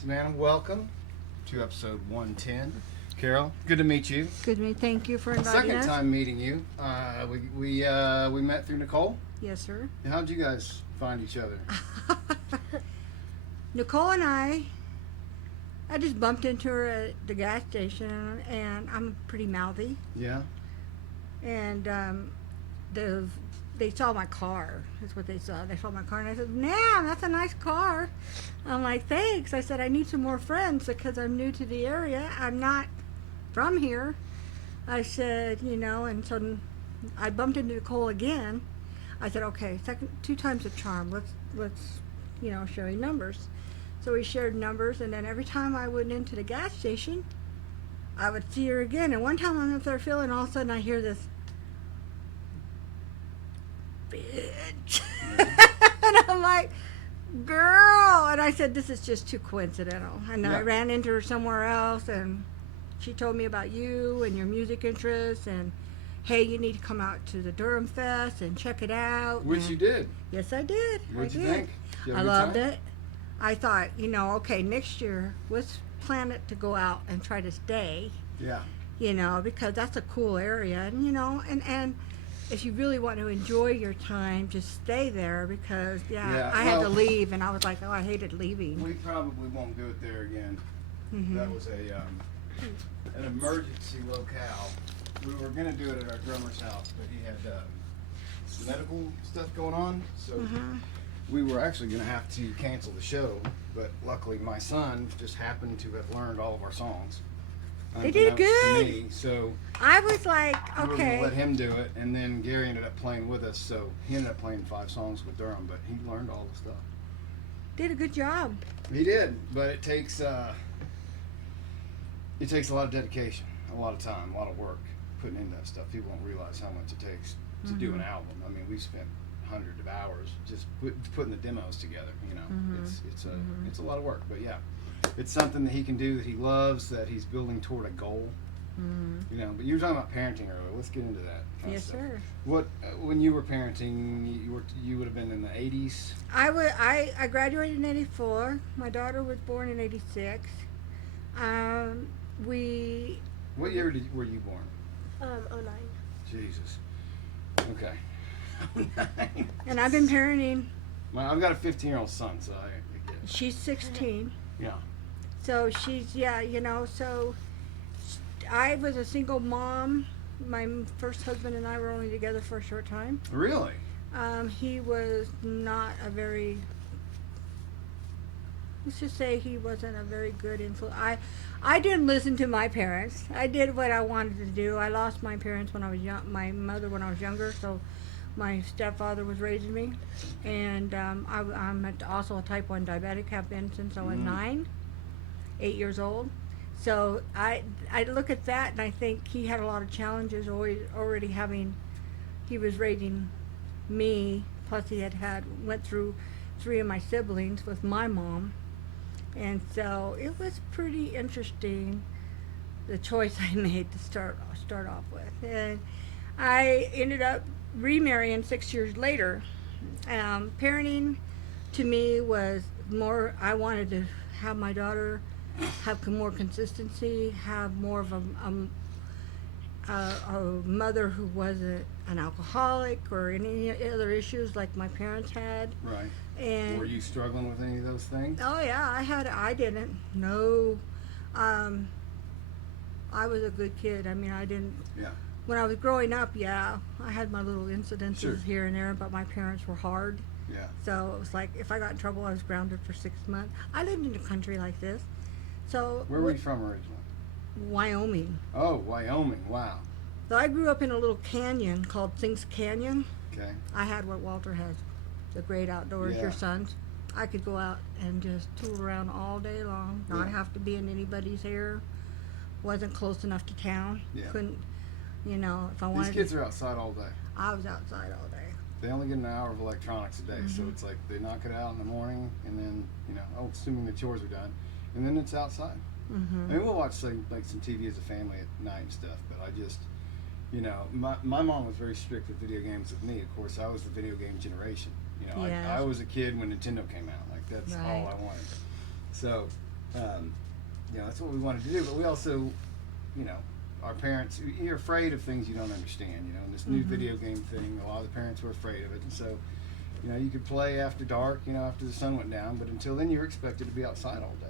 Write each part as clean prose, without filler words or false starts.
Savannah, welcome to episode 110. Carol, good to meet you. Good to meet. Thank you for inviting Second us. time meeting you. We met through Nicole. Yes, sir. How'd you guys find each other? Nicole and I just bumped into her at the gas station, and I'm pretty mouthy. Yeah. And they saw my car. That's what they saw. They saw my car, and I said, "Man, that's a nice car." I'm like, "Thanks." I said, "I need some more friends because I'm new to the area. I'm not from here." I said, and so I bumped into Nicole again. I said, "Okay, two times the charm. Let's share numbers." So we shared numbers, and then every time I went into the gas station, I would see her again. And one time I'm up there filling, all of a sudden I hear this, "Bitch." And I'm like, "Girl." And I said, "This is just too coincidental." And then I ran into her somewhere else, and she told me about you and your music interests, and hey, you need to come out to the Durham Fest and check it out. Which you did. Yes, I did. What'd you think? Did you have I a good loved time? it. I thought, okay, next year let's plan it to go out and try to stay. Yeah. Because that's a cool area, and if you really want to enjoy your time, just stay there because I had to leave, and I was like, oh, I hated leaving. We probably won't do it there again. Mm-hmm. That was an emergency locale. We were going to do it at our drummer's house, but he had some medical stuff going on, so we were actually going to have to cancel the show. But luckily, my son just happened to have learned all of our songs. They did good. To me, so I was like, we were going okay. to let him do it, and then Gary ended up playing with us, so he ended up playing 5 songs with Durham, but he learned all the stuff. Did a good job. He did, but it takes a lot of dedication, a lot of time, a lot of work putting into that stuff. People don't realize how much it takes to do an album. I mean, we spent hundreds of hours just putting the demos together. It's a lot of work, but yeah, it's something that he can do, that he loves, that he's building toward a goal. But you were talking about parenting earlier. Let's get into that kind of Yes, stuff. sir. What when you were parenting, you would have been in the 80s. I graduated in '84. My daughter was born in '86. What year were you born? 09. Jesus. Okay. And I've been parenting. I've got a 15-year-old son, so I get it. She's 16. Yeah. So she's, so I was a single mom. My first husband and I were only together for a short time. Really? He was not let's just say he wasn't a very good influence. I didn't listen to my parents. I did what I wanted to do. I lost my parents when I was young, my mother when I was younger, so my stepfather was raising me. And I'm also a type 1 diabetic, have been since I was 8 years old. So I look at that and I think he had a lot of challenges already he was raising me, plus he went through 3 of my siblings with my mom. And so it was pretty interesting, the choice I made to start off with. And I ended up remarrying 6 years later. Parenting to me was more, I wanted to have my daughter have more consistency, have more of a mother who wasn't an alcoholic or any other issues like my parents had. Right. And were you struggling with any of those things? Oh yeah, I didn't. No. I was a good kid. I mean, I didn't. Yeah. When I was growing up, I had my little incidences Sure. here and there, but my parents were hard. Yeah. So it was like if I got in trouble, I was grounded for 6 months. I lived in a country like this. So Where were you from originally? Wyoming. Oh, Wyoming. Wow. So I grew up in a little canyon called Sinks Canyon. Okay. I had what Walter has, the great outdoors, Yeah. your sons. I could go out and just tool around all day long, not Yeah. have to be in anybody's hair. Wasn't close enough to town. Yeah. Couldn't, if I These wanted kids are outside all day. I was outside all day. They only get an hour of electronics a day, so it's like they knock it out in the morning, and then assuming the chores are done, and then it's outside. Mm-hmm. I mean, we'll watch like some TV as a family at night and stuff, but I just, my mom was very strict with video games with me. Of course, I was the video game generation. Yes. I was a kid when Nintendo came out. Like that's Right. all I wanted. So, You know, that's what we wanted to do, but we also, you know, our parents, you're afraid of things you don't understand, you know, and this new video game thing, a lot of the parents were afraid of it, and so, you know, you could play after dark, you know, after the sun went down, but until then you were expected to be outside all day.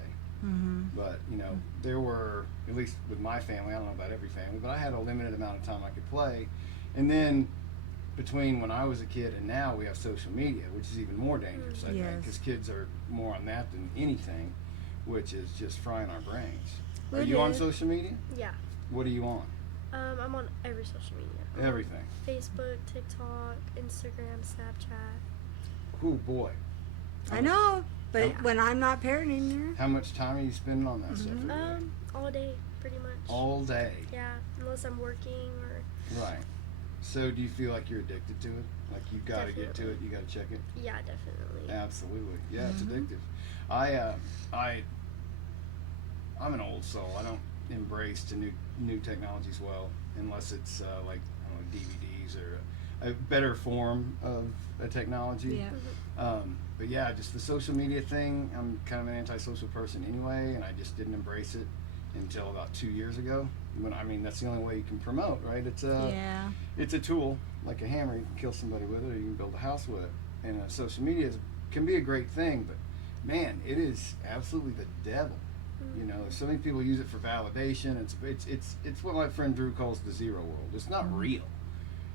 But, you know, there were, at least with my family, I don't know about every family, but I had a limited amount of time I could play, and then between when I was a kid and now, we have social media, which is even more dangerous, I think, because kids are more on that than anything, which is just frying our brains. Are you on social media? Yeah. What are you on? I'm on every social media. Everything. Facebook, TikTok, Instagram, Snapchat. Oh boy. I know, but when I'm not parenting there. How much time are you spending on that stuff every day? All day, pretty much. All day. Yeah, unless I'm working or. Right. So do you feel like you're addicted to it? Like you've got to get to it, you got to check it? Yeah, definitely. Absolutely. Yeah, it's addictive. I'm an old soul. I don't embrace the new technologies well, unless it's like, I don't know, DVDs or a better form of a technology. Yeah. But yeah, just the social media thing, I'm kind of an antisocial person anyway, and I just didn't embrace it until about 2 years ago. When, I mean, that's the only way you can promote, right? It's a tool, like a hammer. You can kill somebody with it, or you can build a house with it. And social media can be a great thing, but man, it is absolutely the devil. You know, so many people use it for validation. It's what my friend Drew calls the zero world. It's not real.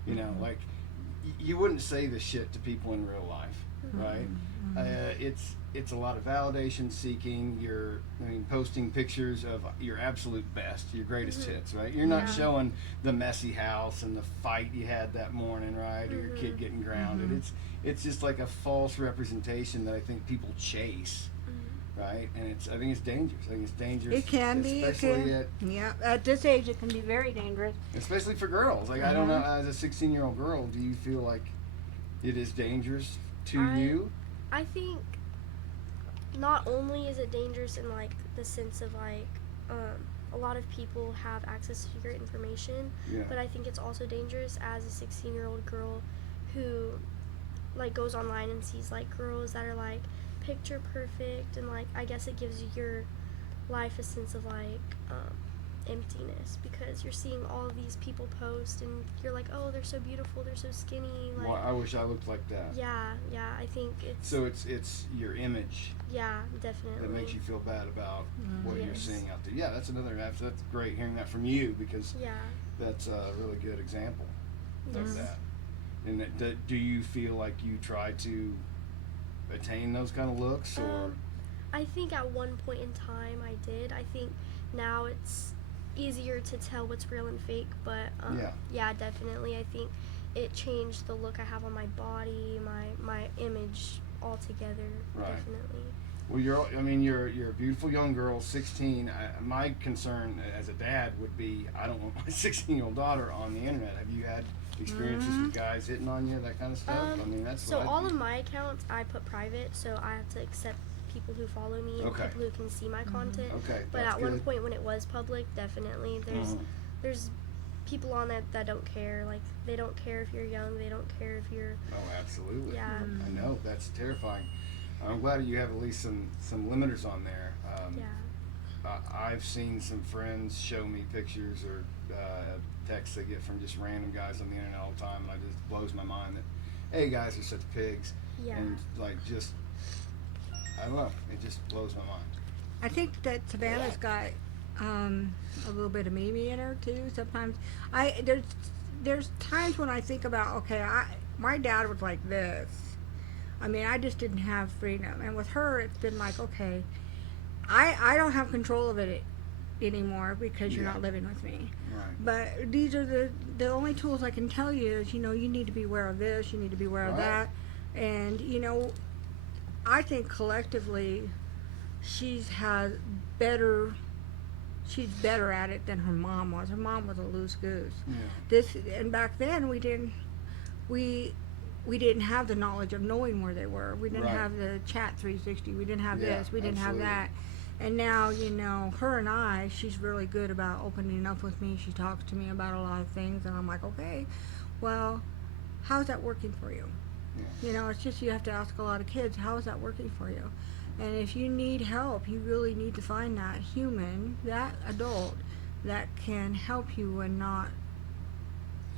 You know, like you wouldn't say this shit to people in real life, right? It's a lot of validation seeking. Posting pictures of your absolute best, your greatest hits, right? You're not showing the messy house and the fight you had that morning, right? Or your kid getting grounded. It's just like a false representation that I think people chase. Right, and I think it's dangerous. I think it's dangerous. It can be. At this age, it can be very dangerous. Especially for girls. Like I don't know, as a 16-year-old girl, do you feel like it is dangerous to you? I think not only is it dangerous in like the sense of like a lot of people have access to your information, but I think it's also dangerous as a 16-year-old girl who like goes online and sees like girls that are like picture perfect, and like I guess it gives your life a sense of like emptiness, because you're seeing all of these people post and you're like, oh, they're so beautiful, they're so skinny, like, well, I wish I looked like that. Yeah, I think it's so it's your image, definitely, that makes you feel bad about what you're seeing out there. That's that's great hearing that from you, because that's a really good example of that. And do you feel like you try to attain those kind of looks, or? I think at one point in time I did. I think now it's easier to tell what's real and fake, but definitely I think it changed the look I have on my body, my image altogether. Definitely. Well, you're a beautiful young girl, 16. My concern as a dad would be, I don't want my 16-year-old daughter on the internet. Have you had experiences with guys hitting on you, that kind of stuff? I mean, that's so all of my accounts I put private, so I have to accept people who follow me and people who can see my content. Okay, but at one point when it was public, definitely there's people on that don't care. Like, they don't care if you're young, they don't care if you're. Oh, absolutely. Yeah. I know, that's terrifying. I'm glad you have at least some limiters on there. I've seen some friends show me pictures or texts they get from just random guys on the internet all the time, and it just blows my mind that, hey, guys are such pigs. And like, just, I don't know, it just blows my mind. I think that Savannah's got a little bit of Mimi in her too. Sometimes there's times when I think about, okay, my dad was like this. I mean, I just didn't have freedom, and with her, it's been like, okay, I don't have control of it anymore because you're not living with me. Right. But these are the only tools I can tell you is, you need to be aware of this, you need to be aware of that, and I think collectively she's better at it than her mom was. Her mom was a loose goose. And back then we didn't have the knowledge of knowing where they were. We didn't have the chat 360. We didn't have this. We didn't have that. And now, her and I, she's really good about opening up with me. She talks to me about a lot of things, and I'm like, okay, well, how's that working for you? It's just, you have to ask a lot of kids, how is that working for you? And if you need help, you really need to find that human, that adult, that can help you and not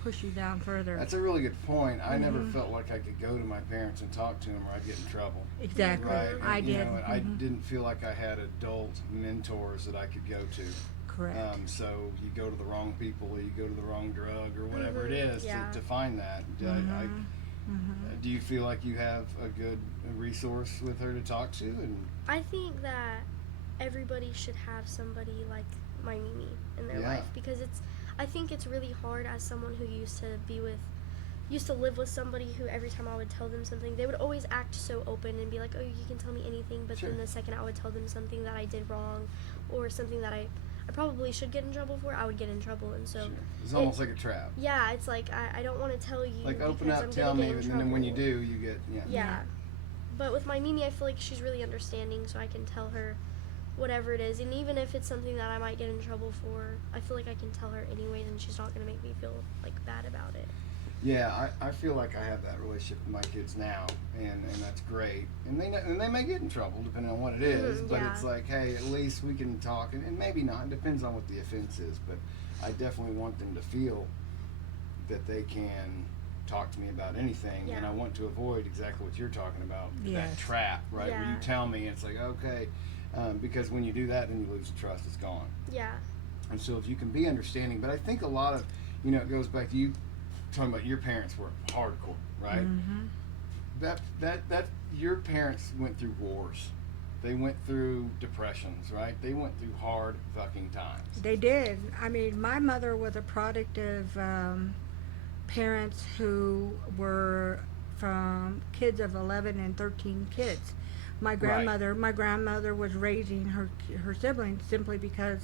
push you down further. That's a really good point. I never felt like I could go to my parents and talk to them or I'd get in trouble. Exactly. Right? And, I did. I didn't feel like I had adult mentors that I could go to. Correct. So you go to the wrong people, or you go to the wrong drug, or whatever it is to find that. Do you feel like you have a good resource with her to talk to? And I think that everybody should have somebody like my Mimi in their life, because I think it's really hard as someone who used to live with somebody who every time I would tell them something, they would always act so open and be like, oh, you can tell me anything, but then the second I would tell them something that I did wrong or something that I probably should get in trouble for, I would get in trouble. And so it's almost like a trap. Yeah, it's like I don't want to tell you, like open because up, I'm tell gonna me, get in and then when you trouble. do, you get Yeah. But with my Mimi, I feel like she's really understanding, so I can tell her whatever it is, and even if it's something that I might get in trouble for, I feel like I can tell her anyways, and she's not going to make me feel like bad about it. Yeah, I feel like I have that relationship with my kids now, and that's great. And they may get in trouble depending on what it is, but it's like, hey, at least we can talk, and maybe not. It depends on what the offense is, but I definitely want them to feel that they can talk to me about anything, and I want to avoid exactly what you're talking about, that trap, right? Where you tell me, it's like, okay, because when you do that, then you lose the trust. It's gone. Yeah. And so if you can be understanding, but I think a lot of, it goes back to you talking about your parents were hardcore, right? That your parents went through wars. They went through depressions, right? They went through hard fucking times. They did. I mean, my mother was a product of parents who were from kids of 11 and 13 kids. My grandmother was raising her siblings simply because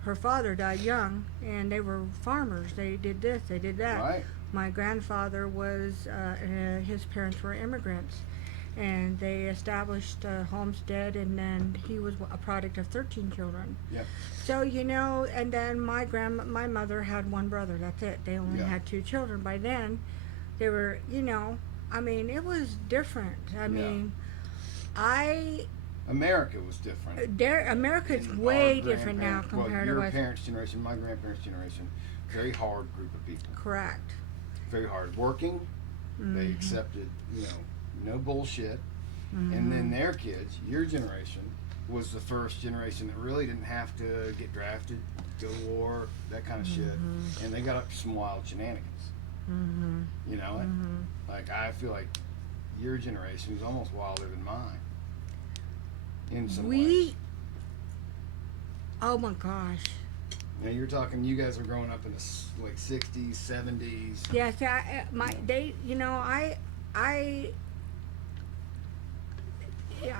her father died young, and they were farmers. They did this, they did that. Right. My grandfather was, his parents were immigrants, and they established a homestead, and then he was a product of 13 children. Yep. So, and then my mother had one brother, that's it. They only had 2 children. By then, they were, I mean, it was different. I mean, America was different. America's way different now compared to your parents' generation, my grandparents' generation. Very hard group of people. Correct. Very hard working. They accepted, no bullshit. And then their kids, your generation, was the first generation that really didn't have to get drafted, go to war, that kind of shit. And they got up to some wild shenanigans. Like, I feel like your generation was almost wilder than mine. In some ways. Oh my gosh. Now you're talking. You guys are growing up in the like 60s, 70s. Yes, I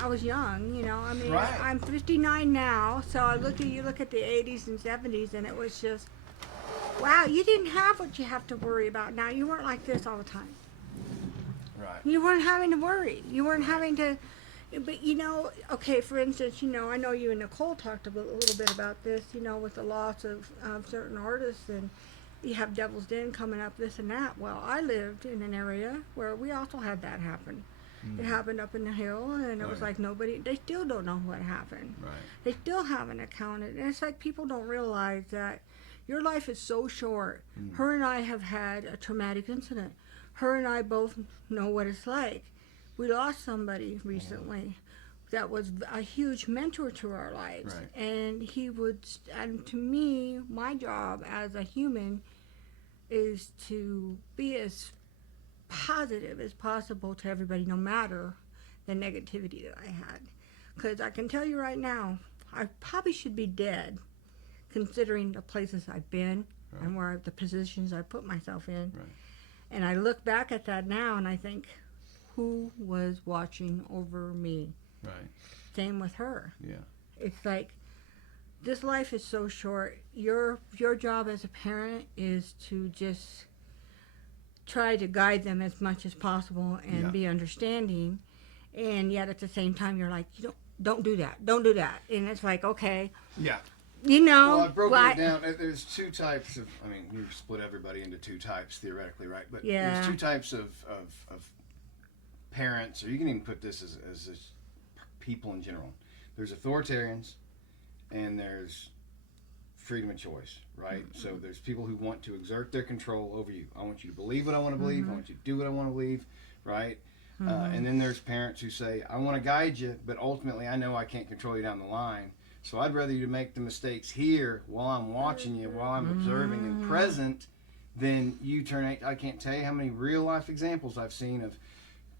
was young. I mean, Right. I'm 59 now, so I look at the 80s and 70s, and it was just, wow, you didn't have what you have to worry about now. You weren't like this all the time. Right. You weren't having to worry. You weren't having to. But okay, for instance, I know you and Nicole talked a little bit about this, with the loss of certain artists, and you have Devil's Den coming up, this and that. Well, I lived in an area where we also had that happen. It happened up in the hill, and it was like they still don't know what happened. Right. They still haven't accounted. And it's like people don't realize that your life is so short. Her and I have had a traumatic incident. Her and I both know what it's like. We lost somebody recently that was a huge mentor to our lives. Right. And to me, my job as a human is to be as positive as possible to everybody, no matter the negativity that I had. Because I can tell you right now, I probably should be dead, considering the places I've been and the positions I put myself in. Right. And I look back at that now and I think, who was watching over me? Right. Same with her. Yeah. It's like, this life is so short. Your job as a parent is to just try to guide them as much as possible and be understanding. And yet at the same time, you're like, don't do that. Don't do that. And it's like, okay. Yeah. Well, I broke it down. There's 2 types of, you split everybody into 2 types theoretically, right? But there's 2 types of parents, or you can even put this as people in general. There's authoritarians, and there's freedom of choice, right? So there's people who want to exert their control over you. I want you to believe what I want to believe. I want you to do what I want to believe, right? And then there's parents who say, I want to guide you, but ultimately I know I can't control you down the line. So I'd rather you make the mistakes here while I'm watching you, while I'm observing and present, than you turn 8. I can't tell you how many real life examples I've seen of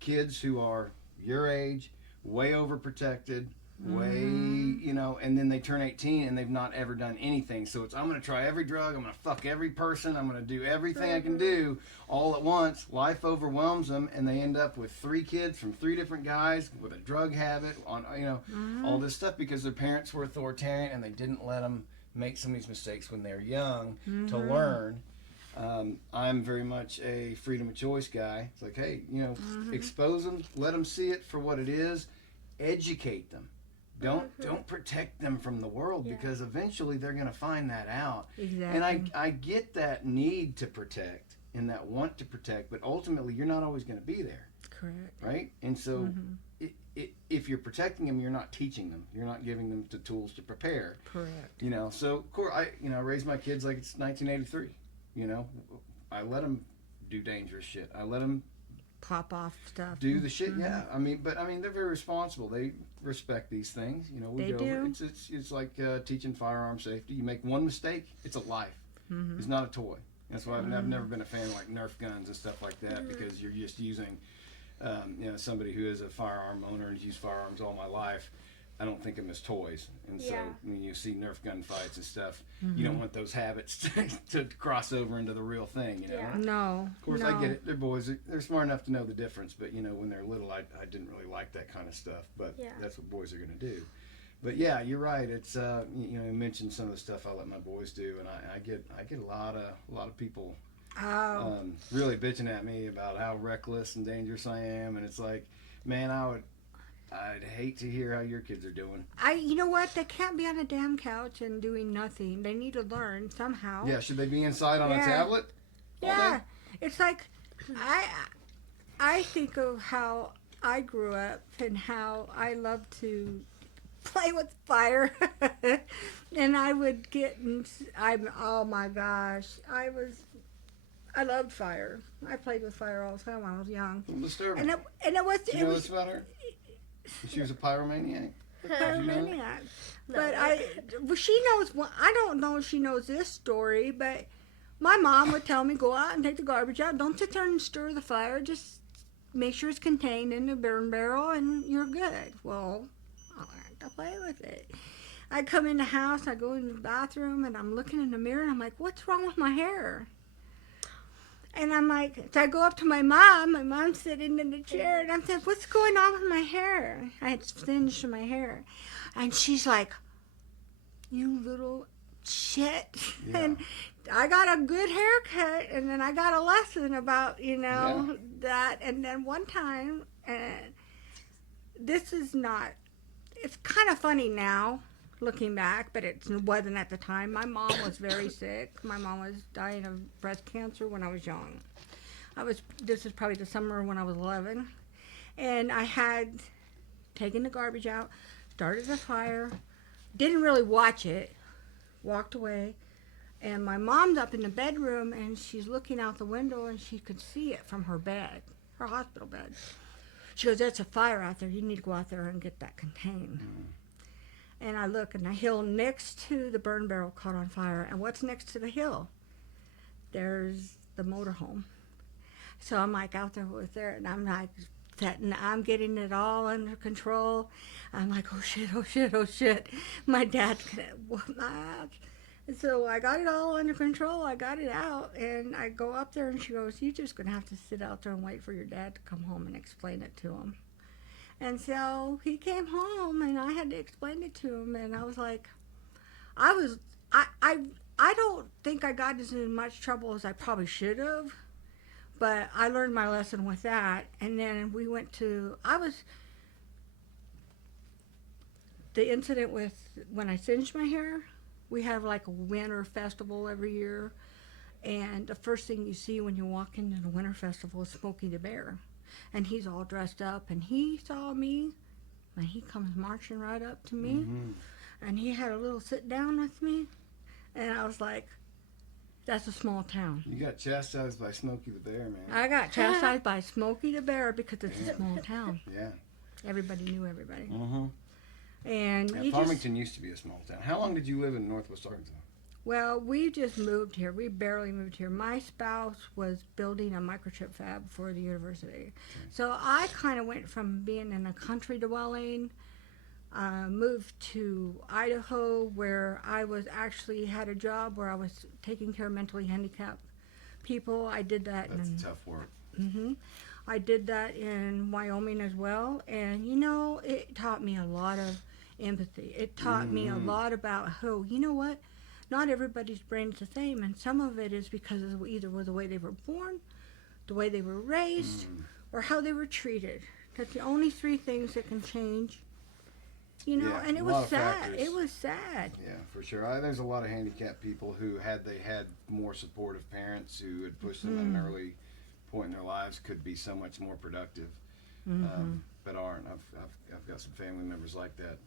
kids who are your age, way overprotected, way, you know, and then they turn 18 and they've not ever done anything. So it's, I'm going to try every drug, I'm going to fuck every person, I'm going to do everything I can do all at once. Life overwhelms them, and they end up with 3 kids from 3 different guys with a drug habit, on, you know, all this stuff because their parents were authoritarian and they didn't let them make some of these mistakes when they're young to learn. I'm very much a freedom of choice guy. It's like, hey, you know, expose them, let them see it for what it is, educate them. Don't protect them from the world, because eventually they're going to find that out. Exactly. And I get that need to protect and that want to protect, but ultimately you're not always going to be there. Correct. Right? And so if you're protecting them, you're not teaching them. You're not giving them the tools to prepare. Correct. You know, so of course I raised my kids like it's 1983. You know, I let them do dangerous shit. I let them Pop off stuff. do the shit. Yeah, I mean, but they're very responsible. They respect these things. You know, They do. It's like teaching firearm safety. You make one mistake, it's a life. It's not a toy. That's why I've never been a fan of like Nerf guns and stuff like that, because you're just using, you know, somebody who is a firearm owner and has used firearms all my life. I don't think of them as toys. And so when you see Nerf gun fights and stuff, you don't want those habits to cross over into the real thing, you know? Yeah. No. Of course, no. I get it. They're boys. They're smart enough to know the difference. But, you know, when they're little, I didn't really like that kind of stuff. But that's what boys are going to do. But, yeah, you're right. It's, you know, you mentioned some of the stuff I let my boys do. And I get a lot of people really bitching at me about how reckless and dangerous I am. And it's like, man, I'd hate to hear how your kids are doing. You know what? They can't be on a damn couch and doing nothing. They need to learn somehow. Yeah, should they be inside on a tablet? Yeah, it's like I think of how I grew up and how I loved to play with fire, and I would get. Oh my gosh, I loved fire. I played with fire all the time when I was young. Disturbing. And it was. Do you know this about her? She was a pyromaniac. Pyromaniac. No. But she knows. I don't know if she knows this story, but my mom would tell me, go out and take the garbage out. Don't sit there and stir the fire. Just make sure it's contained in the burn barrel, and you're good. Well, I learned to play with it. I come in the house. I go in the bathroom, and I'm looking in the mirror, and I'm like, what's wrong with my hair? And I'm like, so I go up to my mom. My mom's sitting in the chair, and I'm saying, what's going on with my hair? I had singed my hair. And she's like, you little shit. Yeah. And I got a good haircut, and then I got a lesson about, you know, that. And then one time, this is not, it's kind of funny now, looking back, but it wasn't at the time. My mom was very sick. My mom was dying of breast cancer when I was young. This is probably the summer when I was 11. And I had taken the garbage out, started the fire, didn't really watch it, walked away. And my mom's up in the bedroom, and she's looking out the window, and she could see it from her bed, her hospital bed. She goes, there's a fire out there. You need to go out there and get that contained. And I look, and the hill next to the burn barrel caught on fire. And what's next to the hill? There's the motorhome. So I'm like out there with her, and I'm like I'm getting it all under control. I'm like, oh shit, oh shit, oh shit. My dad, and so I got it all under control. I got it out, and I go up there, and she goes, you're just going to have to sit out there and wait for your dad to come home and explain it to him. And so he came home, and I had to explain it to him, and I was like, I don't think I got into as much trouble as I probably should have, but I learned my lesson with that. And then we went to, the incident with when I singed my hair, we have like a winter festival every year, and the first thing you see when you walk into the winter festival is Smokey the Bear. And he's all dressed up, and he saw me, and he comes marching right up to me, Mm-hmm. and he had a little sit down with me, and I was like, that's a small town. You got chastised by Smokey the Bear, man. I got chastised by Smokey the Bear because it's Yeah. a small town. Yeah. Everybody knew everybody. Mm-hmm. And Yeah, you Farmington used to be a small town. How long did you live in Northwest Arkansas? well, we just moved here. We barely moved here. My spouse was building a microchip fab for the university. So I kind of went from being in a country dwelling, moved to Idaho, where I was actually had a job where I was taking care of mentally handicapped people. I did that That's tough work. I did that in Wyoming as well, and it taught me a lot of empathy. It taught me a lot about how, you know what, not everybody's brain's the same, and some of it is because of either the way they were born, the way they were raised, or how they were treated. That's the only three things that can change. Yeah, And it a was lot of sad. factors. It was sad. Yeah, for sure. There's a lot of handicapped people who, had they had more supportive parents who had pushed them at an early point in their lives, could be so much more productive, but aren't. I've got some family members like that.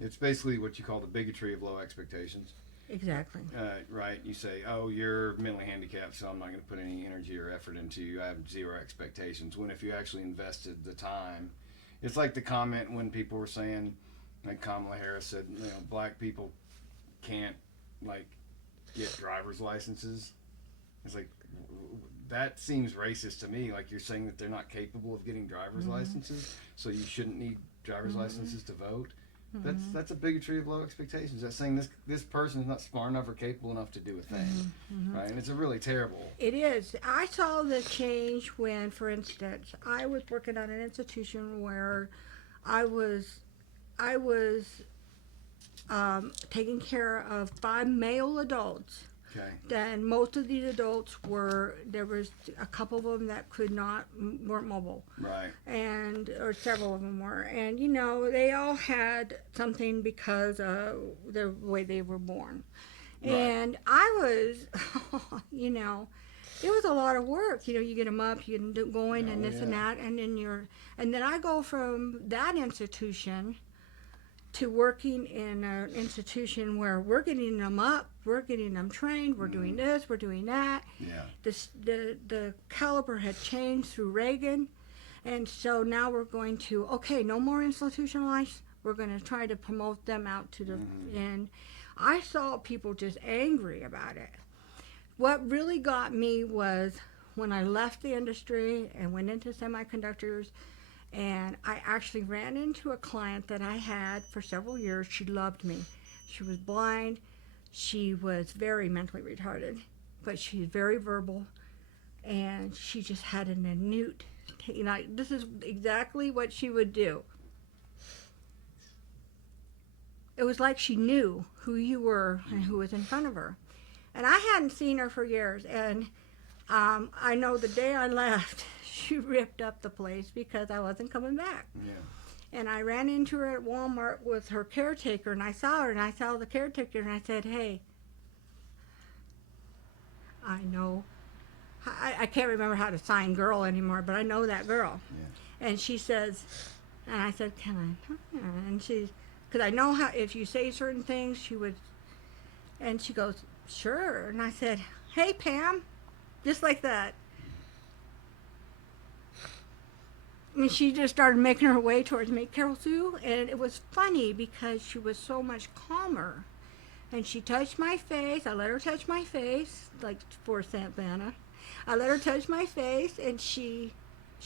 It's basically what you call the bigotry of low expectations. Exactly. Right? You say, "Oh, you're mentally handicapped, so I'm not going to put any energy or effort into you. I have zero expectations." When if you actually invested the time, it's like the comment when people were saying, like Kamala Harris said, black people can't get driver's licenses. It's like, that seems racist to me. Like, you're saying that they're not capable of getting driver's licenses, so you shouldn't need driver's licenses to vote. That's a bigotry of low expectations. That's saying this person is not smart enough or capable enough to do a thing, right? And it's a really terrible. It is. I saw the change when, for instance, I was working at an institution where I was taking care of 5 male adults. Okay. Then most of these adults there was a couple of them that weren't mobile. Right. Or several of them were. And, they all had something because of the way they were born. Right. And I was, it was a lot of work. You get them up, you get them going, and this and that, and then I go from that institution to working in an institution where we're getting them up, we're getting them trained, we're doing this, we're doing that. Yeah. The caliber had changed through Reagan, and so now we're going to, no more institutionalized. We're going to try to promote them out to the end. I saw people just angry about it. What really got me was when I left the industry and went into semiconductors, and I actually ran into a client that I had for several years. She loved me. She was blind. She was very mentally retarded, but she's very verbal, and she just had an innate, this is exactly what she would do. It was like she knew who you were and who was in front of her. And I hadn't seen her for years, and I know the day I left, she ripped up the place because I wasn't coming back. Yeah. And I ran into her at Walmart with her caretaker, and I saw her, and I saw the caretaker, and I said, "Hey, I know, I can't remember how to sign girl anymore, but I know that girl." Yeah. And she says, and I said, "Can I?" And because I know how, if you say certain things, she would, and she goes, "Sure." And I said, "Hey, Pam," just like that. And she just started making her way towards me, "Carol Sue," and it was funny because she was so much calmer. And she touched my face. I let her touch my face, like for Savannah. I let her touch my face, and she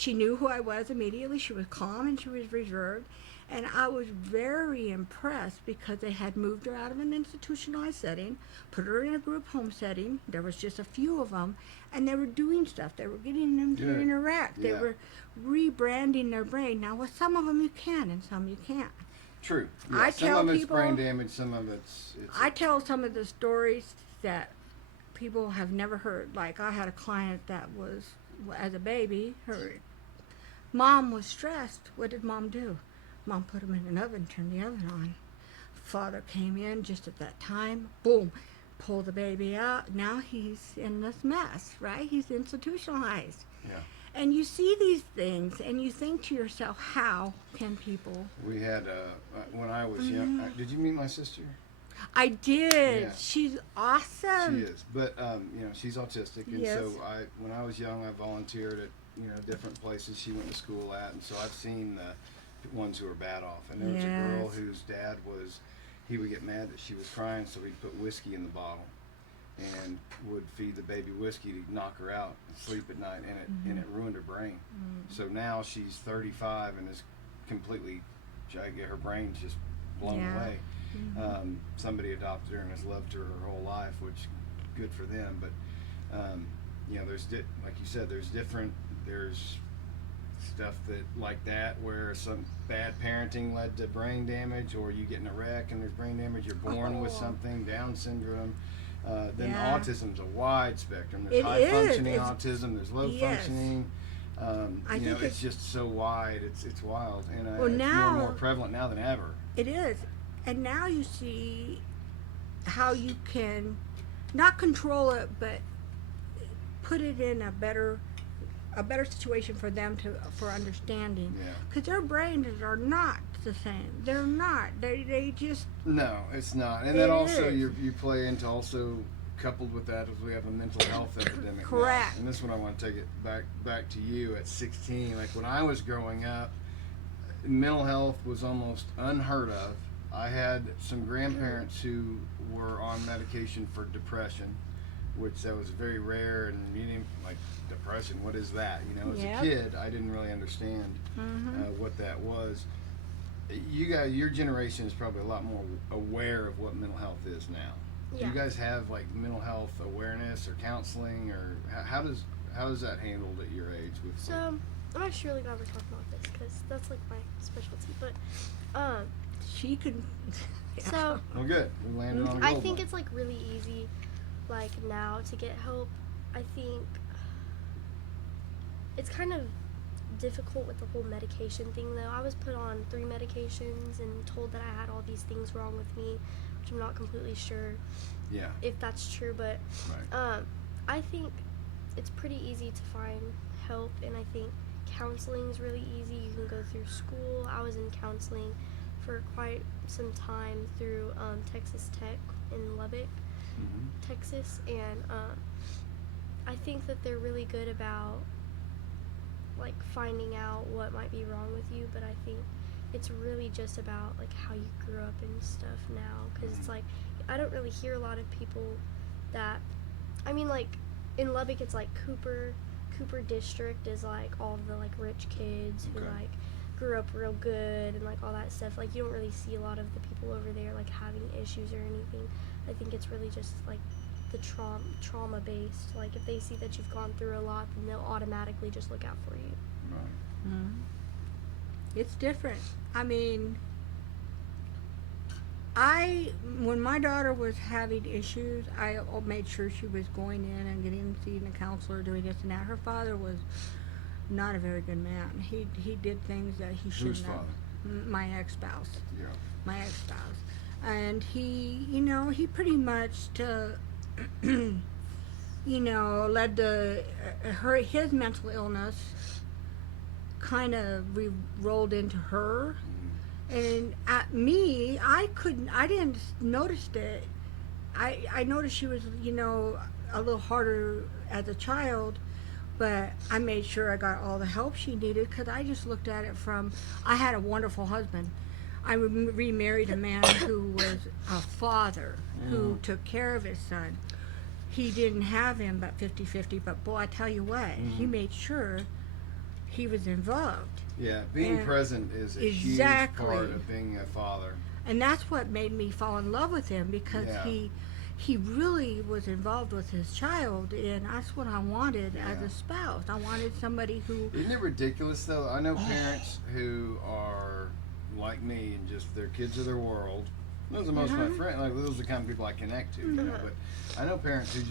knew who I was immediately. She was calm and she was reserved. And I was very impressed because they had moved her out of an institutionalized setting, put her in a group home setting. There was just a few of them, and they were doing stuff. They were getting them to interact. Yeah. They were rebranding their brain. Now, with some of them you can, and some you can't. True. Yeah. I some tell of it's people- brain damage, some of it's I tell some of the stories that people have never heard. Like, I had a client that was, as a baby, her mom was stressed. What did mom do? Mom put him in an oven, turned the oven on. Father came in just at that time, boom, pulled the baby out. Now he's in this mess, right? He's institutionalized. Yeah. And you see these things, and you think to yourself, how can people? We had when I was young. Did you meet my sister? I did. Yeah. She's awesome. She is, but she's autistic, and Yes. so when I was young, I volunteered at different places she went to school at, and so I've seen the ones who are bad off. And there was a girl Yes. whose dad he would get mad that she was crying, so he'd put whiskey in the bottle, and would feed the baby whiskey to knock her out and sleep at night, and it ruined her brain. So now she's 35 and is completely, her brain's just blown Yeah. away. Somebody adopted her and has loved her whole life, which good for them. But there's like you said, there's stuff that like that where some bad parenting led to brain damage, or you get in a wreck and there's brain damage. You're born with something, Down syndrome. Then autism's a wide spectrum. There's high functioning autism. There's low functioning. It's just so wide. It's wild, and it's more and more prevalent now than ever. It is. And now you see how you can not control it, but put it in a better situation for them for understanding. Yeah. Because their brains are not the same. They're not. They just. No, it's not. And then also you play into also coupled with that is we have a mental health epidemic. Correct. Now. And this one I want to take it back to you at 16. Like when I was growing up, mental health was almost unheard of. I had some grandparents who were on medication for depression, which that was very rare, and you didn't like depression. What is that? As a kid, I didn't really understand what that was. Your generation is probably a lot more aware of what mental health is now. Yeah. Do you guys have like mental health awareness or counseling, or how does that handled at your age? So I'm actually really glad we're talking about this because that's like my specialty. But she could. So. Well, good. We landed on a I gold think one. it's like really easy, like now to get help. I think it's kind of difficult with the whole medication thing though. I was put on 3 medications and told that I had all these things wrong with me, which I'm not completely sure if that's true, but I think it's pretty easy to find help, and I think counseling is really easy. You can go through school. I was in counseling for quite some time through Texas Tech in Lubbock, Texas, and I think that they're really good about like finding out what might be wrong with you, but I think it's really just about like how you grew up and stuff now, because it's like I don't really hear a lot of people that, I mean, like in Lubbock it's like Cooper District is like all the like rich kids who like grew up real good and like all that stuff. Like you don't really see a lot of the people over there like having issues or anything. I think it's really just like the trauma based. Like if they see that you've gone through a lot, then they'll automatically just look out for you. Right. It's different. I mean, when my daughter was having issues, I made sure she was going in and getting seeing a counselor, doing this and that. Her father was not a very good man. He did things that he shouldn't have. My ex-spouse. Yeah. My ex-spouse. And he pretty much led to his mental illness kind of rolled into her. And at me, I didn't notice it. I noticed she was, a little harder as a child, but I made sure I got all the help she needed, because I just looked at it from, I had a wonderful husband. I remarried a man who was a father who took care of his son. He didn't have him but 50-50, but boy, I tell you what, he made sure he was involved. Yeah, being present is a huge part of being a father. And that's what made me fall in love with him, because he really was involved with his child, and that's what I wanted as a spouse. I wanted somebody who... Isn't it ridiculous, though? I know parents who are like me, and just their kids are their world. Those are most of my friends. Like, those are the kind of people I connect to. But I know parents who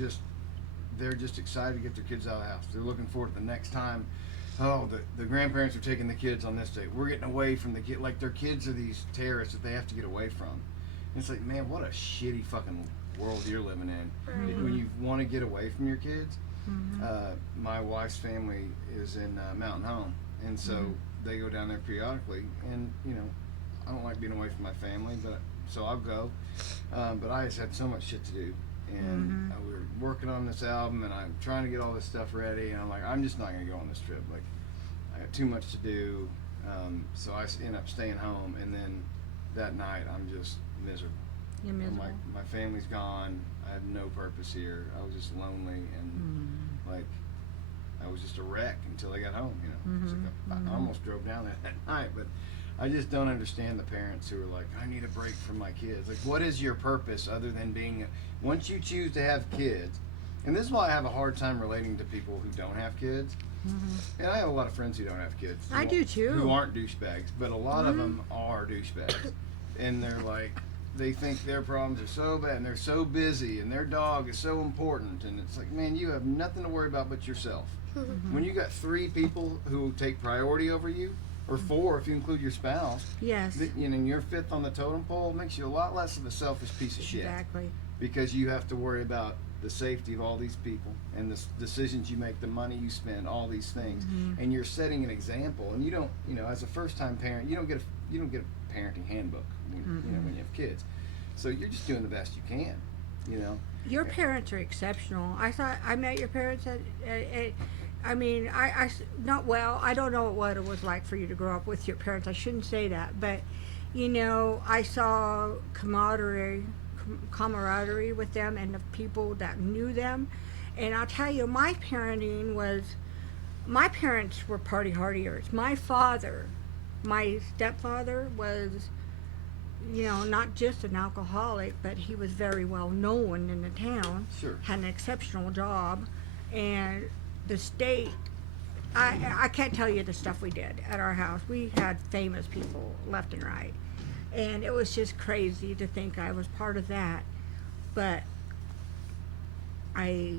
they're just excited to get their kids out of the house. They're looking forward to the next time. Oh, the grandparents are taking the kids on this date. We're getting away from the kid. Like, their kids are these terrorists that they have to get away from. And it's like, man, what a shitty fucking world you're living in. When you want to get away from your kids. My wife's family is in Mountain Home, and so they go down there periodically. And you know, I don't like being away from my family, but so I'll go. But I just had so much shit to do, and we were working on this album, and I'm trying to get all this stuff ready, and I'm like, I'm just not gonna go on this trip. Like, I got too much to do, so I end up staying home, and then that night I'm just miserable. You're miserable. My family's gone. I have no purpose here. I was just lonely, and like I was just a wreck until I got home. You know, it's like I almost drove down there that night, but I just don't understand the parents who are like, I need a break from my kids. Like, what is your purpose other than being? Once you choose to have kids, and this is why I have a hard time relating to people who don't have kids. And I have a lot of friends who don't have kids. I do too. Who aren't douchebags, but a lot of them are douchebags, and they're like, they think their problems are so bad, and they're so busy, and their dog is so important, and it's like, man, you have nothing to worry about but yourself. When you got 3 people who take priority over you, or 4 if you include your spouse, Yes. you know, you're 5th on the totem pole, it makes you a lot less of a selfish piece of shit. Exactly. Because you have to worry about the safety of all these people and the decisions you make, the money you spend, all these things, and you're setting an example. And you don't, you know, as a first-time parent, you don't get a parenting handbook when, you know, when you have kids. So you're just doing the best you can, you know. Your parents are exceptional. I met your parents at I mean, not well. I don't know what it was like for you to grow up with your parents. I shouldn't say that, but you know, I saw camaraderie with them and the people that knew them. And I'll tell you, my parents were party hardiers. My stepfather was, you know, not just an alcoholic, but he was very well known in the town. Sure. Had an exceptional job, and the state, I can't tell you the stuff we did at our house. We had famous people left and right, and it was just crazy to think I was part of that. But I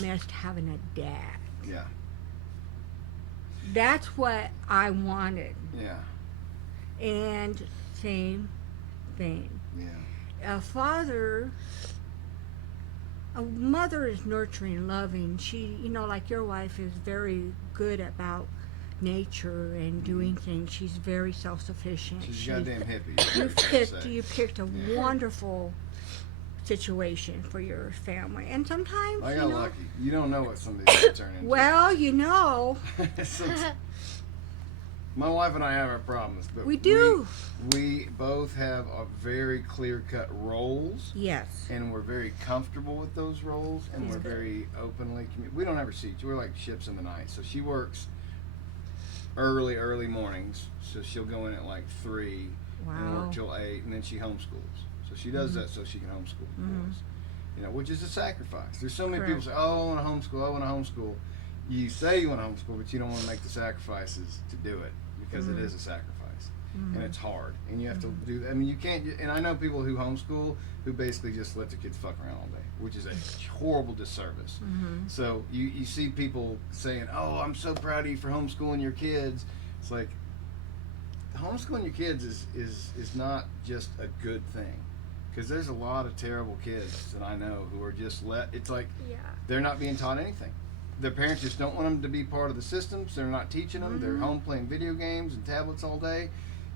missed having a dad. Yeah. That's what I wanted. Yeah. And same thing. Yeah. A mother is nurturing, loving. She, you know, like your wife is very good about nature and doing things. She's very self-sufficient. She's a goddamn hippie. You picked a wonderful situation for your family. And sometimes, I got lucky. You don't know what somebody's going to turn into. Well, you know. My wife and I have our problems, but we do. We both have a very clear-cut roles. Yes. And we're very comfortable with those roles, and That's we're good. very openly we don't ever see each other. We're like ships in the night. So she works early mornings, so she'll go in at like 3 and work till 8, and then she homeschools. So she does that so she can homeschool the boys. You know, which is a sacrifice. There's so many people say, oh, I want to homeschool. You say you want to homeschool, but you don't want to make the sacrifices to do it, because it is a sacrifice. And it's hard. And you have to do, I mean, you can't, and I know people who homeschool who basically just let their kids fuck around all day, which is a horrible disservice. So you see people saying, oh, I'm so proud of you for homeschooling your kids. It's like, homeschooling your kids is not just a good thing. Because there's a lot of terrible kids that I know who are just it's like they're not being taught anything. Their parents just don't want them to be part of the systems. They're not teaching them. They're home playing video games and tablets all day.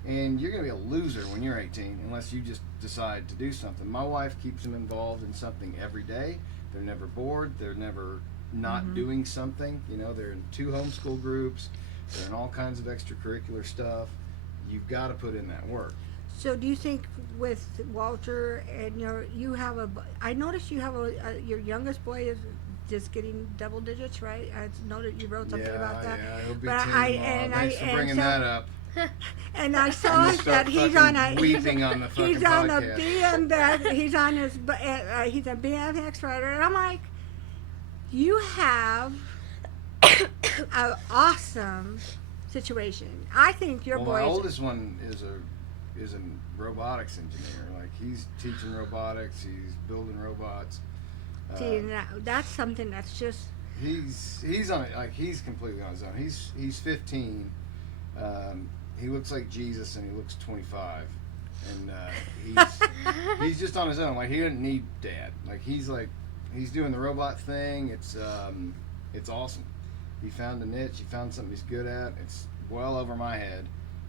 And you're going to be a loser when you're 18 unless you just decide to do something. My wife keeps them involved in something every day. They're never bored. They're never not doing something. You know, they're in 2 homeschool groups. They're in all kinds of extracurricular stuff. You've got to put in that work. So do you think with Walter and I noticed you have your youngest boy is just getting double digits, right? I noticed you wrote something about that. Yeah, he'll be But 10 Thanks for bringing that up. And I saw that he's on a weeping on the fucking he's on a podcast. BMX. He's on his he's a BMX rider, and I'm like, you have an awesome situation. I think your boy. My oldest one is a robotics engineer. Like, he's teaching robotics. He's building robots. See, that's something that's just. He's on it. Like, he's completely on his own. He's 15. He looks like Jesus, and he looks 25. And he's just on his own. Like, he doesn't need dad. Like, he's he's doing the robot thing. It's awesome. He found a niche. He found something he's good at. It's well over my head,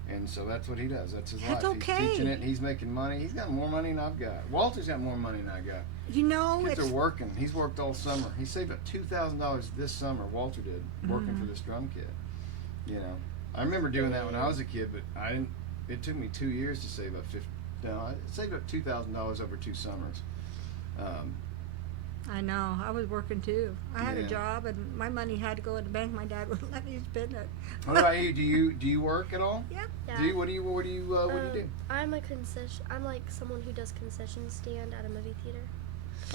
and so that's what he does. That's his That's life. okay. He's teaching it. He's making money. He's got more money than I've got. Walter's got more money than I got. You know, Kids it's are working. He's worked all summer. He saved up $2,000 this summer. Walter did, working for this drum kit. You know, I remember doing that when I was a kid, but I didn't. It took me 2 years to save up I saved up $2,000 over 2 summers. I know. I was working too. I had a Yeah. job, and my money had to go in the bank. My dad wouldn't let me spend it. What about you? Do you work at all? Yep. Yeah. Do you? What do you do? I'm I'm like someone who does concession stand at a movie theater.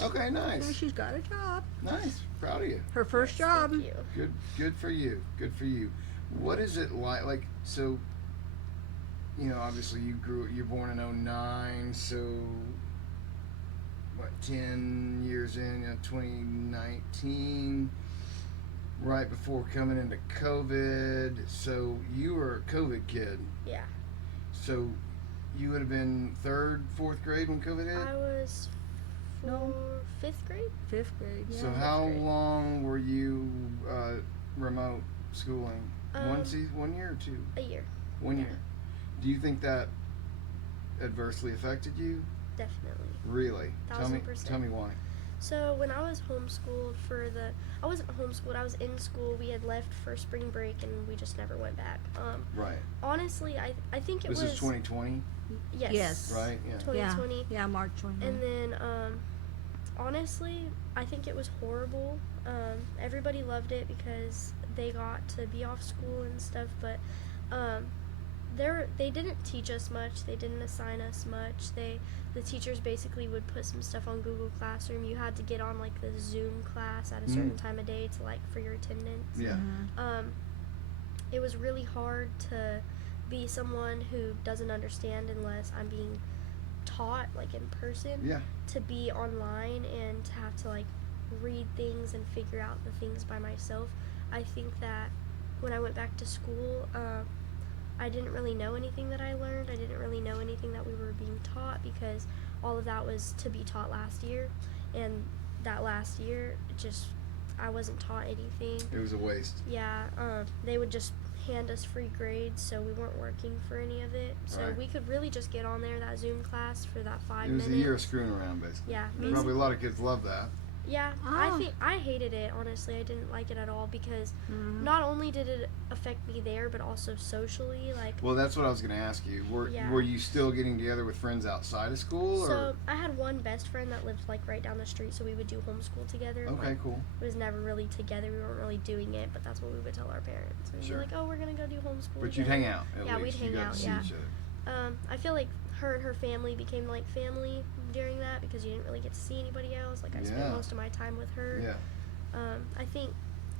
Okay, Well, nice, she's got a job. nice. Proud of you. Her first job. Thank you. Good for you. Good for you. What is it like? Like, so, you know, obviously you're born in 09, so what, 10 years in, 2019, right before coming into COVID. So you were a COVID kid. Yeah. So you would have been 3rd, 4th grade when COVID hit? I was No. 5th grade. 5th grade. Yeah. So how long were you remote schooling? 1 year or 2? A year. 1 year. Do you think that adversely affected you? Definitely. Really? 1000%. Tell me why. So when I was homeschooled I wasn't homeschooled, I was in school. We had left for spring break and we just never went back. Right. Honestly, I think it This was is 2020, Yes. Yes. right? Yeah. 2020. Yeah, March 20. And then honestly, I think it was horrible. Everybody loved it because they got to be off school and stuff, but they didn't teach us much. They didn't assign us much. The teachers basically would put some stuff on Google Classroom. You had to get on like the Zoom class at a certain time of day to for your attendance. Yeah. It was really hard to be someone who doesn't understand unless I'm being taught like in person. Yeah. To be online and to have to read things and figure out the things by myself. I think that when I went back to school, I didn't really know anything that I learned. I didn't really know anything that we were being taught because all of that was to be taught last year, and that last year I wasn't taught anything. It was a waste. Yeah, they would just hand us free grades, so we weren't working for any of it. So Right. we could really just get on there, that Zoom class, for that 5 It was minutes. a year of screwing around, basically. Yeah, Probably basically. a lot of kids love that. Yeah, Oh. I hated it, honestly. I didn't like it at all because not only did it affect me there, but also socially. Well, that's what I was going to ask you. Yeah. Were you still getting together with friends outside of school? So Or? I had one best friend that lived right down the street, so we would do homeschool together. Okay, cool. It was never really together. We weren't really doing it, but that's what we would tell our parents. We'd Sure. be like, "Oh, we're gonna go do homeschool." But you'd together." hang out, at Yeah, least. we'd hang you got out, to see yeah. each other. I feel like her and her family became like family during that because you didn't really get to see anybody else. Like I spent Yeah. most of my time with her. Yeah. I think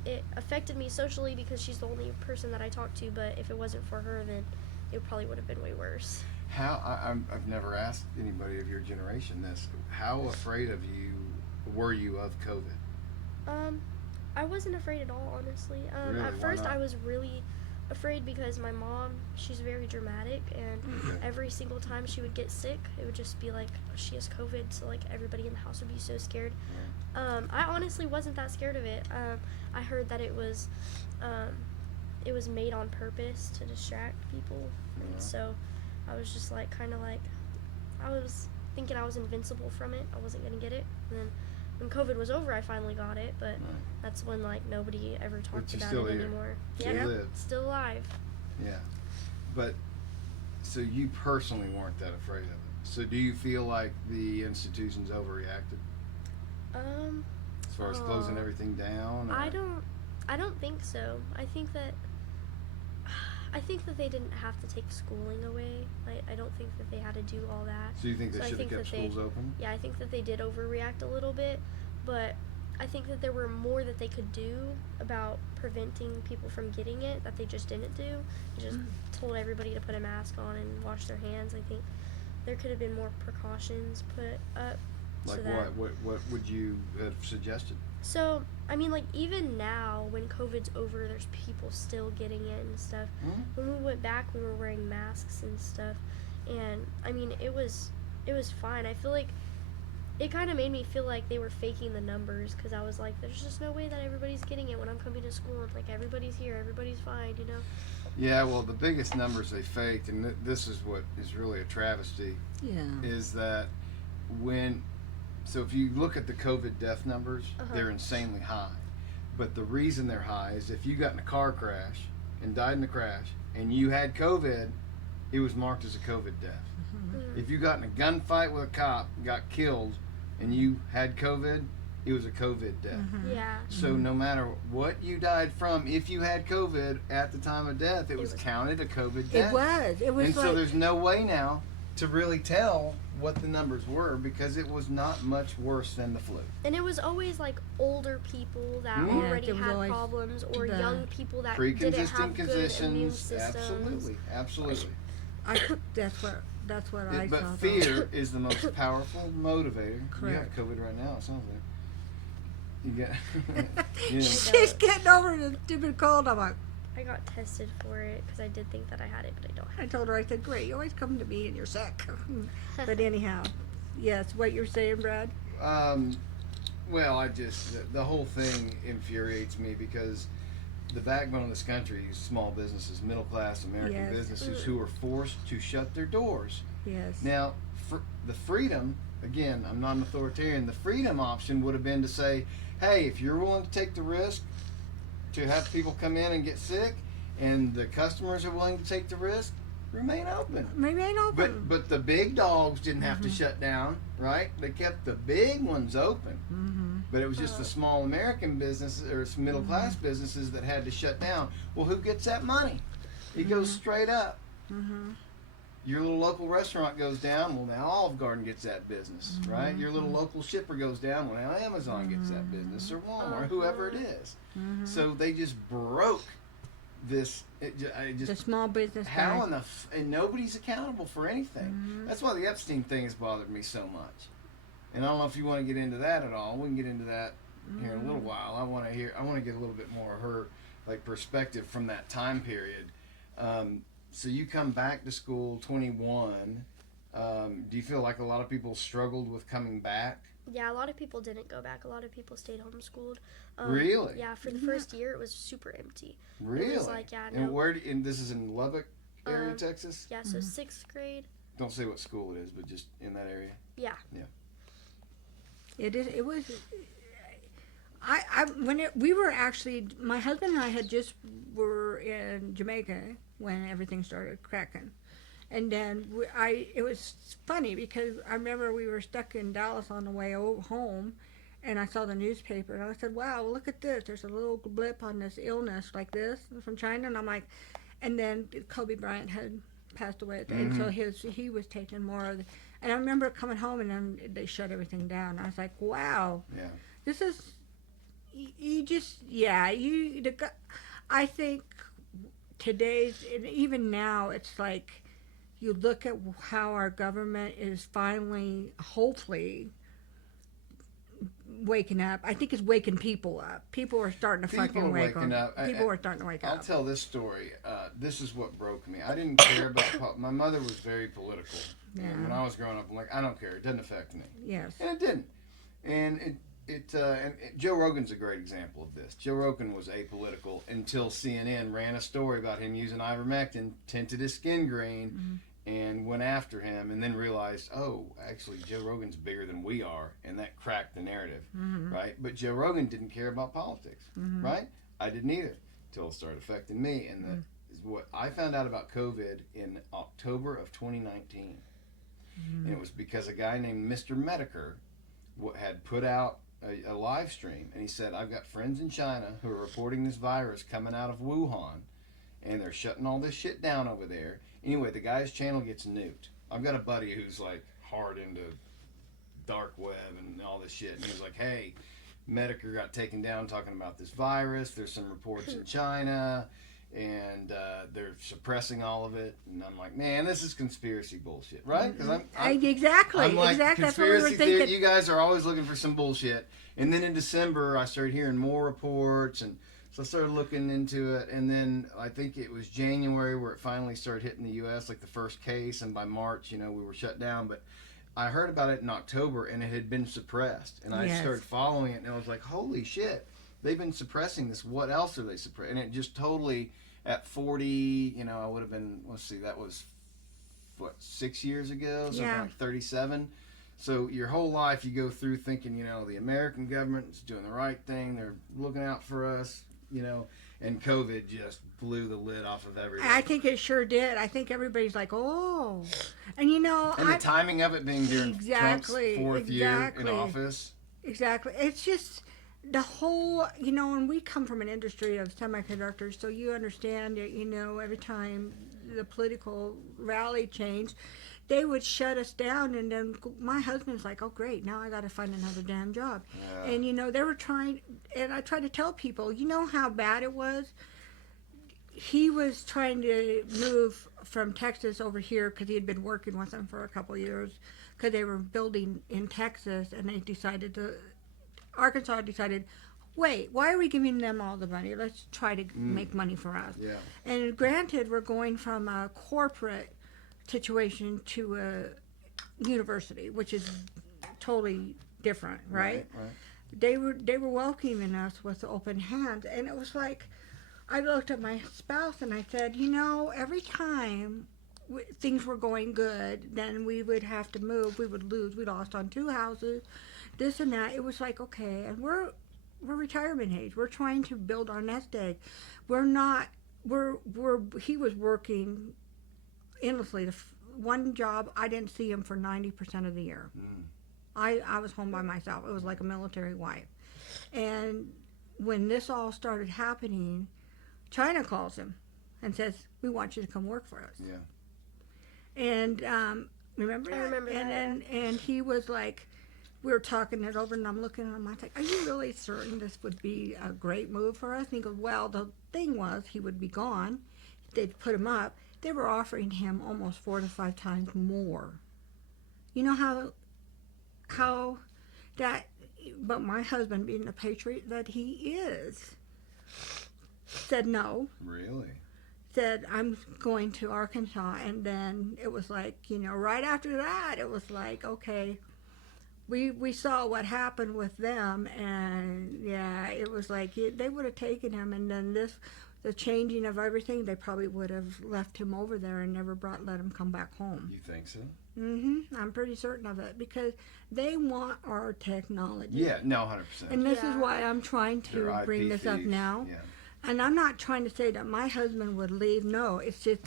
it affected me socially because she's the only person that I talk to. But if it wasn't for her, then it probably would have been way worse. I've never asked anybody of your generation this. How afraid were you of COVID? I wasn't afraid at all, honestly. Really? At Why first, not? I was really afraid because my mom, she's very dramatic, and Okay. every single time she would get sick, it would just be like she has COVID, so everybody in the house would be so scared. I honestly wasn't that scared of it. I heard that it was made on purpose to distract people, Yeah. and so I was just I was thinking I was invincible from it. I wasn't gonna get it, and then when COVID was over, I finally got it, but Right. that's when nobody ever talked you're about still it here. anymore. Still Yeah, live. still alive. Yeah. But, so you personally weren't that afraid of it. So do you feel like the institutions overreacted as far as closing everything down? Or? I don't think so. I think that they didn't have to take schooling away. I don't think that they had to do all that. So you think they So I should have think kept that they- schools open? Yeah, I think that they did overreact a little bit, but I think that there were more that they could do about preventing people from getting it that they just didn't do. They just told everybody to put a mask on and wash their hands. I think there could have been more precautions put up. so Like that, what would you have suggested? So, I mean, even now, when COVID's over, there's people still getting it and stuff. When we went back, we were wearing masks and stuff, and I mean, it was fine. I feel like it kind of made me feel like they were faking the numbers, because I was like, there's just no way that everybody's getting it when I'm coming to school. It's like, everybody's here, everybody's fine, you know? Yeah, well, the biggest numbers they faked, and this is what is really a travesty, Yeah. is that so if you look at the COVID death numbers, they're insanely high. But the reason they're high is if you got in a car crash and died in the crash and you had COVID, it was marked as a COVID death. Mm-hmm. If you got in a gunfight with a cop, got killed, and you had COVID, it was a COVID death. Yeah. So no matter what you died from, if you had COVID at the time of death, it was counted a COVID death. It was And like, so there's no way now to really tell what the numbers were, because it was not much worse than the flu. And it was always like older people that Mhm. already Yeah, it was had always problems, or the young people that didn't Pre-existing have good immune conditions, systems. absolutely. that's what I But saw. fear is the most powerful motivator. Correct. You got COVID right now, it sounds like. You got. Yeah. She's getting over the stupid cold. I'm like, I got tested for it because I did think that I had it, but I don't have I told her, I said, great, you always come to me and you're sick. But anyhow, yes, what you're saying, Brad? Well, the whole thing infuriates me, because the backbone of this country is small businesses, middle class American Yes. businesses who are forced to shut their doors. Yes. Now, for the freedom, again, I'm not an authoritarian, the freedom option would have been to say, hey, if you're willing to take the risk to have people come in and get sick, and the customers are willing to take the risk, remain open. Remain open. But the big dogs didn't have to shut down, right? They kept the big ones open. But it was just the small American businesses or middle class businesses that had to shut down. Well, who gets that money? It goes straight up. Your little local restaurant goes down. Well, now Olive Garden gets that business, right? Your little local shipper goes down. Well, now Amazon gets that business, or Walmart, whoever it is. So they just broke this. The small business How guy. in the and nobody's accountable for anything. That's why the Epstein thing has bothered me so much. And I don't know if you want to get into that at all. We can get into that here in a little while. I want to get a little bit more of her perspective from that time period. So you come back to school 21. Do you feel like a lot of people struggled with coming back? Yeah, a lot of people didn't go back. A lot of people stayed homeschooled. Really? Yeah, for the first year, it was super empty. Really? It was like, yeah, And no. and this is in Lubbock area, Texas? Yeah, so 6th grade. Don't say what school it is, but just in that area. Yeah. It was. We were actually, my husband and I were in Jamaica when everything started cracking. And then it was funny because I remember we were stuck in Dallas on the way home, and I saw the newspaper, and I said, wow, look at this. There's a little blip on this illness like this from China. And I'm like, and then Kobe Bryant had passed away, and so he was taking more of the, and I remember coming home, and then they shut everything down. I was like, wow. Yeah. This is, I think today's, and even now, it's like, you look at how our government is finally, hopefully, waking up. I think it's waking people up. People are starting to fucking wake up. People are starting to wake I'll up. tell this story. This is what broke me. I didn't care about my mother was very political. Yeah. And when I was growing up, I'm like, I don't care. It doesn't affect me. Yes. And it didn't. And Joe Rogan's a great example of this. Joe Rogan was apolitical until CNN ran a story about him using ivermectin, tinted his skin green, and went after him, and then realized, oh, actually, Joe Rogan's bigger than we are, and that cracked the narrative, right? But Joe Rogan didn't care about politics, right? I didn't either, until it started affecting me, and that is what I found out about COVID in October of 2019, and it was because a guy named Mr. Medicare had put out a live stream, and he said, I've got friends in China who are reporting this virus coming out of Wuhan, and they're shutting all this shit down over there. Anyway, the guy's channel gets nuked. I've got a buddy who's like hard into dark web and all this shit, and he was like, hey, Medicare got taken down talking about this virus. There's some reports in China, and they're suppressing all of it. And I'm like, man, this is conspiracy bullshit, right? Because Exactly. I'm like, exactly. That's what we were conspiracy thinking. theory, you guys are always looking for some bullshit. And then in December, I started hearing more reports, and so I started looking into it. And then I think it was January where it finally started hitting the U.S., like the first case. And by March, we were shut down. But I heard about it in October, and it had been suppressed. And I Yes. started following it, and I was like, holy shit, they've been suppressing this. What else are they suppressing? And it just totally, at 40, I would have been, let's see, that was, 6 years ago? Something Yeah. like 37. So your whole life you go through thinking, the American government is doing the right thing. They're looking out for us, and COVID just blew the lid off of everything. I think it sure did. I think everybody's like, oh. And And the timing of it being during Exactly, Trump's fourth year in exactly. office. Exactly. It's just the whole, and we come from an industry of semiconductors, so you understand that, every time the political rally changed, they would shut us down, and then my husband's like, oh, great, now I got to find another damn job. Yeah. And, they were trying, and I tried to tell people, how bad it was? He was trying to move from Texas over here because he had been working with them for a couple of years because they were building in Texas, and Arkansas decided, wait, why are we giving them all the money? Let's try to make money for us. Yeah. And granted, we're going from a corporate situation to a university, which is totally different, right? Right. They were welcoming us with open hands, and it was like, I looked at my spouse and I said, every time things were going good, then we would have to move. We would lose. We lost on 2 houses, this and that. It was like, okay, and we're retirement age. We're trying to build our nest egg. He was working endlessly. One job, I didn't see him for 90% of the year. I was home by myself. It was like a military wife. And when this all started happening, China calls him and says, we want you to come work for us. Yeah. And remember I that? remember that. And he was like, we were talking it over, and I'm looking at him. I was like, are you really certain this would be a great move for us? And he goes, well, the thing was, he would be gone. They'd put him up. They were offering him almost 4 to 5 times more. You know how that, but my husband, being the patriot that he is, said no. Really? Said, I'm going to Arkansas. And then it was like, right after that, it was like, okay, we saw what happened with them. And yeah, it was like they would have taken him. And then the changing of everything, they probably would have left him over there and never let him come back home. You think so? I'm pretty certain of it, because they want our technology. Yeah, no, 100%. And this is Yeah. why I'm trying to They're bring IP this up thieves. now. Yeah. And I'm not trying to say that my husband would leave. No, it's just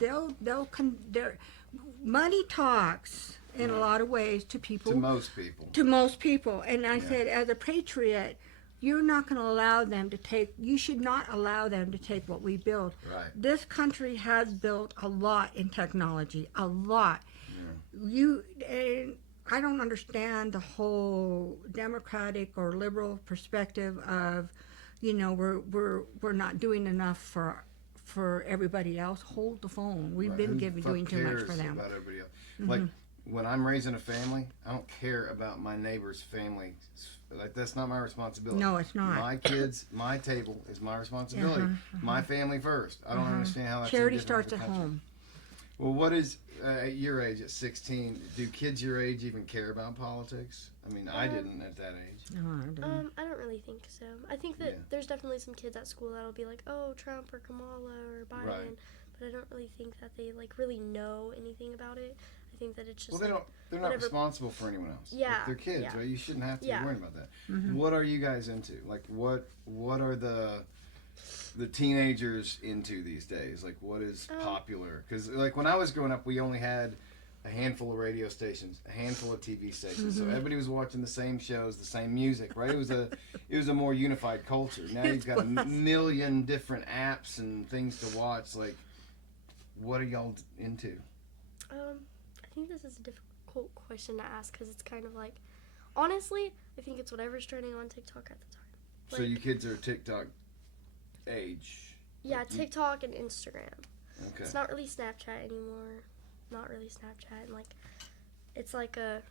money talks in a lot of ways to people. To most people. To most people. And I Yeah. said, as a patriot, you're not going to allow them to take, you should not allow them to take what we build. Right. This country has built a lot in technology, a lot. Yeah. And I don't understand the whole democratic or liberal perspective of, we're not doing enough for everybody else. Hold the phone. We've Right. been Who the doing fuck too much cares for them. about everybody else? Like, when I'm raising a family, I don't care about my neighbor's family. Like, that's not my responsibility. No, it's not. My kids, my table is my responsibility. My family first. I don't understand how that's any Charity different starts with at the country. home. Well, what is, at your age, at 16, do kids your age even care about politics? I mean, I didn't at that age. No, I don't. I don't really think so. I think that Yeah. there's definitely some kids at school that'll be like, oh, Trump or Kamala or Biden. Right. But I don't really think that they really know anything about it. I think that it's just Well, they're not whatever- responsible for anyone else. Yeah, Like, they're kids, yeah. right? You shouldn't have to Yeah. be worrying about that. What are you guys into? Like, what are the teenagers into these days? Like, what is popular? Because, like, when I was growing up, we only had a handful of radio stations, a handful of TV stations. So everybody was watching the same shows, the same music, right? It was a more unified culture. Now you've got a million different apps and things to watch. Like, what are y'all into? I think this is a difficult question to ask because it's kind of like, honestly, I think it's whatever's trending on TikTok at the time. So you kids are TikTok age. Yeah, Like, TikTok and Instagram. Okay. It's not really Snapchat anymore. Not really Snapchat. And it's like a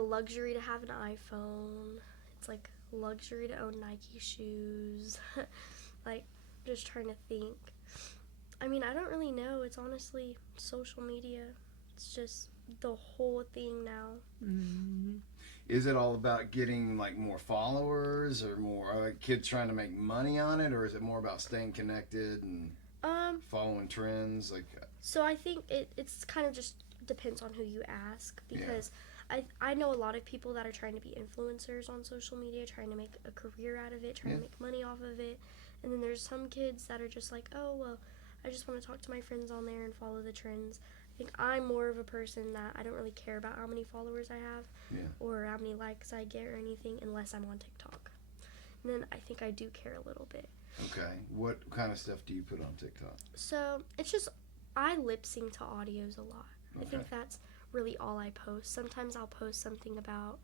luxury to have an iPhone. It's like a luxury to own Nike shoes. Like, just trying to think. I mean, I don't really know. It's honestly social media. It's just the whole thing now. Mm-hmm. Is it all about getting like more followers, or more are like kids trying to make money on it, or is it more about staying connected and following trends? Like, so I think it's kind of just depends on who you ask, because I know a lot of people that are trying to be influencers on social media, trying to make a career out of it, trying to make money off of it, and then there's some kids that are just like, oh well, I just want to talk to my friends on there and follow the trends. I think I'm more of a person that I don't really care about how many followers I have or how many likes I get or anything, unless I'm on TikTok. And then I think I do care a little bit. Okay. What kind of stuff do you put on TikTok? So it's just, I lip sync to audios a lot. I think that's really all I post. Sometimes I'll post something about,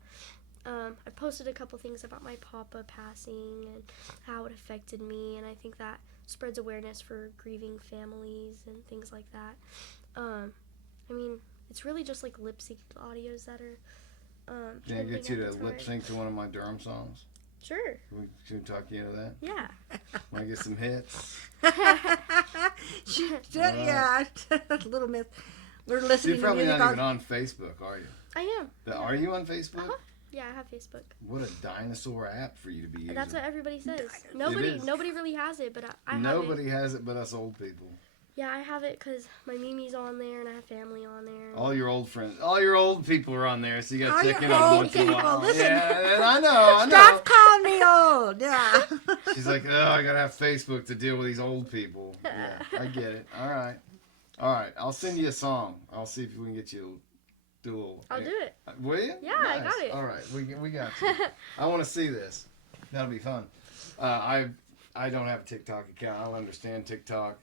I posted a couple things about my papa passing and how it affected me, and I think that spreads awareness for grieving families and things like that. I mean, it's really just like lip sync audios that are. Can I get you to lip sync to one of my Durham songs? Sure. Can we talk you into that? Yeah. Want to get some hits? Yeah, little myth. We're listening. You're probably to not even on Facebook, are you? I am. Are you on Facebook? Uh-huh. Yeah, I have Facebook. What a dinosaur app for you to be using. That's what everybody says. Nobody really has it, but I have it. Nobody has it but us old people. Yeah, I have it because my Mimi's on there and I have family on there. All your old friends, all your old people are on there, so you got to check in on old once in a while. people, listen. Yeah, and I know. Stop calling me old. Yeah. She's like, oh, I got to have Facebook to deal with these old people. Yeah, I get it. All right. I'll send you a song. I'll see if we can get you to do a little. I'll do it. Will you? Yeah, Nice. I got it. All right, we got you. I want to see this. That'll be fun. I don't have a TikTok account. I don't understand TikTok.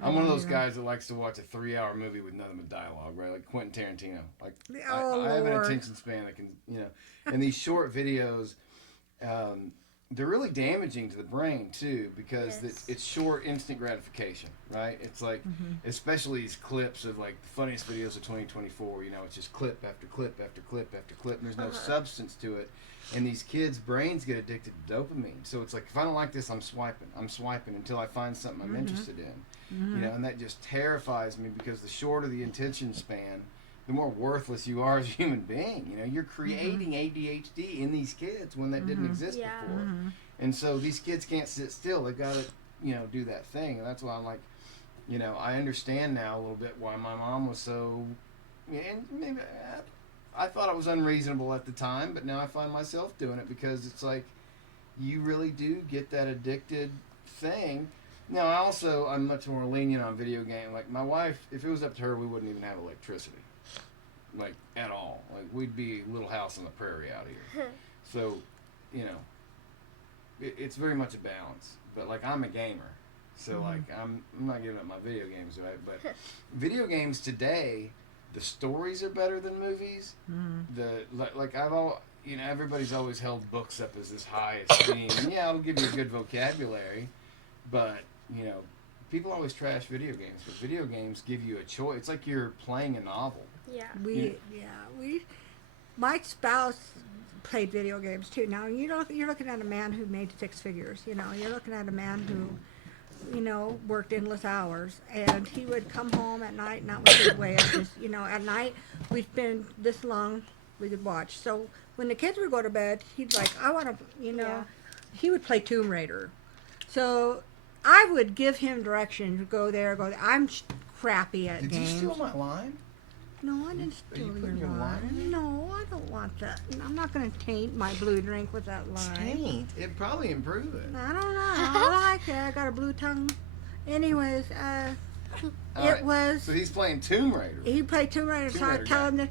I'm one of those guys that likes to watch a 3-hour movie with nothing but dialogue, right? Like Quentin Tarantino. Like I have an attention span that can, and these short videos, they're really damaging to the brain too, because it's short, instant gratification, right? It's like, especially these clips of like the funniest videos of 2024. It's just clip after clip after clip after clip, and there's no substance to it. And these kids' brains get addicted to dopamine. So it's like, if I don't like this, I'm swiping until I find something I'm interested in. And that just terrifies me, because the shorter the attention span, the more worthless you are as a human being. You're creating ADHD in these kids when that didn't exist before. And so these kids can't sit still. They've got to, do that thing. And that's why I'm like, I understand now a little bit why my mom was so, and maybe I thought it was unreasonable at the time, but now I find myself doing it, because it's like, you really do get that addicted thing. Now, I'm much more lenient on video game. Like, my wife, if it was up to her, we wouldn't even have electricity. Like, at all. Like, we'd be a little house on the prairie out here. So, it's very much a balance. But, like, I'm a gamer. So, like, I'm not giving up my video games, right? But video games today, the stories are better than movies. Everybody's always held books up as this high esteem. And yeah, it'll give you a good vocabulary, but people always trash video games. But video games give you a choice. It's like you're playing a novel. Yeah. My spouse played video games too. Now you're looking at a man who made 6 figures. You're looking at a man who, worked endless hours, and he would come home at night, and that was his way of just, at night we'd spend this long, we could watch. So when the kids would go to bed, he'd like, I want to, he would play Tomb Raider. So I would give him direction to go there, go there. I'm crappy at games. Did you steal my line? No, I didn't steal your line. No, I don't want that. I'm not going to taint my blue drink with that line. Taint? It'd probably improve it. I don't know. I like it. I got a blue tongue. Anyways, So he's playing Tomb Raider. He played Tomb Raider, so I tell him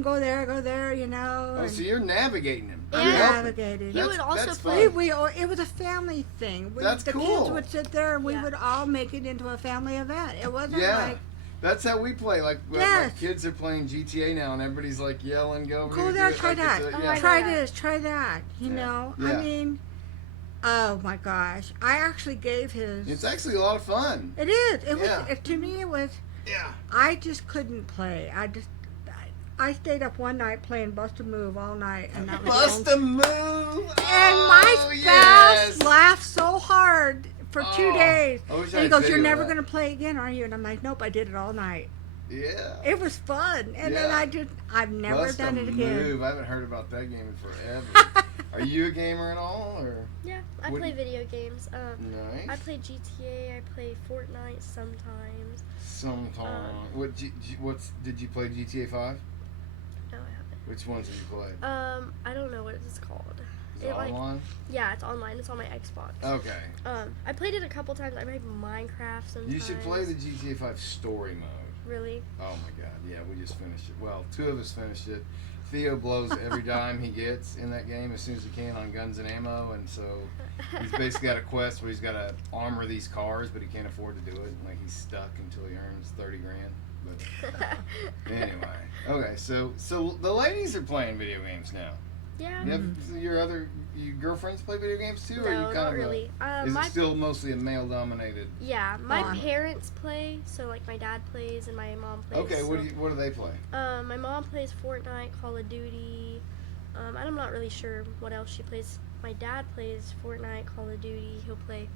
go there, Oh, so you're navigating him. I'm navigating. He would also play. It was a family thing. That's the cool. kids would sit there, and we would all make it into a family event. It wasn't like. That's how we play. Like, my kids are playing GTA now, and everybody's like yelling, "Go there, try that. Try this, try that." Yeah. I mean, oh my gosh! I actually gave his. It's actually a lot of fun. It is. It was. To me, it was. Yeah. I just couldn't play. I stayed up one night playing Bust a Move all night, and that was Bust a Move. And my spouse laughed so hard for 2 days. And he goes, "You're never going to play again, are you?" And I'm like, "Nope, I did it all night." Yeah. It was fun, and then I've never Bust done a it again. move. I haven't heard about that game in forever. Are you a gamer at all, or? Yeah, I play video games. Nice. I play GTA. I play Fortnite sometimes. What? Did you play GTA 5? No, I haven't. Which ones have you played? I don't know what it's called. Is it online? Yeah, it's online. It's on my Xbox. Okay. I played it a couple times. I played Minecraft sometimes. You should play the GTA 5 story mode. Really? Oh my god, yeah, we just finished it. Well, 2 of us finished it. Theo blows every dime he gets in that game as soon as he can on guns and ammo, and so he's basically got a quest where he's got to armor these cars, but he can't afford to do it. Like, he's stuck until he earns 30 grand. But anyway, okay, so the ladies are playing video games now. Yeah. You have your girlfriends play video games too, or No, are you not really. Is it still mostly a male-dominated? Yeah, my parents play, so like my dad plays and my mom plays. Okay, so, what do they play? My mom plays Fortnite, Call of Duty. I'm not really sure what else she plays. My dad plays Fortnite, Call of Duty. He'll play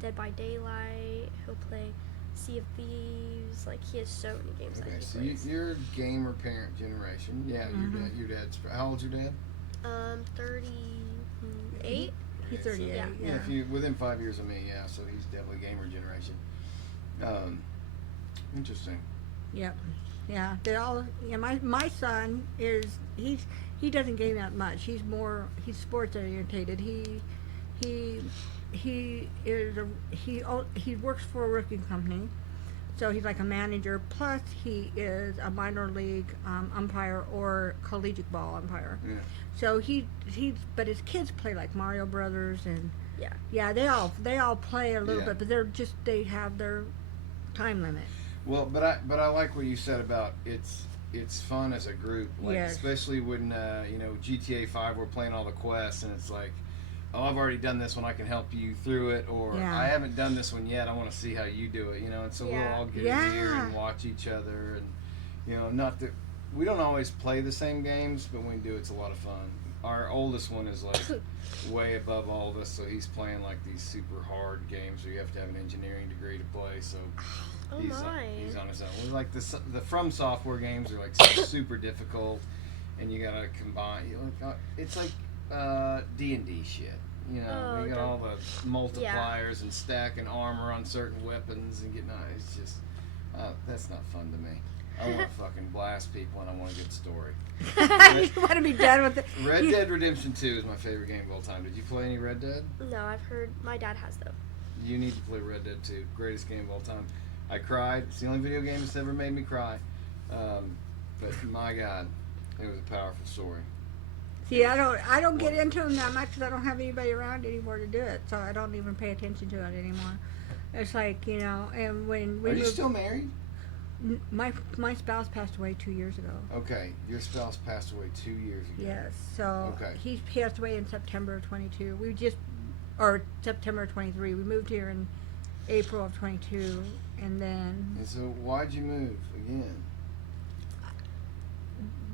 Dead by Daylight. He'll play Sea of Thieves. Like, he has so many games that he plays. So you're gamer parent generation. Yeah, your dad's. How old's your dad? 38. He's 38. Yeah. Yeah, if you within 5 years of me, yeah. So he's definitely gamer generation. Interesting. Yep. Yeah. They all. Yeah. My son is he doesn't game that much. He's sports orientated. He works for a roofing company, so he's like a manager. Plus, he is a minor league umpire or collegiate ball umpire. Yeah. So but his kids play like Mario Brothers and Yeah. they all play a little bit, but they have their time limit. Well, but I like what you said about it's fun as a group, like especially when GTA 5 we're playing all the quests and it's like, oh, I've already done this one, I can help you through it, or I haven't done this one yet, I want to see how you do it, and so we'll all get in here and watch each other, and not that we don't always play the same games, but when we do, it's a lot of fun. Our oldest one is like way above all of us, so he's playing like these super hard games where you have to have an engineering degree to play, so he's on his own. We're like the From Software games are like super difficult, and you gotta combine. It's like D&D shit. We got all the multipliers and stacking armor on certain weapons and getting. It's just that's not fun to me. I want to fucking blast people and I want a good story. You want to be done with it. Red Dead Redemption 2 is my favorite game of all time. Did you play any Red Dead? No, I've heard my dad has though. You need to play Red Dead 2. Greatest game of all time. I cried. It's the only video game that's ever made me cry. But my God, it was a powerful story. See, I don't get into them that much because I don't have anybody around anymore to do it, so I don't even pay attention to it anymore. It's like, and when we Are you still married? My spouse passed away 2 years ago. Okay, your spouse passed away 2 years ago. Yes, so he passed away in September of 22. Or September of 23. We moved here in April of 22, and then. And so, why'd you move again?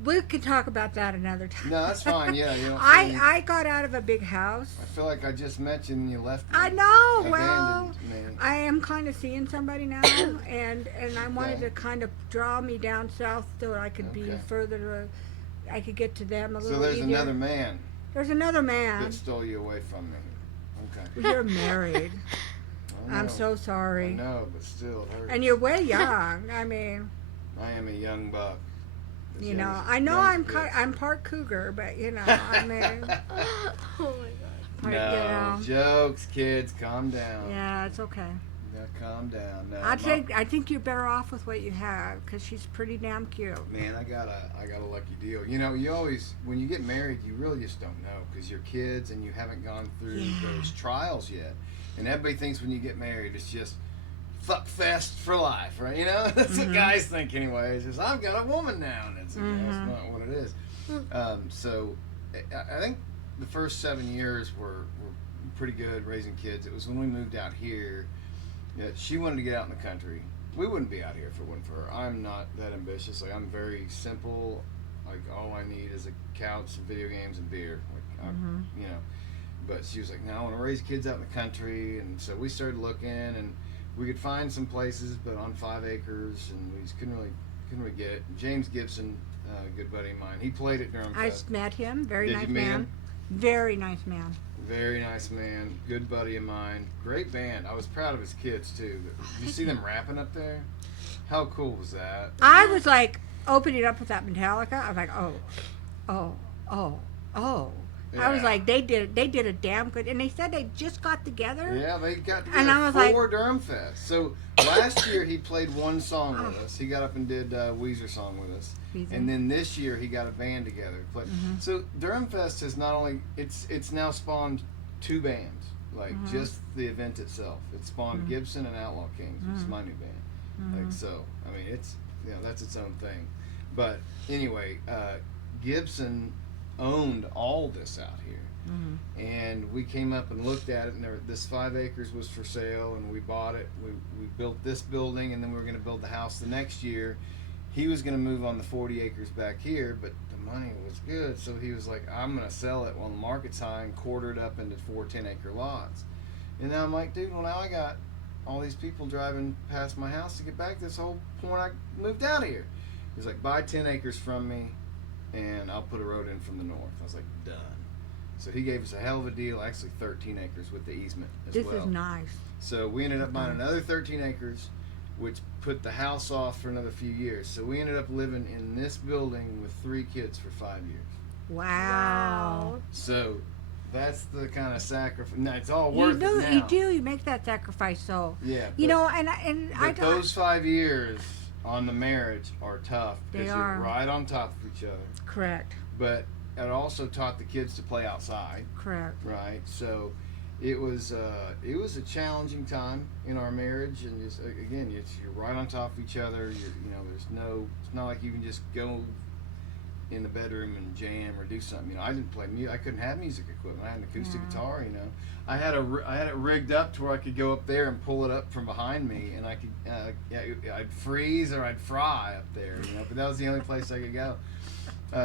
We could talk about that another time. No, that's fine. Yeah, I got out of a big house. I feel like I just met you and you left me. I know. Abandoned Well, me. I am kind of seeing somebody now, and I wanted to kind of draw me down south so I could be further. I could get to them a little. So there's easier. another man. There's another man that stole you away from me. Okay. You're married. I'm so sorry. I know, but still, it hurts. And you're way young. I mean. I am a young buck. I know I'm part cougar, but I mean. Oh my God. No, jokes, kids, calm down. Yeah, it's okay. Yeah, calm down. No, I think you're better off with what you have because she's pretty damn cute. Man, I got a lucky deal. You always, when you get married, you really just don't know because you're kids and you haven't gone through those trials yet. And everybody thinks when you get married, it's just fuck fest for life, right? That's what guys think anyway. It's just, I've got a woman now, and it's that's not what it is. So I think the first 7 years were pretty good raising kids. It was when we moved out here that she wanted to get out in the country. We wouldn't be out here if it wasn't for her. I'm not that ambitious. Like, I'm very simple. Like, all I need is a couch, some video games, and beer. Like, But she was like, no, I want to raise kids out in the country. And so we started looking, and we could find some places, but on 5 acres, and we just couldn't really get it. James Gibson, a good buddy of mine, he played at Durham I Fest. met him. Very Did nice you meet man. him? Very nice man. Very nice man, good buddy of mine, great band. I was proud of his kids too. Did you see them rapping up there? How cool was that? I was like opening up with that Metallica. I was like, oh. I was Yeah. like, they did a damn good, and they said they just got together. Yeah, they got And together I was like- for Durham Fest. So last year he played one song with us. He got up and did a Weezer song with us. Weezer. And then this year he got a band together. So Durham Fest has not only it's now spawned 2 bands, like just the event itself. It spawned Gibson and Outlaw Kings, which is my new band. Like so, I mean it's that's its own thing. But anyway, Gibson owned all this out here. And we came up and looked at it, and this 5 acres was for sale, and we bought it. We built this building, and then we were going to build the house the next year. He was going to move on the 40 acres back here, but the money was good, so he was like, I'm going to sell it while the market's high and quarter it up into 4 10-acre lots. And now I'm like, dude, well, now I got all these people driving past my house to get back this whole point I moved out of here. He's like, buy 10 acres from me, and I'll put a road in from the north. I was like, done. So he gave us a hell of a deal, actually 13 acres with the easement as This well. is nice. So we ended up buying another 13 acres, which put the house off for another few years. So we ended up living in this building with 3 kids for 5 years. Wow. So that's the kind of sacrifice. No, it's all worth it now. You do. You make that sacrifice. So Yeah. you but- know, and I But those 5 years on the marriage are tough They because are. you're right on top of each other. correct. But it also taught the kids to play outside, Correct. right? So it was a challenging time in our marriage, and just again, you're right on top of each other. There's no. It's not like you can just go in the bedroom and jam or do something. I didn't play music. I couldn't have music equipment. I had an acoustic guitar. I had it rigged up to where I could go up there and pull it up from behind me, and I could I'd freeze or I'd fry up there. But that was the only place I could go.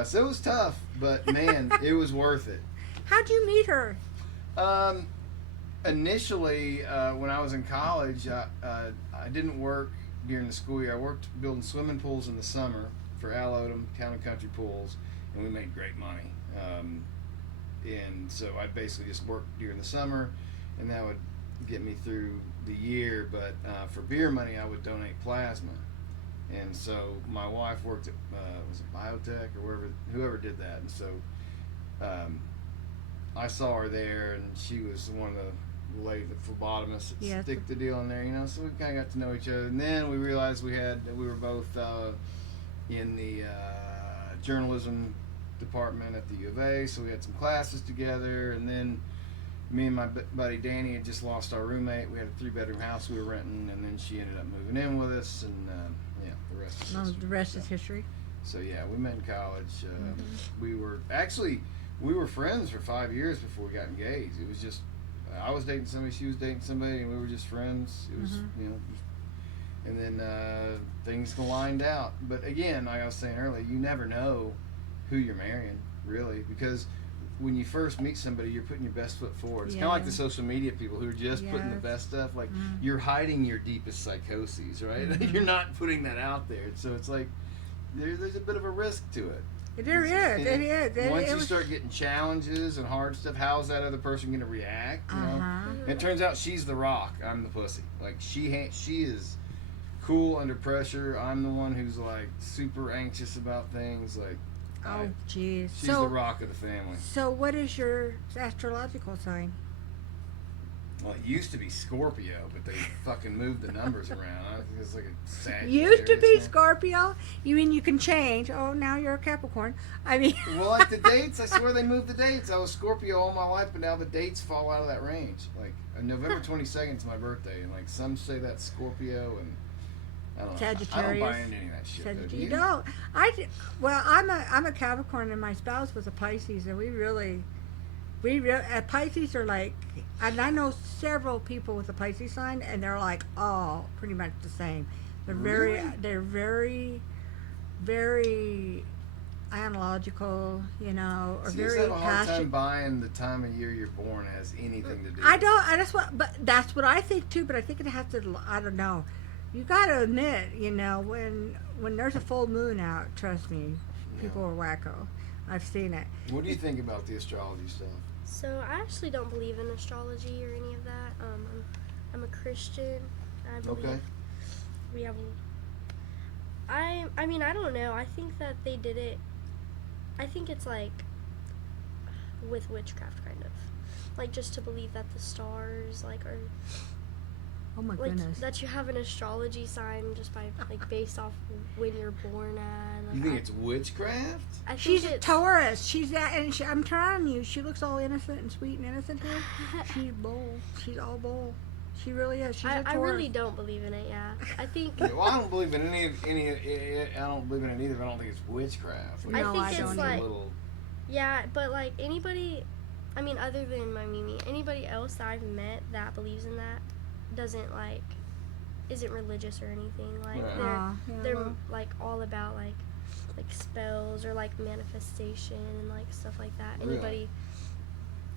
So it was tough, but man, it was worth it. How'd you meet her? Initially, when I was in college, I didn't work during the school year. I worked building swimming pools in the summer for Al Odom Town and Country Pools, and we made great money. And so I basically just worked during the summer, and that would get me through the year. But for beer money, I would donate plasma. And so my wife worked at was it Biotech or whoever did that, and so I saw her there, and she was one of the phlebotomists that Yes. stick the deal in there, So we kind of got to know each other, and then we realized we were both in the journalism department at the U of A, so we had some classes together, and then me and my buddy Danny had just lost our roommate. We had a 3-bedroom house we were renting, and then she ended up moving in with us, and the rest is history. The rest is history. So yeah, we met in college. We were friends for 5 years before we got engaged. It was just I was dating somebody, she was dating somebody, and we were just friends. It was and then things lined out. But again, like I was saying earlier, you never know who you're marrying, really, because when you first meet somebody, you're putting your best foot forward. It's kind of like the social media people who are just putting the Yes. best stuff. Like you're hiding your deepest psychoses, right? You're not putting that out there. So it's like there's a bit of a risk to it. There is. It is. Once you start getting challenges and hard stuff, how's that other person going to react? Uh-huh. It turns out she's the rock. I'm the pussy. Like she is cool under pressure. I'm the one who's like super anxious about things. Like Oh, jeez. she's the rock of the family. So what is your astrological sign? Well, it used to be Scorpio, but they fucking moved the numbers around. I think it's like a Sagittarius. Used to be now. Scorpio. You mean you can change? Oh, now you're a Capricorn. I mean. Well, like the dates, I swear they moved the dates. I was Scorpio all my life, but now the dates fall out of that range. Like November 22nd is my birthday, and like some say that's Scorpio, and I don't know. Sagittarius. I don't buy into any of that shit. Though, do You you? don't. I'm a Capricorn, and my spouse was a Pisces, and we really Pisces are like, and I know several people with a Pisces sign, and they're like all pretty much the same. They're Really? very analogical, or See, very I have a hard time passionate. buying the time of year you're born has anything to do. I don't. That's what I think too. But I think it has to. I don't know. You got to admit, when there's a full moon out, trust me, people Yeah. are wacko. I've seen it. What do you think about the astrology stuff? So I actually don't believe in astrology or any of that. I'm a Christian. I believe Okay. we have. I mean, I don't know. I think that they did it. I think it's like with witchcraft, kind of, like just to believe that the stars are Oh my like goodness. that you have an astrology sign just by like based off when you're born at. Like, You think it's witchcraft? I think She's a it's, Taurus. She's that, and I'm telling you, she looks all innocent and sweet and innocent here. She's bold. She's all bold. She really is. She's a I Taurus. really don't believe in it. Yeah, I think. Yeah, well, I don't believe in any. I don't believe in it either. But I don't think it's witchcraft. No, think I it's don't. like- a little. Yeah, but like anybody, I mean, other than my Mimi, anybody else that I've met that believes in that doesn't isn't religious or anything. Like Right. they're well, like all about like spells or like manifestation and like stuff like that. Really? Anybody,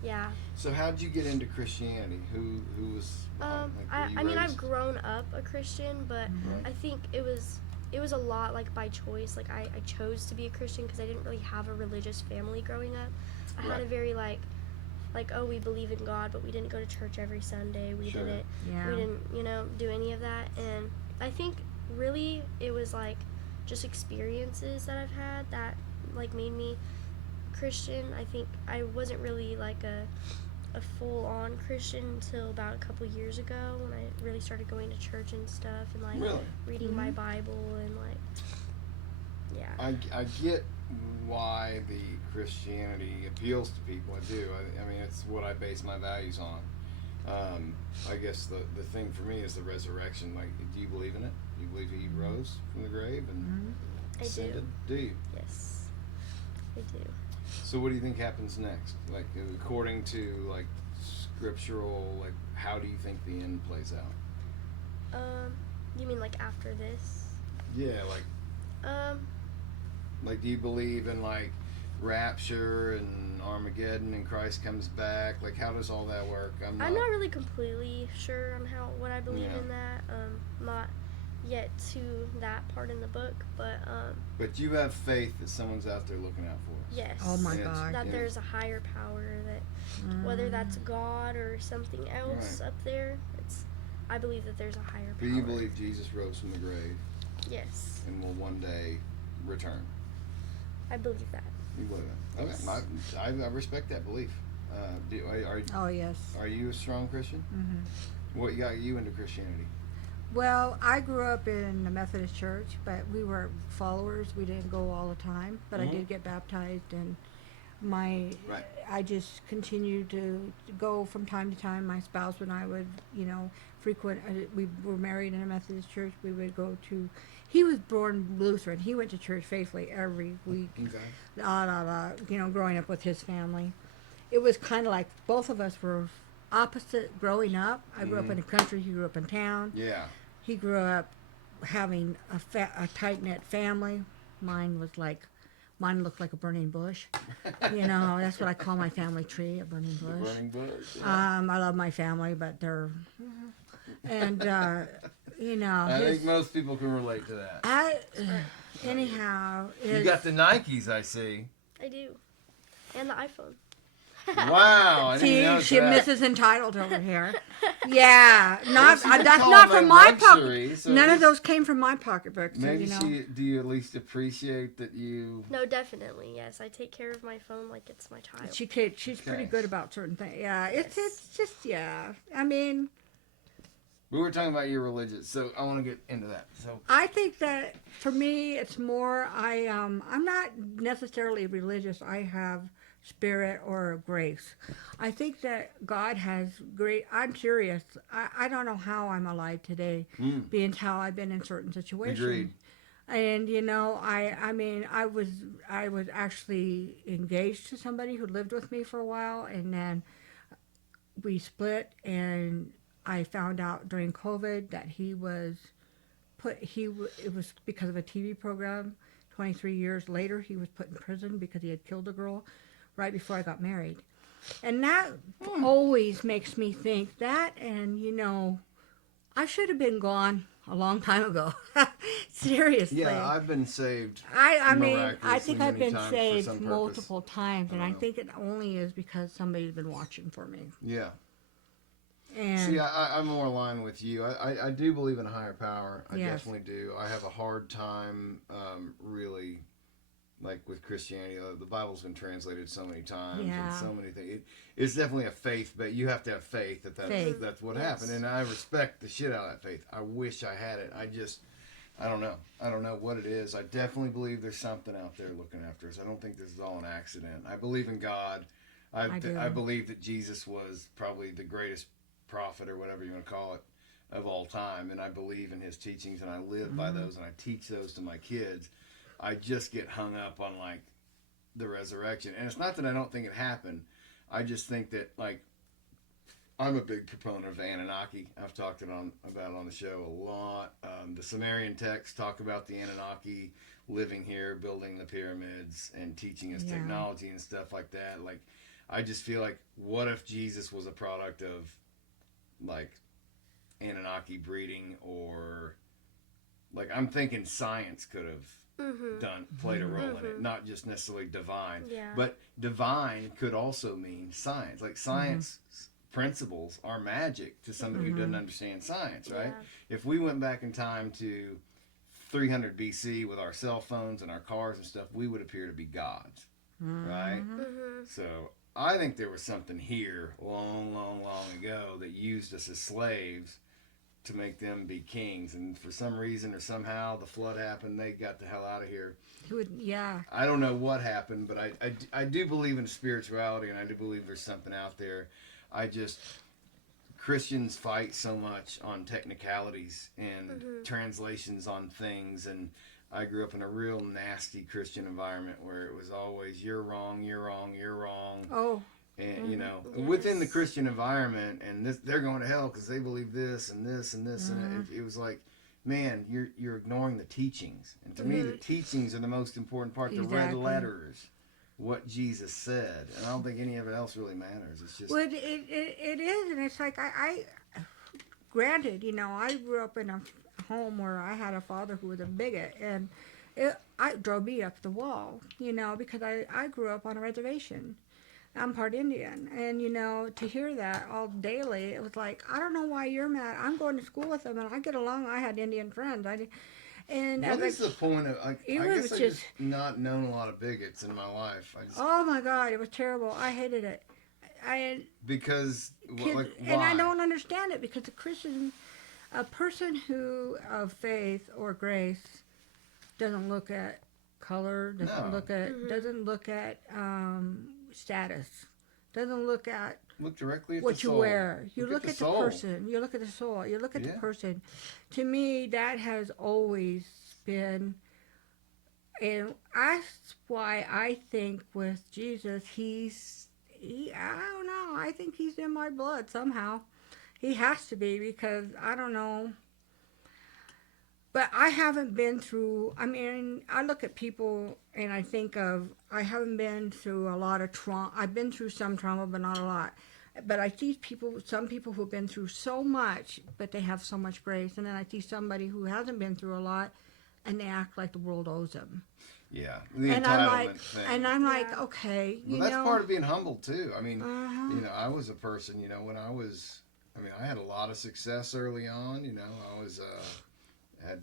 yeah. So how did you get into Christianity? Who was? Like, were you I mean, I've raised- grown up a Christian, but Right. I think it was a lot like by choice. Like I chose to be a Christian because I didn't really have a religious family growing up. I had a Right. very like oh, we believe in God, but we didn't go to church every Sunday. We Sure. didn't yeah. we didn't do any of that. And I think really it was like just experiences that I've had that like made me Christian. I think I wasn't really like a full-on Christian until about a couple years ago when I really started going to church and stuff and like Really? reading my Bible and like yeah. I get why the Christianity appeals to people. I do. I mean, it's what I base my values on. I guess the thing for me is the resurrection. Like, do you believe in it? Do you believe he rose from the grave and I do. ascended? Do you? Yes. I do. So what do you think happens next? Like, according to like scriptural, like, how do you think the end plays out? You mean like after this? Yeah, like do you believe in like rapture and Armageddon and Christ comes back? Like, how does all that work? I'm not really completely sure on what I believe Yeah. in that. Not yet to that part in the book, but But you have faith that someone's out there looking out for us. yes. Oh my Yes. God. That Yeah. there's a higher power that whether that's God or something else Right. up there, I believe that there's a higher power. But you believe Jesus rose from the grave Yes. and will one day return. I believe that. You believe it? Okay, Yes. I respect that belief. Oh yes. Are you a strong Christian? Mm-hmm. What got you into Christianity? Well, I grew up in the Methodist church, but we were followers. We didn't go all the time, but I did get baptized, and Right. I just continued to go from time to time. My spouse and I would, frequent. We were married in a Methodist church. We would go to. He was born Lutheran. He went to church faithfully every week. Okay. Growing up with his family, it was kind of like both of us were opposite growing up. I grew up in the country. He grew up in town. Yeah. He grew up having a tight-knit family. Mine looked like a burning bush. That's what I call my family tree, a burning The bush. burning bush. Yeah. I love my family, but they're, and I think most people can relate to that. anyhow, You got the Nikes, I see. I do. And the iPhone. Wow. I didn't see, notice she that. Mrs. Entitled over here. Yeah, not Well, you that's call not them from my luxury, pocket. so None at of those came from my pocketbook. So, Maybe do you at least appreciate that you? No, definitely. Yes, I take care of my phone like it's my child. she's pretty Okay. good about certain things. Yeah, it's Yes. just yeah. I mean, We were talking about your religious, so I want to get into that. So I think that for me, it's more. I'm not necessarily religious. I have spirit or grace. I think that God has great. I'm curious. I don't know how I'm alive today, being how I've been in certain situations. Agreed. And I mean, I was actually engaged to somebody who lived with me for a while, and then we split, and I found out during COVID that he was it was because of a TV program 23 years later, he was put in prison because he had killed a girl right before I got married. And that always makes me think that, and I should have been gone a long time ago. Seriously. Yeah, I've been saved. I mean, I miraculously think I've many been times for saved some purpose. multiple times, and I know. think it only is because somebody's been watching for me. Yeah. And See, I'm more aligned with you. I do believe in a higher power. I Yes. definitely do. I have a hard time really, like with Christianity. The Bible's been translated so many times Yeah. and so many things. It's definitely a faith, but you have to have faith Faith. that's what Yes. happened. And I respect the shit out of that faith. I wish I had it. I don't know. I don't know what it is. I definitely believe there's something out there looking after us. I don't think this is all an accident. I believe in God. I do. I believe that Jesus was probably the greatest prophet or whatever you want to call it of all time, and I believe in his teachings, and I live by those, and I teach those to my kids. I just get hung up on like the resurrection, and it's not that I don't think it happened. I just think that like I'm a big proponent of Anunnaki. I've talked about it on the show a lot. The Sumerian texts talk about the Anunnaki living here, building the pyramids, and teaching us Yeah. technology and stuff like that. Like, I just feel like, what if Jesus was a product of like Anunnaki breeding, or like I'm thinking science could have played a role in it, not just necessarily divine. Yeah. But divine could also mean science. Like science principles are magic to somebody who doesn't understand science, right? Yeah. If we went back in time to 300 BC with our cell phones and our cars and stuff, we would appear to be gods, right? So I think there was something here long, long, long ago that used us as slaves to make them be kings. And for some reason or somehow the flood happened. They got the hell out of here. Yeah. I don't know what happened, but I do believe in spirituality, and I do believe there's something out there. Christians fight so much on technicalities and translations on things, and I grew up in a real nasty Christian environment where it was always, you're wrong, you're wrong, you're wrong. Oh. And, within the Christian environment, and they're going to hell because they believe this and this and this. And it was like, man, you're ignoring the teachings. And to me, the teachings are the most important part. The red Exactly. letters, what Jesus said. And I don't think any of it else really matters. It's just... Well, it is, and it's like granted, I grew up in a home where I had a father who was a bigot, and it drove me up the wall, because I grew up on a reservation. I'm part Indian, and to hear that all daily, it was like, I don't know why you're mad. I'm going to school with them, and I get along. I had Indian friends. What is the point of? I guess I just not known a lot of bigots in my life. Oh my God, it was terrible. I hated it. Because why? And I don't understand it, because a person who of faith or grace doesn't look at color, doesn't look at status, doesn't look directly at what the you soul. wear. You look at the soul. person. You look at the soul. You look at the person. To me, that has always been, and that's why I think with Jesus, I don't know. I think he's in my blood somehow. He has to be, because I don't know. But I haven't been through, I look at people and I think I haven't been through a lot of trauma. I've been through some trauma, but not a lot. But I see some people who've been through so much, but they have so much grace. And then I see somebody who hasn't been through a lot, and they act like the world owes them. Yeah, the entitlement thing. And I'm like, okay, that's part of being humble too. I was a person, when I had a lot of success early on. I was had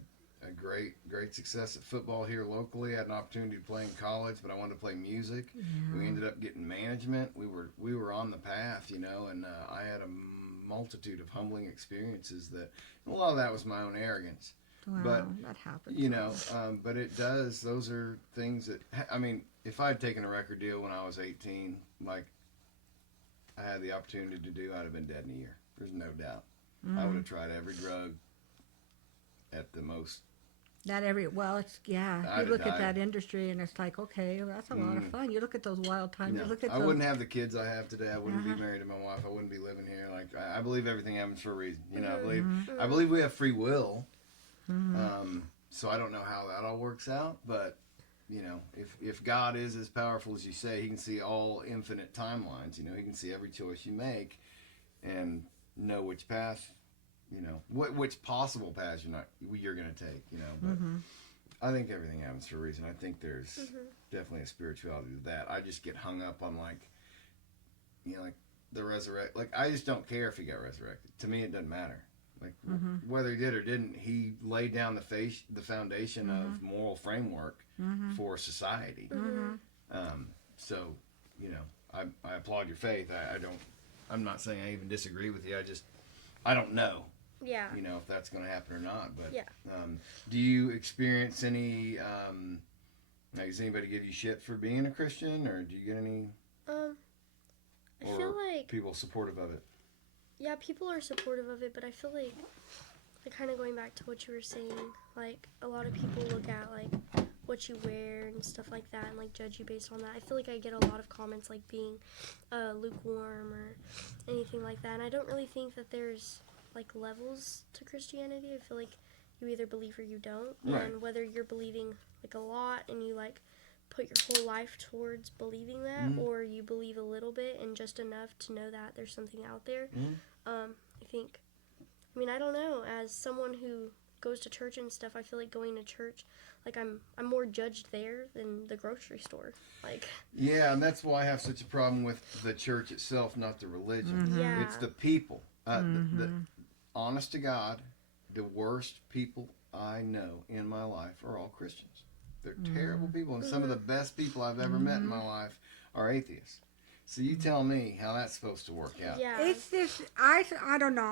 a great success at football here locally. I had an opportunity to play in college, but I wanted to play music. Yeah. We ended up getting management. We were on the path, and I had a multitude of humbling experiences a lot of that was my own arrogance. Wow, but that happens. But it does. Those are things that, if I had taken a record deal when I was 18, like I had the opportunity to do, I'd have been dead in a year. There's no doubt. I would have tried every drug at the most. You look at that industry and it's like, okay, well, that's a lot of fun. You look at those wild times. No, You look at I wouldn't have the kids I have today. I wouldn't be married to my wife. I wouldn't be living here. Like, I believe everything happens for a reason. I believe we have free will. So I don't know how that all works out, but if God is as powerful as you say, he can see all infinite timelines. He can see every choice you make and know which path, which possible path you're going to take, but I think everything happens for a reason. I think there's definitely a spirituality to that. I just get hung up on like the resurrect. Like, I just don't care if he got resurrected. To me, it doesn't matter. Like, whether he did or didn't, he laid down the foundation of moral framework for society. So, I applaud your faith. I'm not saying I even disagree with you. I don't know. Yeah. If that's going to happen or not. But yeah. Do you experience any? Does anybody give you shit for being a Christian, or do you get any? I feel like people supportive of it. Yeah, people are supportive of it, but I feel like kind of going back to what you were saying, like, a lot of people look at, like, what you wear and stuff like that and, like, judge you based on that. I feel like I get a lot of comments, like, being lukewarm or anything like that, and I don't really think that there's, like, levels to Christianity. I feel like you either believe or you don't, right. And whether you're believing, like, a lot and you, like, put your whole life towards believing that, or you believe a little bit and just enough to know that there's something out there. I don't know, as someone who goes to church and stuff, I feel like going to church, like, I'm more judged there than the grocery store. Like, yeah, and that's why I have such a problem with the church itself, not the religion. Yeah. It's the people. The honest to God, the worst people I know in my life are all Christians. They're terrible people, and some of the best people I've ever met in my life are atheists. So you tell me how that's supposed to work out. Yeah. It's just, I don't know.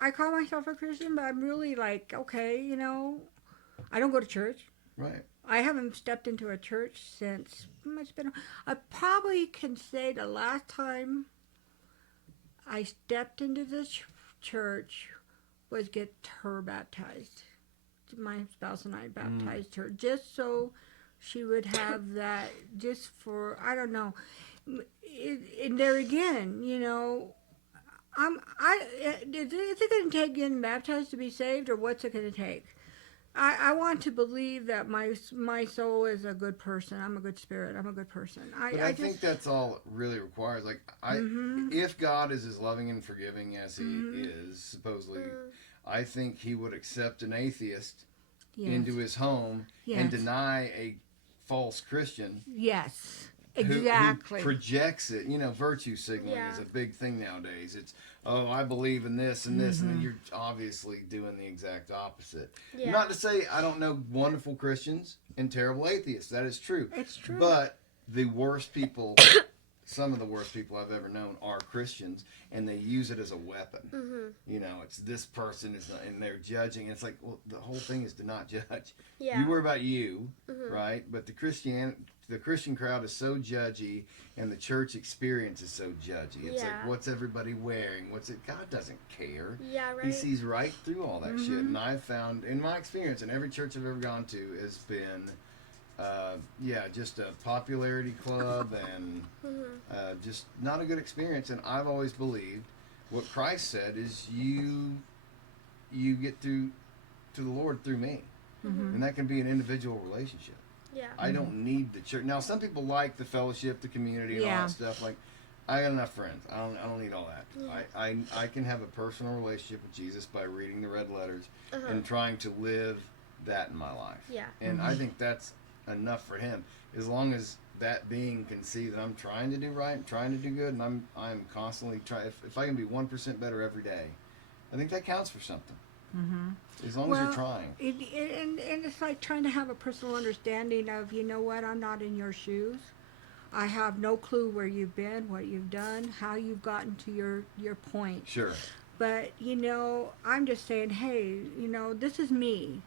I call myself a Christian, but I'm really like, okay, I don't go to church. Right. I haven't stepped into a church since, I probably can say the last time I stepped into the church was get her baptized. My spouse and I baptized her just so she would have that, just for, I don't know. And there again, is it going to take getting baptized to be saved, or what's it going to take? I want to believe that my soul is a good person. I'm a good spirit. I'm a good person. I think that's all it really requires. Like, if God is as loving and forgiving as he is, supposedly, I think he would accept an atheist into his home and deny a false Christian. Yes. Exactly. Who projects it. Virtue signaling is a big thing nowadays. It's, I believe in this and this, and then you're obviously doing the exact opposite. Yeah. Not to say I don't know wonderful Christians and terrible atheists. That is true. It's true. But the worst people, some of the worst people I've ever known are Christians, and they use it as a weapon. It's this person, and they're judging. It's like, well, the whole thing is to not judge. Yeah. You worry about you, right? But the Christian crowd is so judgy, and the church experience is so judgy. It's like, what's everybody wearing? God doesn't care. Yeah, right. He sees right through all that shit. And I've found, in my experience, in every church I've ever gone to, has been, just a popularity club and just not a good experience. And I've always believed what Christ said is you get through to the Lord through me. And that can be an individual relationship. Yeah. I don't need the church. Now, some people like the fellowship, the community, and all that stuff. Like, I got enough friends. I don't need all that. Yeah. I can have a personal relationship with Jesus by reading the red letters and trying to live that in my life. Yeah. And I think that's enough for him. As long as that being can see that I'm trying to do right, I'm trying to do good, and I'm constantly trying. If I can be 1% better every day, I think that counts for something. As long as you're trying. And it's like trying to have a personal understanding of, I'm not in your shoes. I have no clue where you've been, what you've done, how you've gotten to your point. Sure. But, I'm just saying, hey, this is me.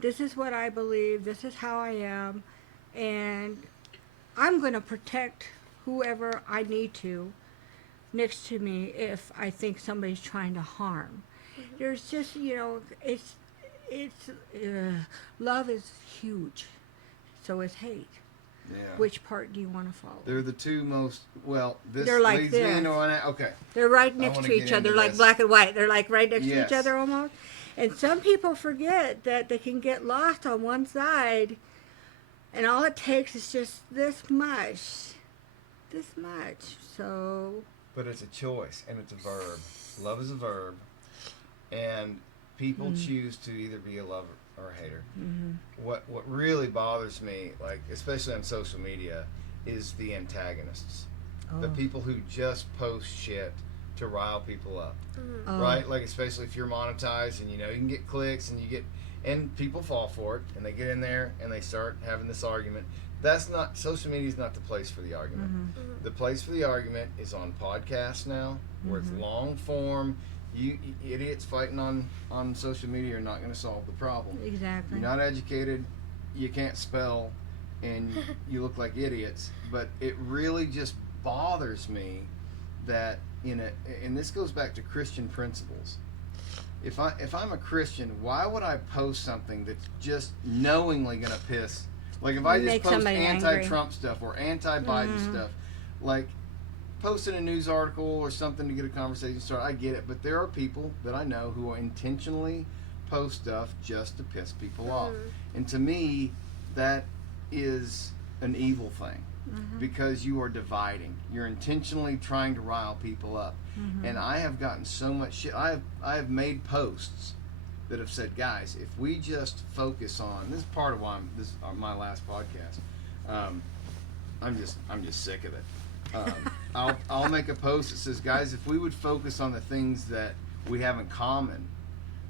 This is what I believe. This is how I am. And I'm going to protect whoever I need to next to me if I think somebody's trying to harm. There's just, love is huge. So is hate. Yeah. Which part do you want to follow? They're the two most, this they're like leads this. me into okay. They're right next to each other, like black and white. They're like right next to each other almost. And some people forget that they can get lost on one side And all it takes is just this much. So, But it's a choice, and it's a verb. Love is a verb, and people choose to either be a lover or a hater. What really bothers me, like especially on social media, is the antagonists, the people who just post shit to rile people up, right? Like especially if you're monetized and you can get clicks and people fall for it and they get in there and they start having this argument. That's not, social media is not the place for the argument. The place for the argument is on podcasts now, where it's long form. You idiots fighting on social media are not going to solve the problem. exactly. You're not educated, you can't spell, and you look like idiots. But it really just bothers me that and this goes back to Christian principles. If I'm a Christian, why would I post something that's just knowingly going to piss? Like if I just Make post somebody anti-Trump angry. stuff or anti-Biden stuff, like posting a news article or something to get a conversation started, I get it. But there are people that I know who intentionally post stuff just to piss people off. And to me, that is an evil thing. Because you are dividing. You're intentionally trying to rile people up. And I have gotten so much shit. I have made posts that have said, guys, if we just focus on, this is part of why this is my last podcast. I'm just sick of it. I'll make a post that says, guys, if we would focus on the things that we have in common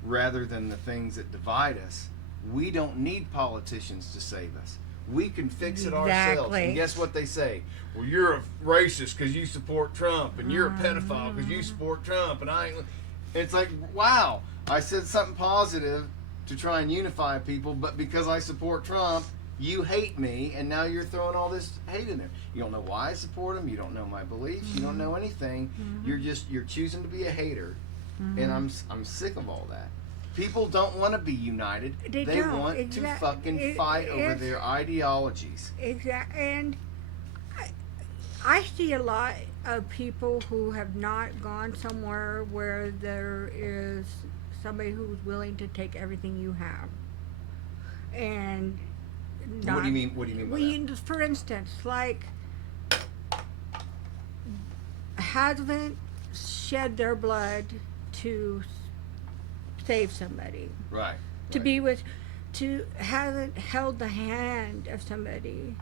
rather than the things that divide us, we don't need politicians to save us. We can fix it ourselves. And guess what they say? Well, you're a racist because you support Trump, and you're a pedophile because you support Trump, and I ain't. It's like, wow, I said something positive to try and unify people, but because I support Trump, you hate me, and now you're throwing all this hate in there. You don't know why I support him. You don't know my beliefs. You don't know anything. You're choosing to be a hater, and I'm sick of all that. People don't want to be united. They want to fucking fight over their ideologies. Exactly. And I see a lot of people who have not gone somewhere where there is somebody who's willing to take everything you have. And not, what do you mean? What do you mean by that? For instance, like haven't shed their blood to save somebody. Right. To be with, to haven't held the hand of somebody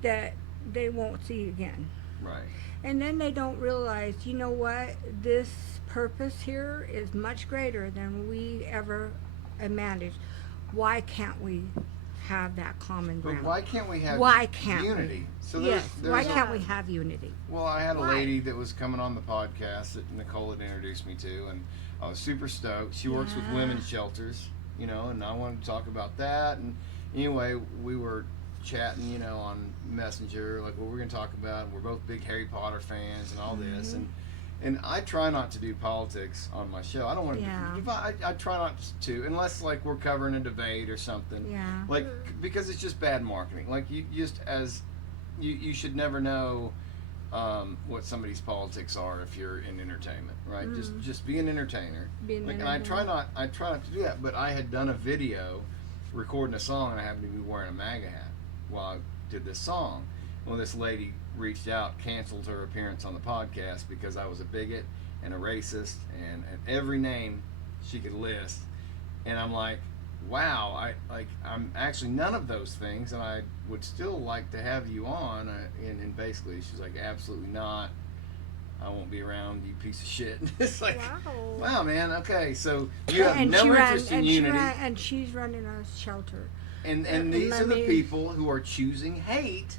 that they won't see again. Right. And then they don't realize, you know what, this purpose here is much greater than we ever imagined. Why can't we have that common ground? But why can't we have unity? So yes, why can't we have unity? Well, I had a lady that was coming on the podcast that Nicole had introduced me to, and I was super stoked. She works with women's shelters, and I wanted to talk about that. And anyway, we were chatting, on Messenger, like what we're going to talk about. We're both big Harry Potter fans and all this. And I try not to do politics on my show. I don't want to. I try not to, unless like we're covering a debate or something. Yeah. Like because it's just bad marketing. Like you should never know what somebody's politics are if you're in entertainment, right? Just be an entertainer. And I try not to do that. But I had done a video recording a song, and I happened to be wearing a MAGA hat while I did this song. Well, this lady reached out, canceled her appearance on the podcast because I was a bigot and a racist and every name she could list. And I'm like, wow, I'm actually none of those things, and I would still like to have you on. And basically, she's like, absolutely not. I won't be around, you piece of shit. It's like, wow, man. Okay, so you have no interest in unity, and she's running a shelter. And these are the people who are choosing hate.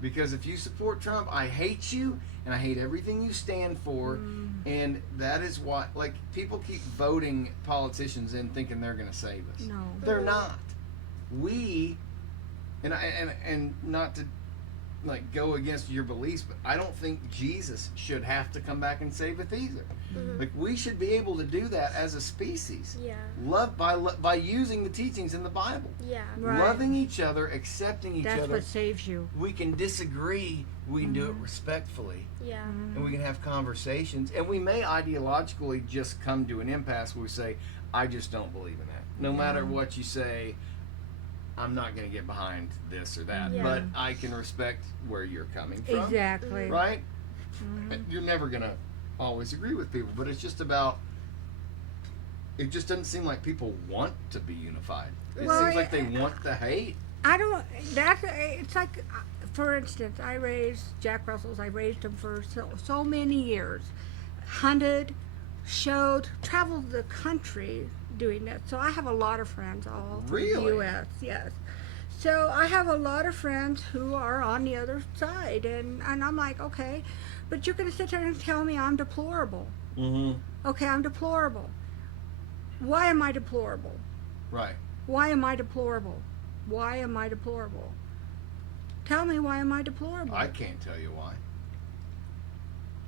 Because if you support Trump, I hate you, and I hate everything you stand for, and that is why, like, people keep voting politicians in thinking they're going to save us. No. They're not. We, and not to, like, go against your beliefs, but I don't think Jesus should have to come back and save us either. Like, we should be able to do that as a species. Yeah. Love by using the teachings in the Bible. Yeah. Right. Loving each other, accepting each other. That's what saves you. We can disagree. We can do it respectfully. Yeah. And we can have conversations. And we may ideologically just come to an impasse where we say, I just don't believe in that. No matter what you say, I'm not going to get behind this or that. Yeah. But I can respect where you're coming from. Exactly. Right? You're never going to always agree with people, but it's just about, it just doesn't seem like people want to be unified. It Well, seems like they want the hate. I don't. It's like, for instance, I raised Jack Russells. I raised them for so many years. Hunted, showed, traveled the country doing that. So I have a lot of friends all through the Really? U.S. Yes. So I have a lot of friends who are on the other side, and I'm like, okay, but you're going to sit there and tell me I'm deplorable. Okay, I'm deplorable. Why am I deplorable? Right. Why am I deplorable? Why am I deplorable? Tell me, why am I deplorable? I can't tell you why.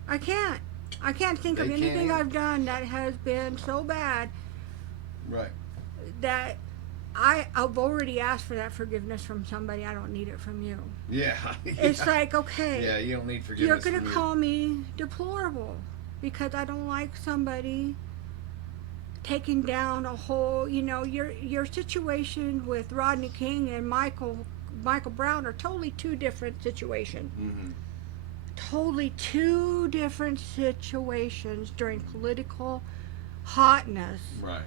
I can't. I can't think of They can't anything either. I've done that has been so bad Right. that I've already asked for that forgiveness from somebody. I don't need it from you. Yeah. It's like, okay, Yeah, you don't need forgiveness. you're going from to you. call me deplorable because I don't like somebody taking down a whole, your situation with Rodney King and Michael Brown are totally two different situations. Totally two different situations during political hotness. Right.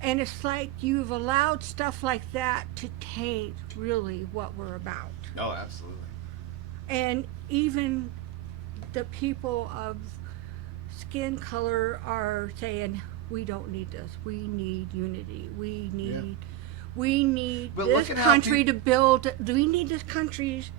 And it's like you've allowed stuff like that to taint really what we're about. Oh, absolutely. And even the people of skin color are saying, we don't need this. We need unity. We need But this look at how country to build. We need this country's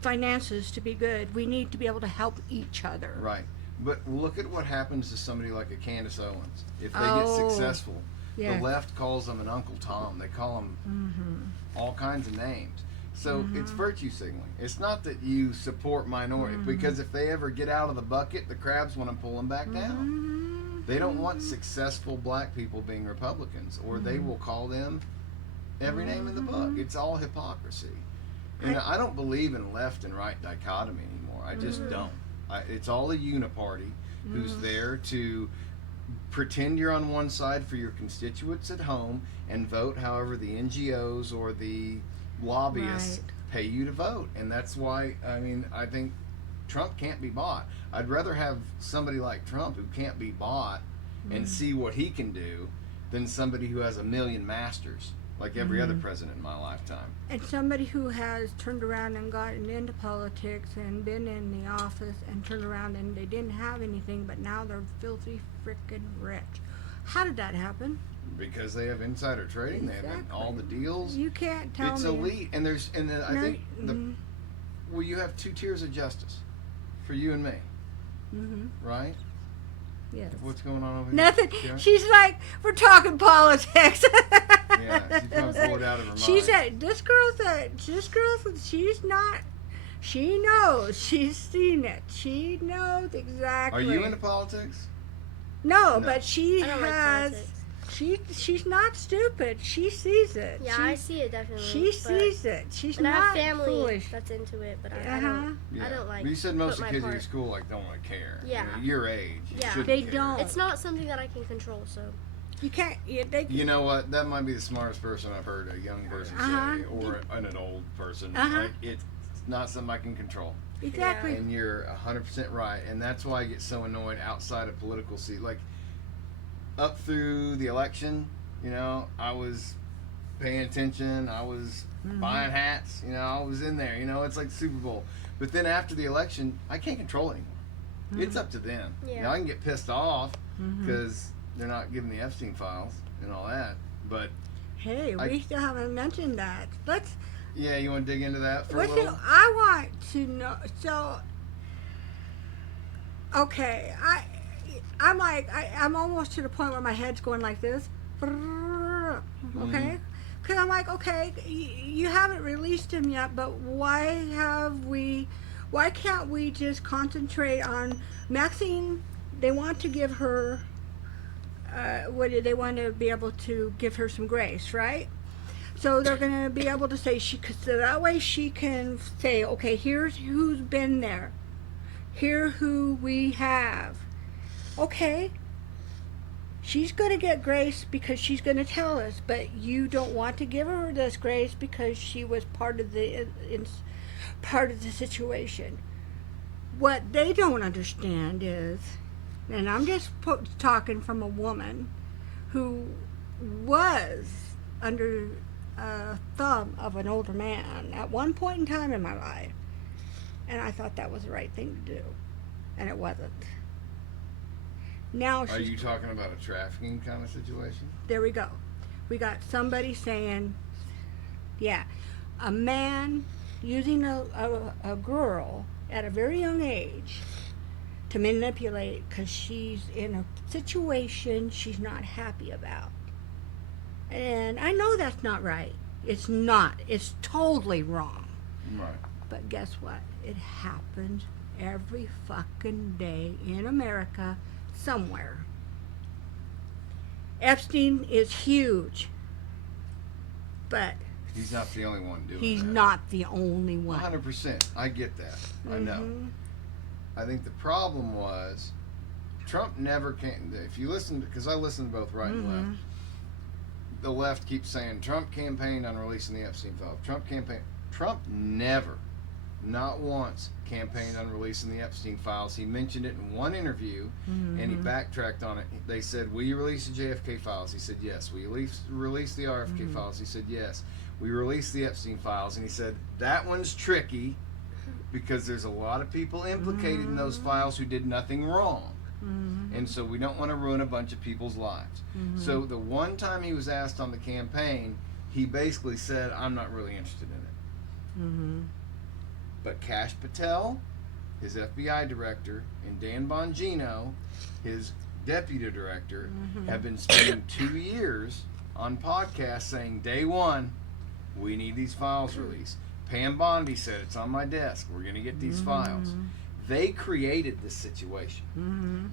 finances to be good. We need to be able to help each other. Right. But look at what happens to somebody like a Candace Owens. If they get Oh, successful, yeah. the left calls them an Uncle Tom. They call them all kinds of names. So it's virtue signaling. It's not that you support minority, because if they ever get out of the bucket, the crabs want to pull them back down. They don't want successful black people being Republicans, or they will call them every name in the book. It's all hypocrisy. And I don't believe in left and right dichotomy anymore. I just don't. It's all a uniparty who's there to pretend you're on one side for your constituents at home and vote however the NGOs or the lobbyists pay you to vote. And that's why, I think Trump can't be bought. I'd rather have somebody like Trump who can't be bought and see what he can do than somebody who has a million masters like every other president in my lifetime. And somebody who has turned around and gotten into politics and been in the office and turned around and they didn't have anything, but now they're filthy freaking rich. How did that happen? Because they have insider trading, they have all the deals. You can't tell It's me. elite, and I think well, you have two tiers of justice for you and me, right? Yes. What's going on over here? Nothing. Yeah? She's like, we're talking politics. Yeah, she probably pulled it out of her mind. She said, this girl, she's not, she knows. She's seen it. She knows exactly. Are you into politics? No, No. but she I don't like has, politics. she's not stupid. She sees it. Yeah, I see it definitely. She sees it. She's And I not have family foolish. that's into it, but I Uh-huh. don't. Yeah. I don't like. But you said most of put the my kids at part. your school don't want to care. Yeah. Your age. You Yeah. shouldn't They care. don't. It's not something that I can control, so. You can't. You know what? That might be the smartest person I've heard a young person say, or an old person. Like, it's not something I can control. Exactly. And you're 100% right. And that's why I get so annoyed outside of political seat. Like, up through the election, I was paying attention. I was buying hats. I was in there. It's like the Super Bowl. But then after the election, I can't control it anymore. It's up to them. Yeah. Now, I can get pissed off because they're not giving the Epstein files and all that. But, Hey, we still haven't mentioned that. Let's. yeah, you want to dig into that for a What's it, little? I want to know. So, okay, I'm like, I'm almost to the point where my head's going like this. Okay? Because I'm like, okay, you haven't released him yet, but why can't we just concentrate on Maxine? They want to give her, they want to be able to give her some grace, right? So they're going to be able to say, so that way she can say, okay, here's who's been there. Here who we have. Okay. she's going to get grace because she's going to tell us, but you don't want to give her this grace because she was part of the situation. What they don't understand is, and I'm just talking from a woman who was under a thumb of an older man at one point in time in my life, and I thought that was the right thing to do, and it wasn't. Now Are you talking about a trafficking kind of situation? There we go. We got somebody saying, yeah, a man using a girl at a very young age to manipulate because she's in a situation she's not happy about. And I know that's not right. It's not. It's totally wrong. Right. But guess what? It happens every fucking day in America somewhere. Epstein is huge, but he's not the only one doing he's that. not the only one. 100%. I get that. I know. I think the problem was Trump never came. If you listen, because I listen to both right and left, the left keeps saying Trump campaigned on releasing the Epstein files. Trump never, not once, campaigned on releasing the Epstein files. He mentioned it in one interview, and he backtracked on it. They said, "Will you release the JFK files?" He said, "Yes." "Will you release the RFK files?" He said, "Yes." "We released the Epstein files," and he said, "That one's tricky because there's a lot of people implicated in those files who did nothing wrong." And so we don't want to ruin a bunch of people's lives. So the one time he was asked on the campaign, he basically said, "I'm not really interested in it." But Kash Patel, his FBI director, and Dan Bongino, his deputy director, have been spending 2 years on podcasts saying, day one, we need these files released. Pam Bondi said, "It's on my desk. We're going to get these files." They created this situation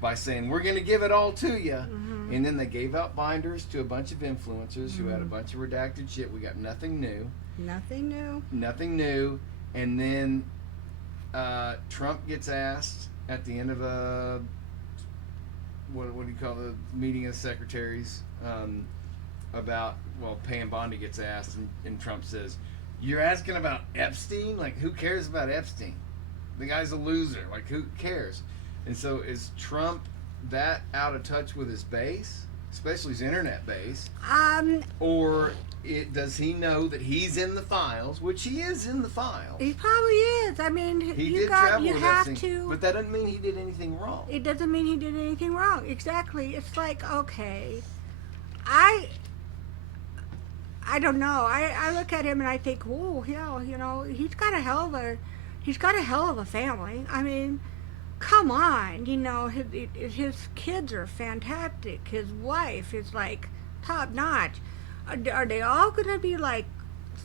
by saying, "We're going to give it all to you." And then they gave out binders to a bunch of influencers who had a bunch of redacted shit. We got nothing new. Nothing new. And then Trump gets asked at the end of a, what do you call the meeting of the secretaries, about, well, Pam Bondi gets asked, and Trump says, "You're asking about Epstein? Like, who cares about Epstein? The guy's a loser. Like, who cares?" And so is Trump that out of touch with his base, especially his internet base? Or does he know that he's in the files, which he is in the files? He probably is. I mean, you have to. But that doesn't mean he did anything wrong. It doesn't mean he did anything wrong. Exactly. It's like, okay, I don't know. I look at him and I think, whoa, yeah, you know, he's got a hell of a family. I mean, come on, you know, his kids are fantastic. His wife is like top notch. Are they all gonna be like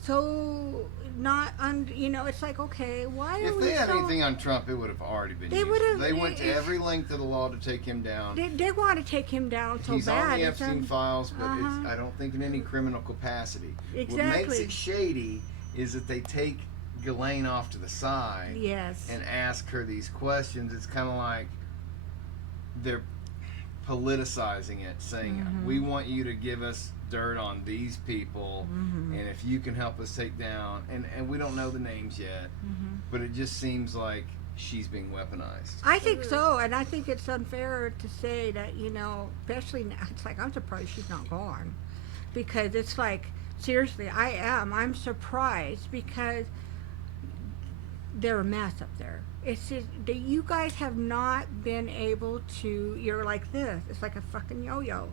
so not you know? It's like, okay, why? If they had anything on Trump, it would have already been. They would have. They went to every length of the law to take him down. They want to take him down so He's bad. on the Epstein files, but I don't think in any criminal capacity. Exactly. What makes it shady is that they take Ghislaine off to the side, and ask her these questions. It's kind of like they're politicizing it, saying, "We want you to give us dirt on these people, and if you can help us take down," and we don't know the names yet, but it just seems like she's being weaponized. I think so, and I think it's unfair to say that, you know, especially now, it's like, I'm surprised she's not gone, because it's like, seriously, I'm surprised, because they're a mess up there. It's just that you guys have not been able to, you're like this, it's like a fucking yo-yo.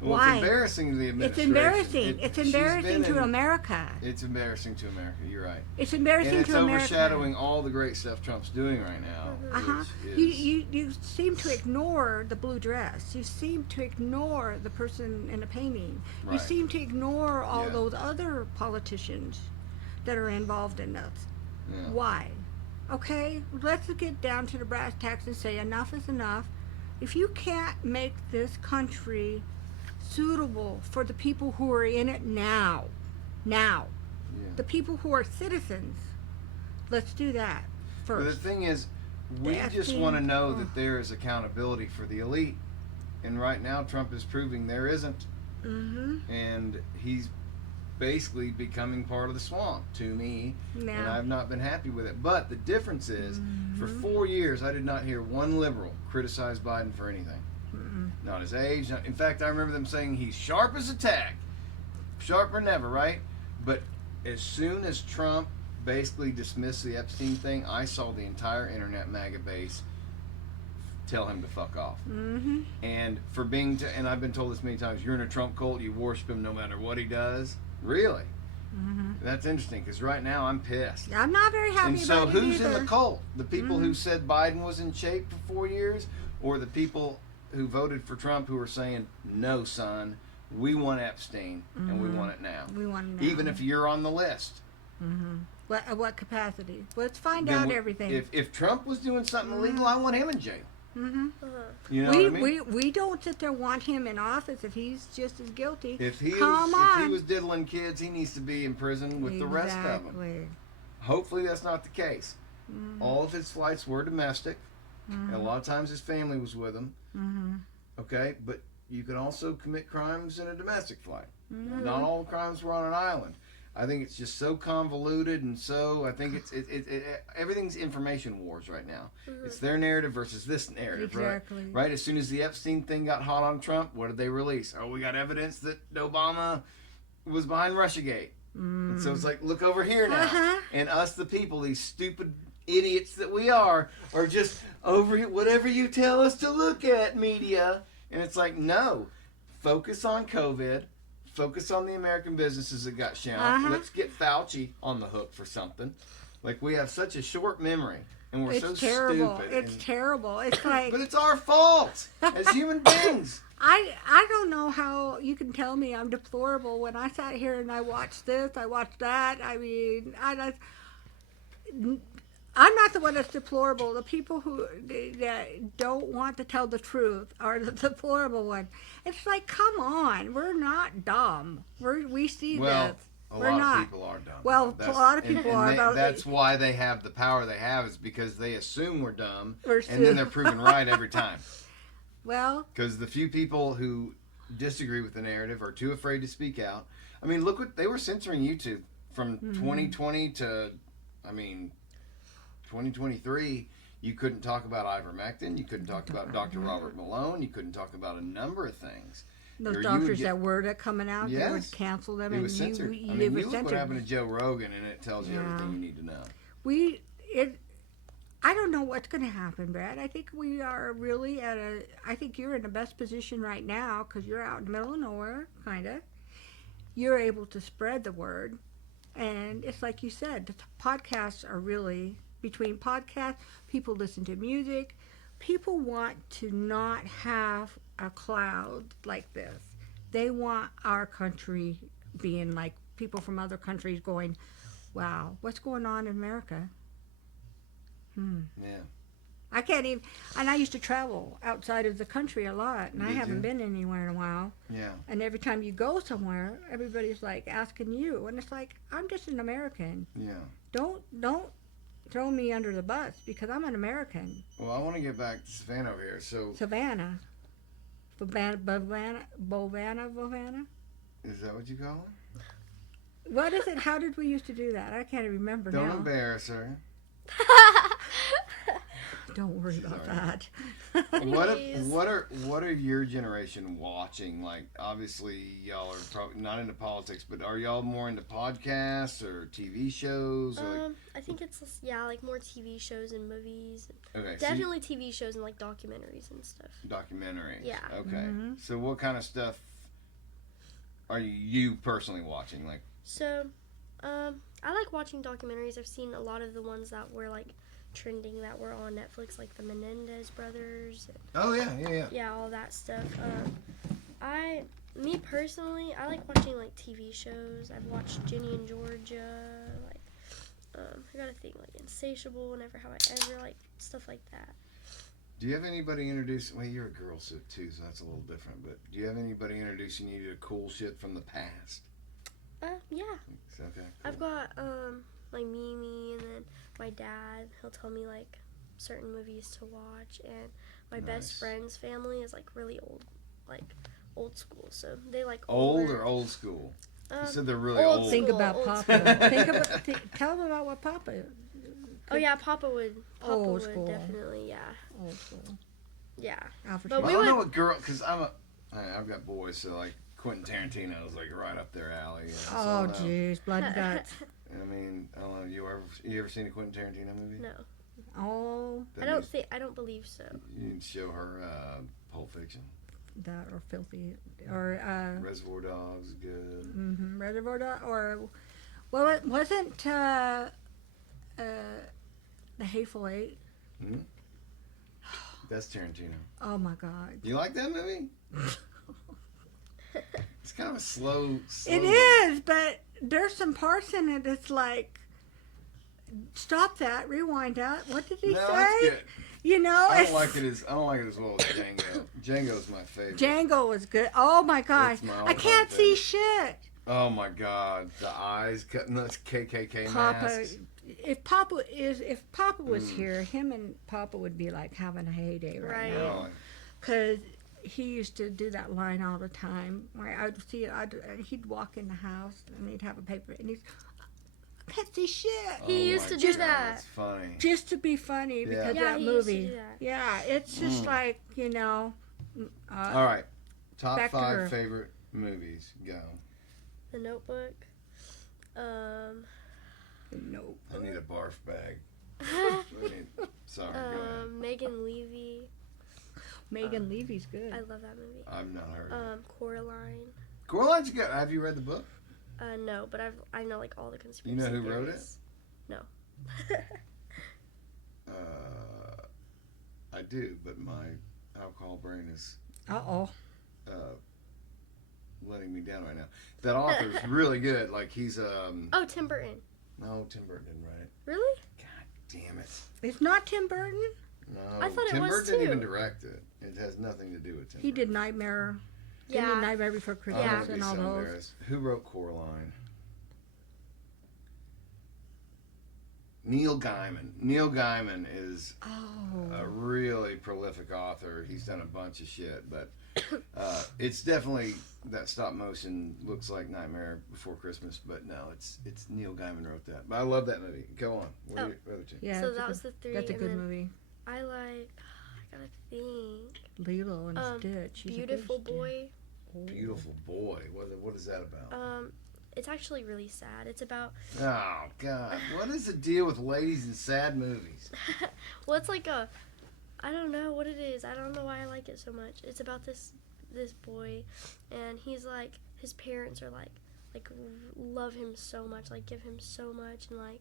Well, Why? it's embarrassing to the administration. It's embarrassing. It's embarrassing to America. It's embarrassing to America. You're right. It's embarrassing to America. And America. it's overshadowing all the great stuff Trump's doing right now. You seem to ignore the blue dress. You seem to ignore the person in the painting. Right. You seem to ignore all those other politicians that are involved in this. Yeah. Why? Okay, let's get down to the brass tacks and say enough is enough. If you can't make this country suitable for the people who are in it now, the people who are citizens, let's do that first. But the thing is, we just want to know that there is accountability for the elite. And right now, Trump is proving there isn't. Mm-hmm. And he's basically becoming part of the swamp to me. Yeah. And I've not been happy with it. But the difference is, for 4 years, I did not hear one liberal criticize Biden for anything. Not his age. In fact, I remember them saying he's sharp as a tack. Sharp or never, right? But as soon as Trump basically dismissed the Epstein thing, I saw the entire internet MAGA base tell him to fuck off. Mm-hmm. And for being, and I've been told this many times, you're in a Trump cult, you worship him no matter what he does. Really? Mm-hmm. That's interesting, because right now I'm pissed. I'm not very happy And so about it who's either. in the cult? The people who said Biden was in shape for 4 years, or the people who voted for Trump who are saying, no, son, we want Epstein, and we want it now. We want it now. Even if you're on the list. Mm-hmm. What capacity? Let's find Then out everything. If Trump was doing something illegal, I want him in jail. Mm-hmm. You know what I mean? We don't sit there want him in office if he's just as guilty. If he Come if he on. was diddling kids, he needs to be in prison with the rest of them. Exactly. Hopefully that's not the case. All of his flights were domestic, and a lot of times his family was with him. Mm-hmm. Okay, but you can also commit crimes in a domestic flight. Not all crimes were on an island. I think it's just so convoluted, and so I think everything's information wars right now. It's their narrative versus this narrative, Exactly. right? As soon as the Epstein thing got hot on Trump, what did they release? Oh, we got evidence that Obama was behind Russiagate. And so it's like, look over here now. Uh-huh. And us, the people, these stupid idiots that we are just over here, whatever you tell us to look at, media. And it's like, no, focus on COVID. Focus on the American businesses that got shut. Let's get Fauci on the hook for something. Like, we have such a short memory, and we're so terrible. stupid. It's terrible. It's like But it's our fault as human beings. I don't know how you can tell me I'm deplorable when I sat here and I watched this, I watched that. I mean, I'm not the one that's deplorable. The people that don't want to tell the truth are the deplorable one. It's like, come on, we're not dumb. We see Well, this. a we're lot not. of people are dumb. Well, a lot of people are. That's why they have the power they have, is because they assume we're dumb, We're and then they're proven right every time. Well, Because the few people who disagree with the narrative are too afraid to speak out. I mean, look what they were censoring YouTube from 2020 to, 2023. You couldn't talk about ivermectin. You couldn't talk about Dr. Robert Malone. You couldn't talk about a number of things. those Or you doctors would get- that were coming out, they would Yes. cancel them, It and was censored. you I mean, was you look what censored. happened to Joe Rogan, and it tells you Yeah. everything you need to know. I don't know what's going to happen, Brad. I think we are really I think you're in the best position right now because you're out in the middle of nowhere, kind of. You're able to spread the word. And it's like you said, the podcasts are really, between podcasts, people listen to music. People want to not have a cloud like this. They want our country being like people from other countries going, wow, what's going on in America? Yeah. I can't even, and I used to travel outside of the country a lot, and I Did haven't you? been anywhere in a while. Yeah. And every time you go somewhere, everybody's like asking you, and it's like, I'm just an American. Yeah. Don't throw me under the bus because I'm an American. Well, I want to get back to Savannah over here. So, Savannah. Bovana? is that what you call her? What is it? How did we used to do that? I can't remember Don't now. embarrass her. Don't worry about Sorry. that. Please. What are your generation watching? Like, obviously, y'all are probably not into politics, but are y'all more into podcasts or TV shows? Or I think it's like more TV shows and movies. okay, Definitely TV shows and like documentaries and stuff. documentaries. Yeah. Okay. Mm-hmm. So, what kind of stuff are you personally watching? Like, So, I like watching documentaries. I've seen a lot of the ones that were like trending that were on Netflix, like the Menendez brothers. oh yeah. Yeah, all that stuff. Me personally, I like watching like TV shows. I've watched Ginny and Georgia. Like, I gotta think like Insatiable, Never Have I Ever, like stuff like that. Do you have anybody introduce? Well, you're a girl so too, so that's a little different. But do you have anybody introducing you to cool shit from the past? Yeah. Okay. Cool. I've got like Mimi, and then my dad. He'll tell me like certain movies to watch, and my best Nice. friend's family is like really old school, so they like Old older. or old school? You Um, said they're really old old. Think School, about old Papa. Tell them about what Papa. Oh yeah, Papa would Old school. definitely, yeah, Old school. yeah. Alfred But Well, we I would- know a girl because I've got boys, so like Quentin Tarantino's like right up their alley. You know, so, Oh, jeez, blood and guts. I mean, I don't know. You ever seen a Quentin Tarantino movie? No, Oh, Then I don't believe so. You can show her Pulp Fiction. that or filthy or Reservoir Dogs is good. Reservoir Dog or well, it wasn't the Hateful Eight. That's Tarantino. Oh my God. You like that movie? It's kind of a slow. It is, but there's some parts in it that's like, stop that, rewind that. What did he No, say? it's good. You know, I it's, don't like it as well as Django. Django's my favorite. Django was good. Oh my gosh, It's my I all-time can't see favorite. shit. Oh my God, the eyes cutting those KKK Papa, masks. if Papa was here, him and Papa would be like having a heyday right Right. now. Really? Because he used to do that line all the time. Where I'd see, he'd walk in the house and he'd have a paper and he's, I can't see shit. He Oh used my to do God, that. That's funny. Just to be funny Yeah. because Yeah, that he used to movie. do that. Yeah, it's just like, you know. All right, top back to her. 5 favorite movies. Go. The Notebook. No. I need a barf bag. Sorry, go ahead. Megan Levy. Megan Levy's good. I love that movie. I've not heard. of it. Coraline. Coraline's good. Have you read the book? No, but I know like all the conspiracy You know who wrote it? theories. No. I do, but my alcohol brain is Uh-oh. letting me down right now. That author's really good. Like he's Oh, Tim Burton. no, Tim Burton didn't write it. Really? God damn it. It's not Tim Burton? No, I thought it Tim was Burton didn't even too. direct it. It has nothing to do with Tim. He did Burton. Nightmare. Didn't he Yeah. Nightmare Before I'm Christmas gonna be and all so those. embarrassed. Who wrote Coraline? Neil Gaiman. Neil Gaiman is a Oh. really prolific author. He's done a bunch of shit, but it's definitely that stop motion looks like Nightmare Before Christmas, but no, it's Neil Gaiman wrote that. But I love that movie. Go on. What are your other two? Yeah, So it's a that good- was the 3. That's a and good then movie. I like. I gotta think. Lilo and Stitch. She's a Beautiful good Boy. Oh. Beautiful Boy. What is that about? It's actually really sad. It's about. Oh God! What is the deal with ladies in sad movies? Well, it's like a. I don't know what it is. I don't know why I like it so much. It's about this boy, and he's like his parents are like love him so much, like give him so much, and like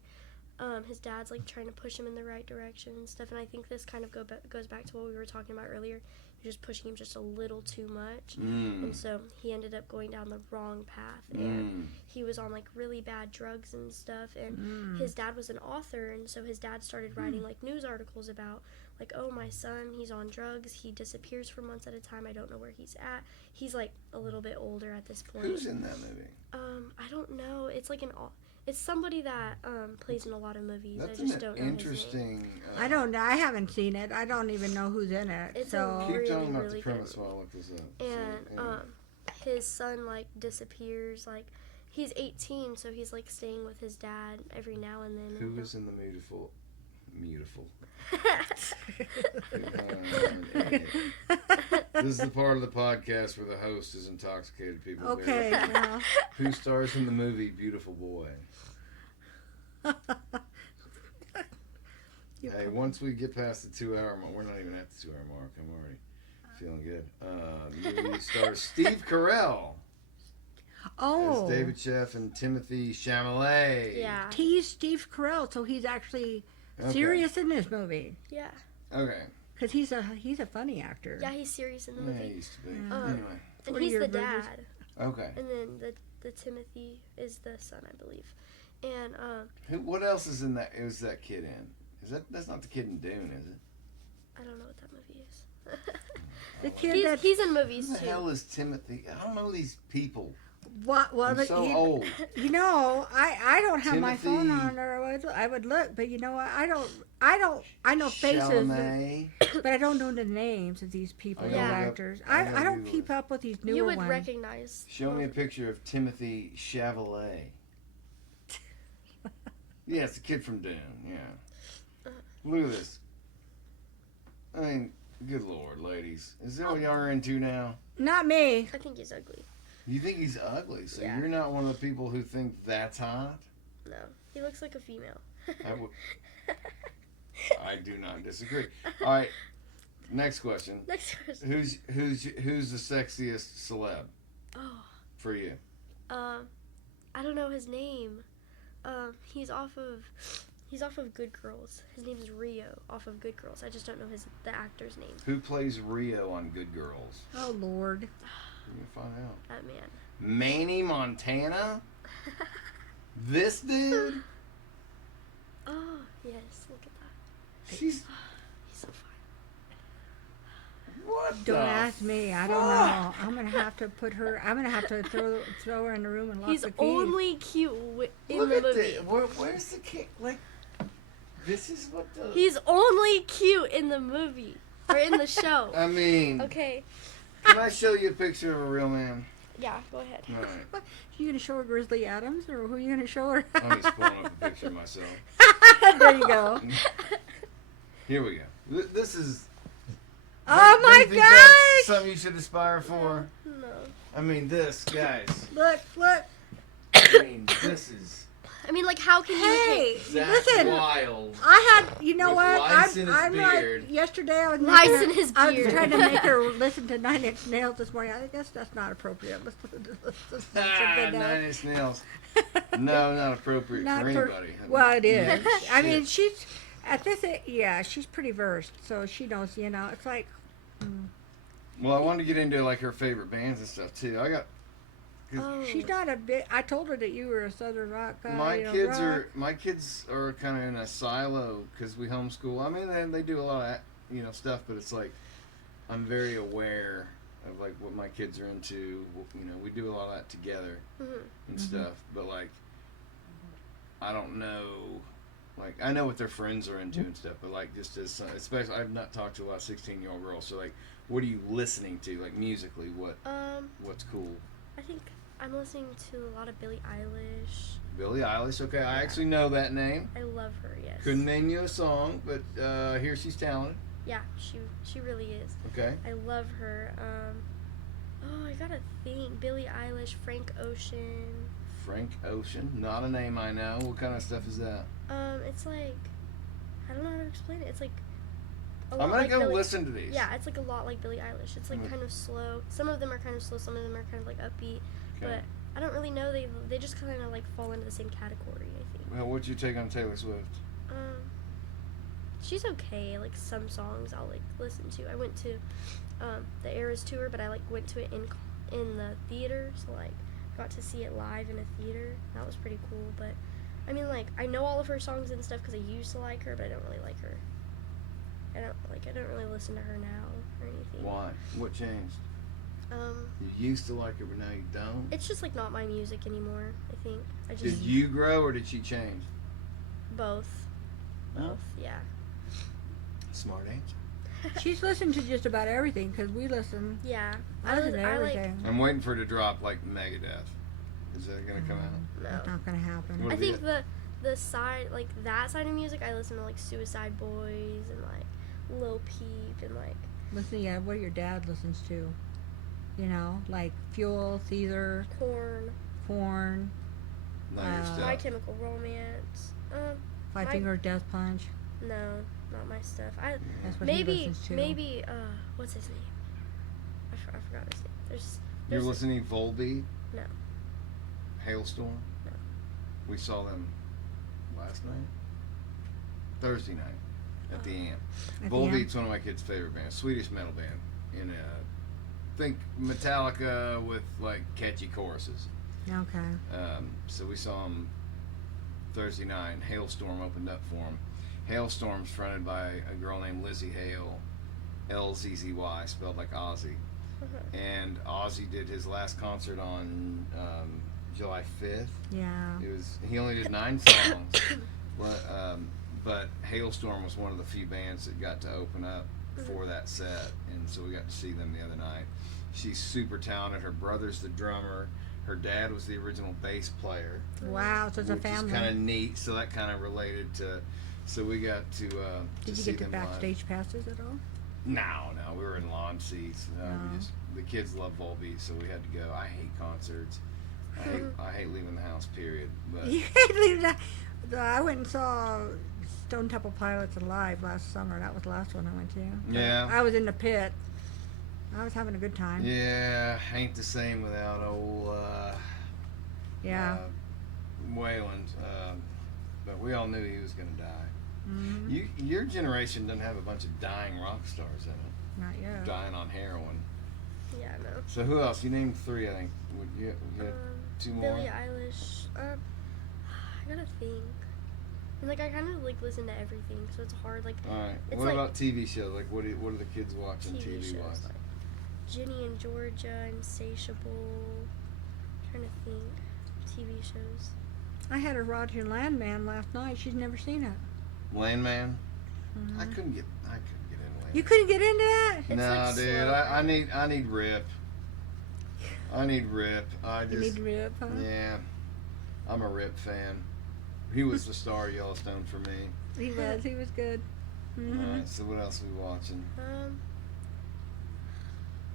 his dad's like trying to push him in the right direction and stuff. And I think this kind of goes back to what we were talking about earlier. You're just pushing him just a little too much, and so he ended up going down the wrong path, and he was on like really bad drugs and stuff. And his dad was an author, and so his dad started writing like news articles about like, oh, my son, he's on drugs, he disappears for months at a time, I don't know where he's at. He's like a little bit older at this point. Who's in that movie? I don't know. It's like it's somebody that plays in a lot of movies. That's I just an don't know his name. interesting. I don't know. I haven't seen it. I don't even know who's in it. It's so a Keep really, telling about really the premise good while I look this up. And So, his son like disappears. Like he's 18, so he's like staying with his dad every now and then. who is in the beautiful? This is the part of the podcast where the host is intoxicated people. Okay. Well, Who stars in the movie Beautiful Boy? Hey, once we get past the 2 hour mark, we're not even at the 2 hour mark. I'm already feeling good. The movie stars Steve Carell oh. as David Sheff and Timothy Chalamet. Yeah. He's Steve Carell, so he's actually Okay. serious in this movie. Yeah. Okay. Because he's a funny actor. Yeah, he's serious in the Yeah, movie. he used to be. Yeah. Anyway. And What are he's your the versions? dad. Okay. And then the Timothy is the son, I believe. And What else is in that? Is that kid in? That's not the kid in Dune, is it? I don't know what that movie is. The kid that he's in movies Who the too. hell is Timothy? I don't know these people. What? Well, I'm so old. You know, I don't have my phone Timothy- on, or I would look, but you know what? I know faces, Chalamet. but I don't know the names of these people, I these gotta look up- actors. I I gotta don't Google keep it. up with these newer You would ones. recognize. Show me a picture of Timothy Chalamet. Yeah, it's the kid from Dune. Yeah. Look at this. I mean, good lord, ladies. Is that what y'all are into now? Not me. I think he's ugly. You think he's ugly, so Yeah. you're not one of the people who think that's hot? No, he looks like a female. I do not disagree. All right, next question. Next person. Who's the sexiest celeb Oh, for you? I don't know his name. He's off of Good Girls. His name is Rio, off of Good Girls. I just don't know the actor's name. Who plays Rio on Good Girls? Oh Lord. We're gonna find out. That man. Manny Montana? This dude? Oh, yes, look at that. She's He's so fine. what? Don't the ask me. I don't know. I'm gonna have to put her. I'm gonna have to throw her in the room and lock He's the key. only cute in Look the at movie. this. Where's the kid? Like, this is what the. He's only cute in the movie. Or in the show. I mean, Okay. can I show you a picture of a real man? Yeah, go ahead. All right. You gonna show her Grizzly Adams, or who are you gonna show her? I'm just pulling up a picture of myself. There you go. Here we go. This is. Oh don't my you think that's gosh! something you should aspire for. No. I mean, this, guys. Look. I mean, this is. I mean, like, how can you Hey, hate? That's listen. wild. I had, you know With what? lice in his I'm like, beard. yesterday I was Lice making her- in his I was beard. trying to make her listen to Nine Inch Nails this morning. I guess that's not appropriate. Let's Ah, 9 Inch Nails. No, not appropriate Not for for- anybody. I mean, Well, it is. I mean, shit. she's at this. Yeah, she's pretty versed, so she knows. You know, it's like. Well, I wanted to get into like her favorite bands and stuff too. I got Oh. She's not a bit. I told her that you were a Southern rock guy. my kids are kind of in a silo because we homeschool. I mean, they do a lot of stuff, but it's like I'm very aware of like what my kids are into. You know, we do a lot of that together and stuff. But like, I don't know. Like, I know what their friends are into and stuff, but like, just as especially, I've not talked to a lot of 16-year-old girls. So like, what are you listening to, like musically? What's cool? I think I'm listening to a lot of Billie Eilish. Billie Eilish. Okay, I actually know that name. I love her. Yes. Couldn't name you a song, but here she's talented. Yeah, she really is. Okay. I love her. I gotta think. Billie Eilish, Frank Ocean. Frank Ocean, not a name I know. What kind of stuff is that? It's like, I don't know how to explain it. It's like a I'm lot gonna like go Billie- listen to these. Yeah, it's like a lot like Billie Eilish. It's like Mm. kind of slow. Some of them are kind of slow. Some of them are kind of like upbeat. Okay. But I don't really know. They just kind of like fall into the same category. I think. Well, what's your take on Taylor Swift? She's okay. Like some songs I'll like listen to. I went to the Eras tour, but I like went to it in the theater. So like got to see it live in a theater. That was pretty cool. But I mean, like I know all of her songs and stuff because I used to like her, but I don't really like her. I don't really listen to her now or anything. Why? What changed? You used to like her, but now you don't. It's just like not my music anymore. I think I Did just you grow or did she change? both. Oh. Both, yeah. Smart answer. She's listened to just about everything because we listen. Yeah. I listen to I like everything. I'm waiting for her to drop like Megadeth. Is that gonna come out? no. That's not gonna happen. What I if you- think the side like that side of music I listen to like Suicide Boys and like Lil Peep and like Listen, yeah, what your dad listens to. You know, like Fuel, Caesar, Korn, Not your My My stuff. Chemical Romance. Five My- Finger Death Punch. No, not my stuff. That's what he Maybe listens to. what's his name? I forgot his name. You're there's a- listening to Volbeat? No. Hailstorm? No. We saw them last night? Thursday night at the Amp. At the Volbeat's one of my kids' favorite bands. Swedish metal band. In think Metallica with like catchy choruses. Okay. So we saw them Thursday night. And Hailstorm opened up for them. Hailstorm's fronted by a girl named Lizzie Hale, LZZY, spelled like Ozzy. and Ozzy did his last concert on July 5th. Yeah. He only did 9 songs, but Hailstorm was one of the few bands that got to open up for that set, and so we got to see them the other night. She's super talented. Her brother's the drummer. Her dad was the original bass player. Wow, so it's a family. Which is kind of neat. So that kind of related to. So we got to. Did you get the backstage passes at all? No, we were in lawn seats. No. The kids love Volbeat, so we had to go. I hate concerts. I hate leaving the house. Period. But You hate leaving that. I went and saw Stone Temple Pilots live last summer. That was the last one I went to. Yeah. I was in the pit. I was having a good time. yeah, ain't the same without old. Wayland. But we all knew he was gonna die. Mm-hmm. Your generation doesn't have a bunch of dying rock stars in it. Not yet. Dying on heroin. Yeah, no. So who else? You named 3, I think. You had 2 more? Billie Eilish. I gotta think. And like I kind of like listen to everything, so it's hard. Like. All right. It's What like about TV shows? Like what are the kids watching TV TV shows wise? like Ginny and Georgia, Insatiable. Trying to think. TV shows. I had a Roger Landman last night. She's never seen it. Landman? Mhm. I couldn't get into Landman. You couldn't get into that? It's No, like dude. slow. I need Rip. I need Rip. You need to rip, huh? Yeah. I'm a Rip fan. He was the star of Yellowstone for me. He was good. Mm-hmm. All right, so what else are we watching?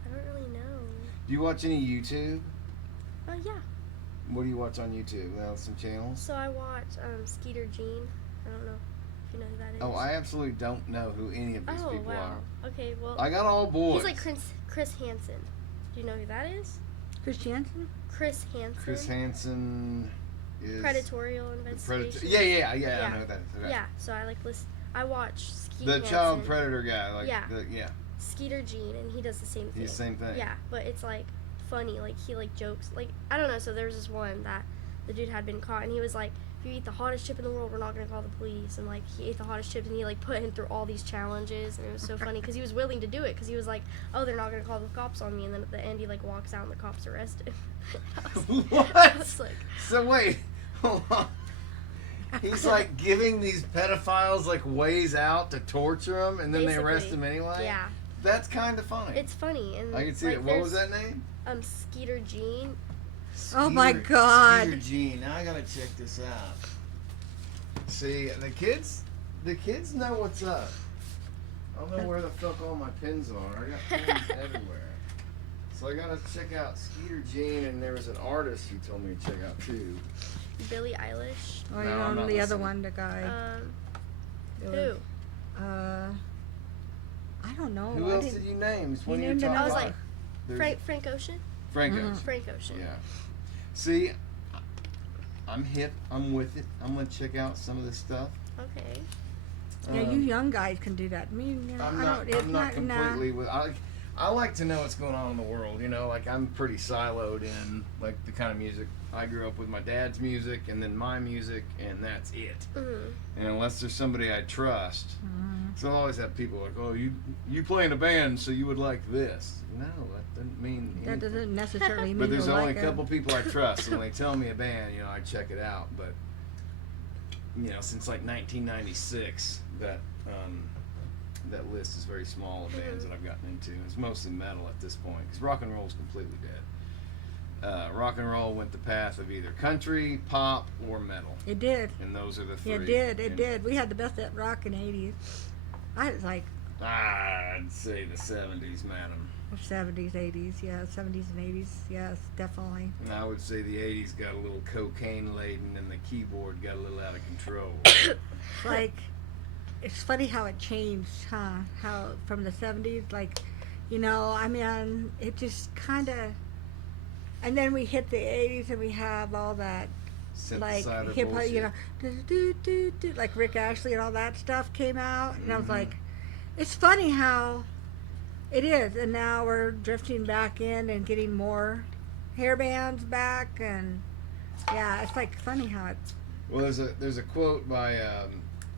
I don't really know. Do you watch any YouTube? Yeah. What do you watch on YouTube? Some channels? So I watch Skeeter Jean. I don't know if you know who that is. Oh, I absolutely don't know who any of these people wow. are. Okay, well. I got all boys. He's like Chris Hansen. Do you know who that is? Chris Jansen? Chris Hansen. Chris Hansen is Predatorial Investigation. Yeah, I know who that is. Okay. Yeah, so I like listen. I watch Skeeter The Hansen. child predator guy, like Yeah. Skeeter Jean, and he does the same thing. He's the same thing. Yeah, but it's like funny. Like he like jokes. Like I don't know. So there was this one that the dude had been caught, and he was like, "If you eat the hottest chip in the world, we're not gonna call the police." And like he ate the hottest chips, and he like put him through all these challenges, and it was so funny because he was willing to do it because he was like, "Oh, they're not gonna call the cops on me," and then at the end he like walks out and the cops arrest him. What? I was like, So wait, hold on. He's like giving these pedophiles like ways out to torture them, and then they arrest basically, him anyway. Yeah, That's kind of funny. it's funny, and I can see like, it. What was that name? Skeeter Jean. Oh my God. Skeeter Jean. Now I gotta check this out. See, the kids know what's up. I don't know where the fuck all my pins are. I got pins everywhere. So I gotta check out Skeeter Jean, and there was an artist who told me to check out too. Billie Eilish. Oh, No, you I'm know not the other listening. one, the guy. Who? I don't know. Who else did you name? It's one of your named top I was five. like, There's Frank Ocean. Frank Mhm. Ocean. Frank Ocean. Yeah. See, I'm hip. I'm with it. I'm gonna check out some of this stuff. Okay. Yeah, you young guys can do that. I mean, you know, I'm I not. don't. It's I'm not nah. completely with. I like to know what's going on in the world. You know, like I'm pretty siloed in like the kind of music I grew up with. My dad's music, and then my music, and that's it. Mm-hmm. And unless there's somebody I trust, Mhm. so I always have people like, "Oh, you play in a band, so you would like this." No, that doesn't mean That anything. doesn't necessarily mean But there's you'll only like a couple people I trust, and when they tell me a band, you know, I check it out. But you know, since like 1996, that list is very small of bands that I've gotten into. It's mostly metal at this point because rock and roll is completely dead. Rock and roll went the path of either country, pop, or metal, It did. and those are the three. Yeah, it did. It And did. We had the best at rock in the 80s. I was like I'd say the 70s, madam. 70s, 80s. Yeah, 70s and 80s. Yes, definitely. And I would say the 80s got a little cocaine laden, and the keyboard got a little out of control. Like, it's funny how it changed, huh? How from the 70s, like, you know, I mean, it just kind of. And then we hit the 80s and we have all that, like, Synthesizer hip hop, bullshit. you know, like Rick Ashley and all that stuff came out. And I was like, it's funny how it is. And now we're drifting back in and getting more hair bands back. And yeah, it's like funny how it's. Well, there's a quote by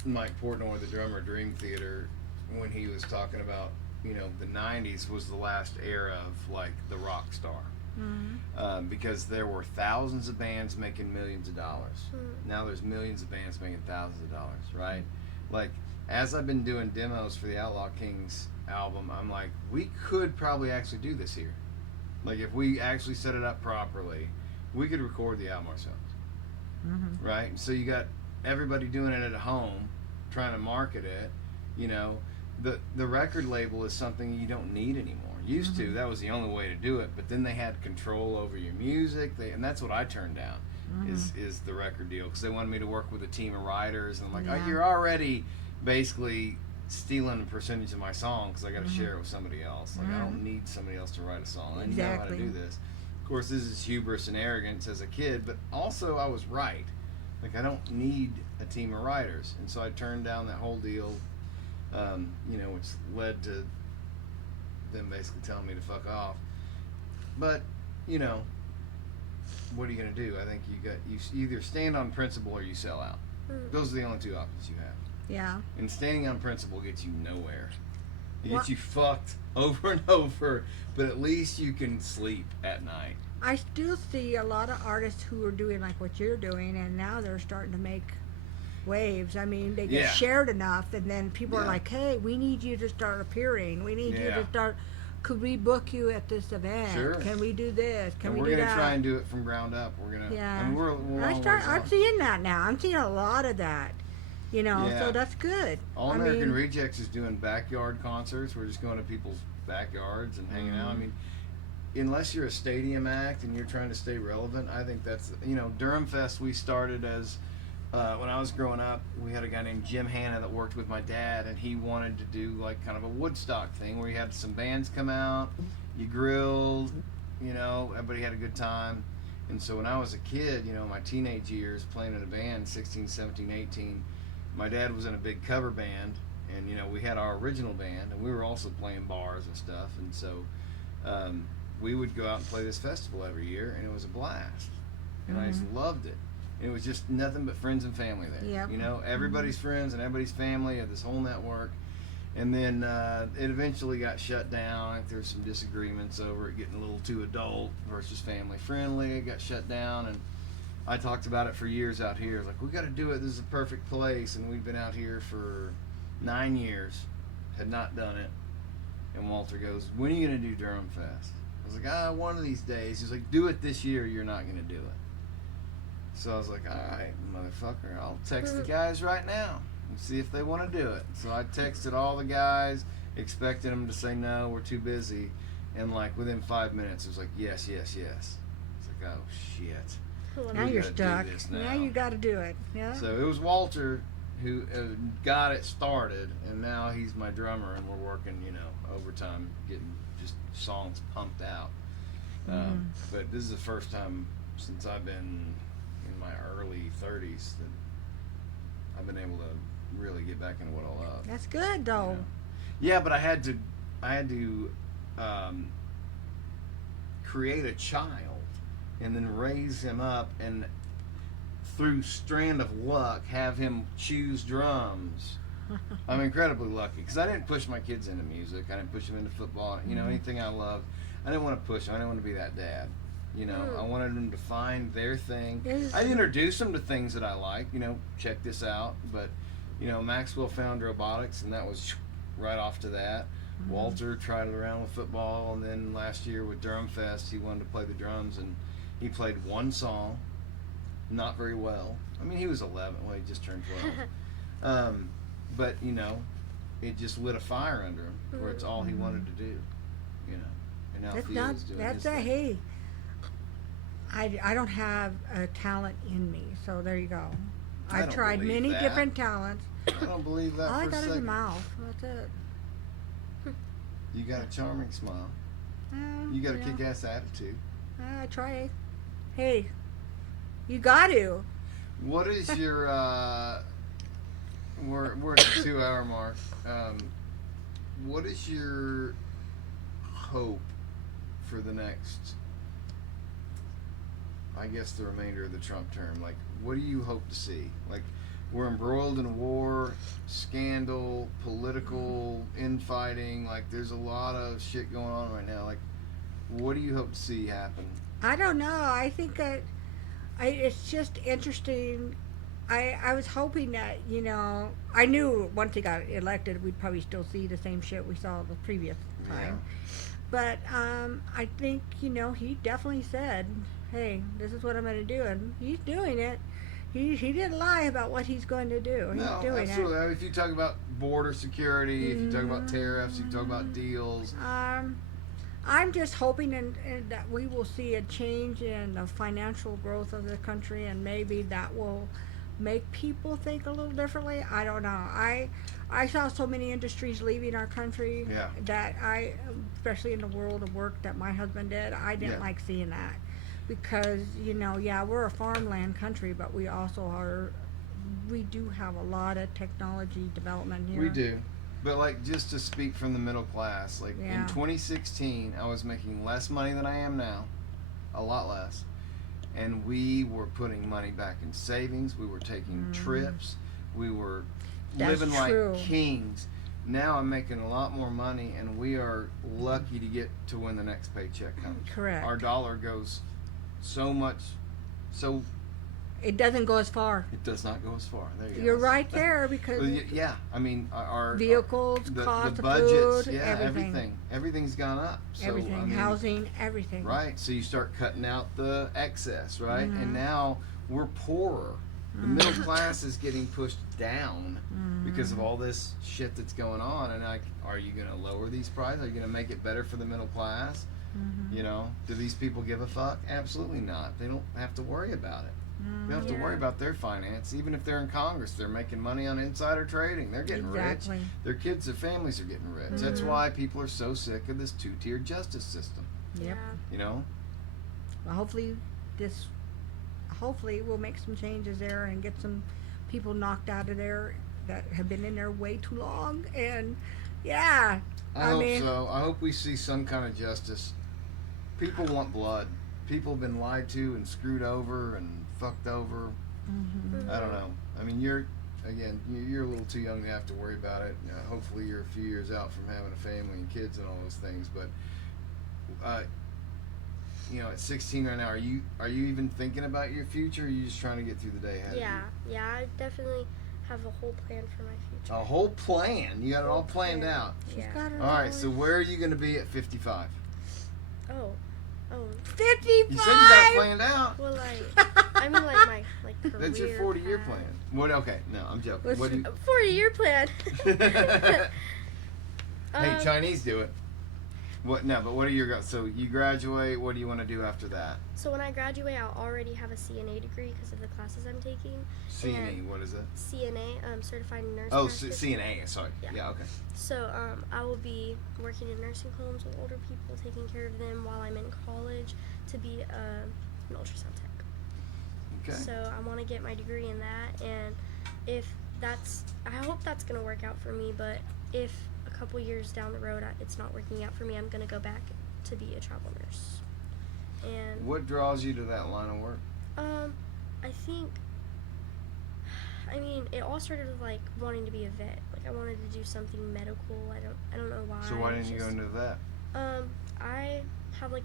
Mike Portnoy, the drummer of Dream Theater, when he was talking about the 90s was the last era of like the rock star. Because there were thousands of bands making millions of dollars. Now there's millions of bands making thousands of dollars, right? Like, as I've been doing demos for the Outlaw Kings album, I'm like, we could probably actually do this here. Like, if we actually set it up properly, we could record the album ourselves. Right? So you got everybody doing it at home, trying to market it. The record label is something you don't need anymore. Used to, that was the only way to do it, but then they had control over your music, and that's what I turned down, is the record deal, because they wanted me to work with a team of writers, and I'm like, oh, you're already basically stealing a percentage of my song, because I got to share it with somebody else. Like, I don't need somebody else to write a song. I know how to do this. Of course, this is hubris and arrogance as a kid, but also I was right. Like, I don't need a team of writers, and so I turned down that whole deal, which led to them basically telling me to fuck off. But what are you gonna do? I think you either stand on principle or you sell out. Those are the only two options you have. Yeah. And standing on principle gets you nowhere. It gets you fucked over and over, but at least you can sleep at night. I still see a lot of artists who are doing like what you're doing, and now they're starting to make waves. I mean, they get shared enough, and then people are like, hey, we need you to start appearing. We need you to start. Could we book you at this event? Sure. Can we do this? Can we do that? We're going to try and do it from ground up. We're going to. Yeah. I mean, I'm seeing that now. I'm seeing a lot of that. So that's good. All American Rejects is doing backyard concerts. We're just going to people's backyards and hanging out. I mean, unless you're a stadium act and you're trying to stay relevant, I think that's, Durham Fest we started as, when I was growing up, we had a guy named Jim Hanna that worked with my dad, and he wanted to do like kind of a Woodstock thing where you had some bands come out, you grilled, everybody had a good time. And so when I was a kid, my teenage years playing in a band, 16, 17, 18, my dad was in a big cover band, and we had our original band, and we were also playing bars and stuff, and so we would go out and play this festival every year, and it was a blast, and I just loved it. And it was just nothing but friends and family there. Everybody's friends and everybody's family had this whole network, and then it eventually got shut down. There was some disagreements over it getting a little too adult versus family friendly. It got shut down, and I talked about it for years out here. Like, we got to do it. This is a perfect place. And we've been out here for 9 years, had not done it. And Walter goes, when are you going to do Durham Fest? I was like, one of these days. He's like, do it this year. You're not going to do it. So I was like, all right, motherfucker. I'll text the guys right now and see if they want to do it. So I texted all the guys, expecting them to say, no, we're too busy. And like within 5 minutes, it was like, yes, yes, yes. It's like, oh, shit. Now you're stuck. Now you got to do it. Yeah. So it was Walter who got it started, and now he's my drummer, and we're working, overtime, getting just songs pumped out. But this is the first time since I've been in my early 30s that I've been able to really get back into what I love. That's good, though. Yeah, but I had to create a child and then raise him up, and through strand of luck have him choose drums. I'm incredibly lucky because I didn't push my kids into music. I didn't push them into football. Anything I loved, I didn't want to push them. I didn't want to be that dad. I wanted them to find their thing. I introduced them to things that I like. Check this out. But Maxwell found robotics, and that was right off to that. Walter tried around with football, and then last year with Durham Fest, he wanted to play the drums, and he played one song, not very well. I mean, he was 11. Well, he just turned 12. But it just lit a fire under him, where it's all he wanted to do. And now Theo's doing his thing. Hey, I don't have a talent in me, so there you go. I've tried many different talents. I don't believe that. All for I got a is a second. mouth. That's it. You got a charming smile. You got a kick-ass attitude. I try. Hey, you got to. What is your? We're at the 2-hour mark. What is your hope for the next? I guess the remainder of the Trump term. Like, what do you hope to see? Like, we're embroiled in war, scandal, political infighting. Like, there's a lot of shit going on right now. Like, what do you hope to see happen? I don't know. I think that it's just interesting. I was hoping that, I knew once he got elected, we'd probably still see the same shit we saw the previous time. But I think, he definitely said, hey, this is what I'm going to do. And he's doing it. He didn't lie about what he's going to do. He's No, doing absolutely. it. I mean, if you talk about border security, if you talk about tariffs, if you talk about deals. I'm just hoping and that we will see a change in the financial growth of the country, and maybe that will make people think a little differently. I don't know. I saw so many industries leaving our country that especially in the world of work that my husband did, I didn't like seeing that. Because, we're a farmland country, but we do have a lot of technology development here. We do. But, like, just to speak from the middle class, like, in 2016, I was making less money than I am now, a lot less, and we were putting money back in savings, we were taking trips, we were living like kings. Now I'm making a lot more money, and we are lucky to get to when the next paycheck comes. Correct. Our dollar goes so it doesn't go as far. it does not go as far. There you go. You're right there, because I mean, our vehicles, the cost budgets, of food, everything's gone up. So, everything, I mean, housing, everything. right? So you start cutting out the excess, right? And now we're poorer. The middle class is getting pushed down because of all this shit that's going on. And are you going to lower these prices? Are you going to make it better for the middle class? Do these people give a fuck? Absolutely not. They don't have to worry about it. They don't have to worry about their finance. Even if they're in Congress, they're making money on insider trading. They're getting rich. Their kids, their families are getting rich. That's why people are so sick of this two-tiered justice system. Yep. Well, hopefully we'll make some changes there and get some people knocked out of there that have been in there way too long. And I hope so. I hope we see some kind of justice. People want blood. People have been lied to and screwed over and fucked over. I don't know. I mean, you're a little too young to have to worry about it. Hopefully you're a few years out from having a family and kids and all those things. But at 16 right now, are you even thinking about your future, or are you just trying to get through the day ahead of you? I definitely have a whole plan for my future. A whole plan? You got it all planned out? She's got her all right, so where are you going to be at 55? Oh. 55? You said you got it planned out. Well, I mean, my career. That's your 40-year plan. What? Okay, no, I'm joking. What do you... 40-year plan. Hey, Chinese do it. What? No, but what are your goals? So you graduate. What do you want to do after that? So when I graduate, I'll already have a CNA degree because of the classes I'm taking. CNA, what is it? CNA, certified nurse. Oh, CNA. Sorry. Yeah. Okay. So I will be working in nursing homes with older people, taking care of them while I'm in college to be an ultrasound tech. Okay. So I want to get my degree in that, and I hope that's gonna work out for me. But if a couple years down the road it's not working out for me, I'm gonna go back to be a travel nurse. And what draws you to that line of work? I mean, it all started with wanting to be a vet. I wanted to do something medical. I don't know why. So why didn't you go into that? I have a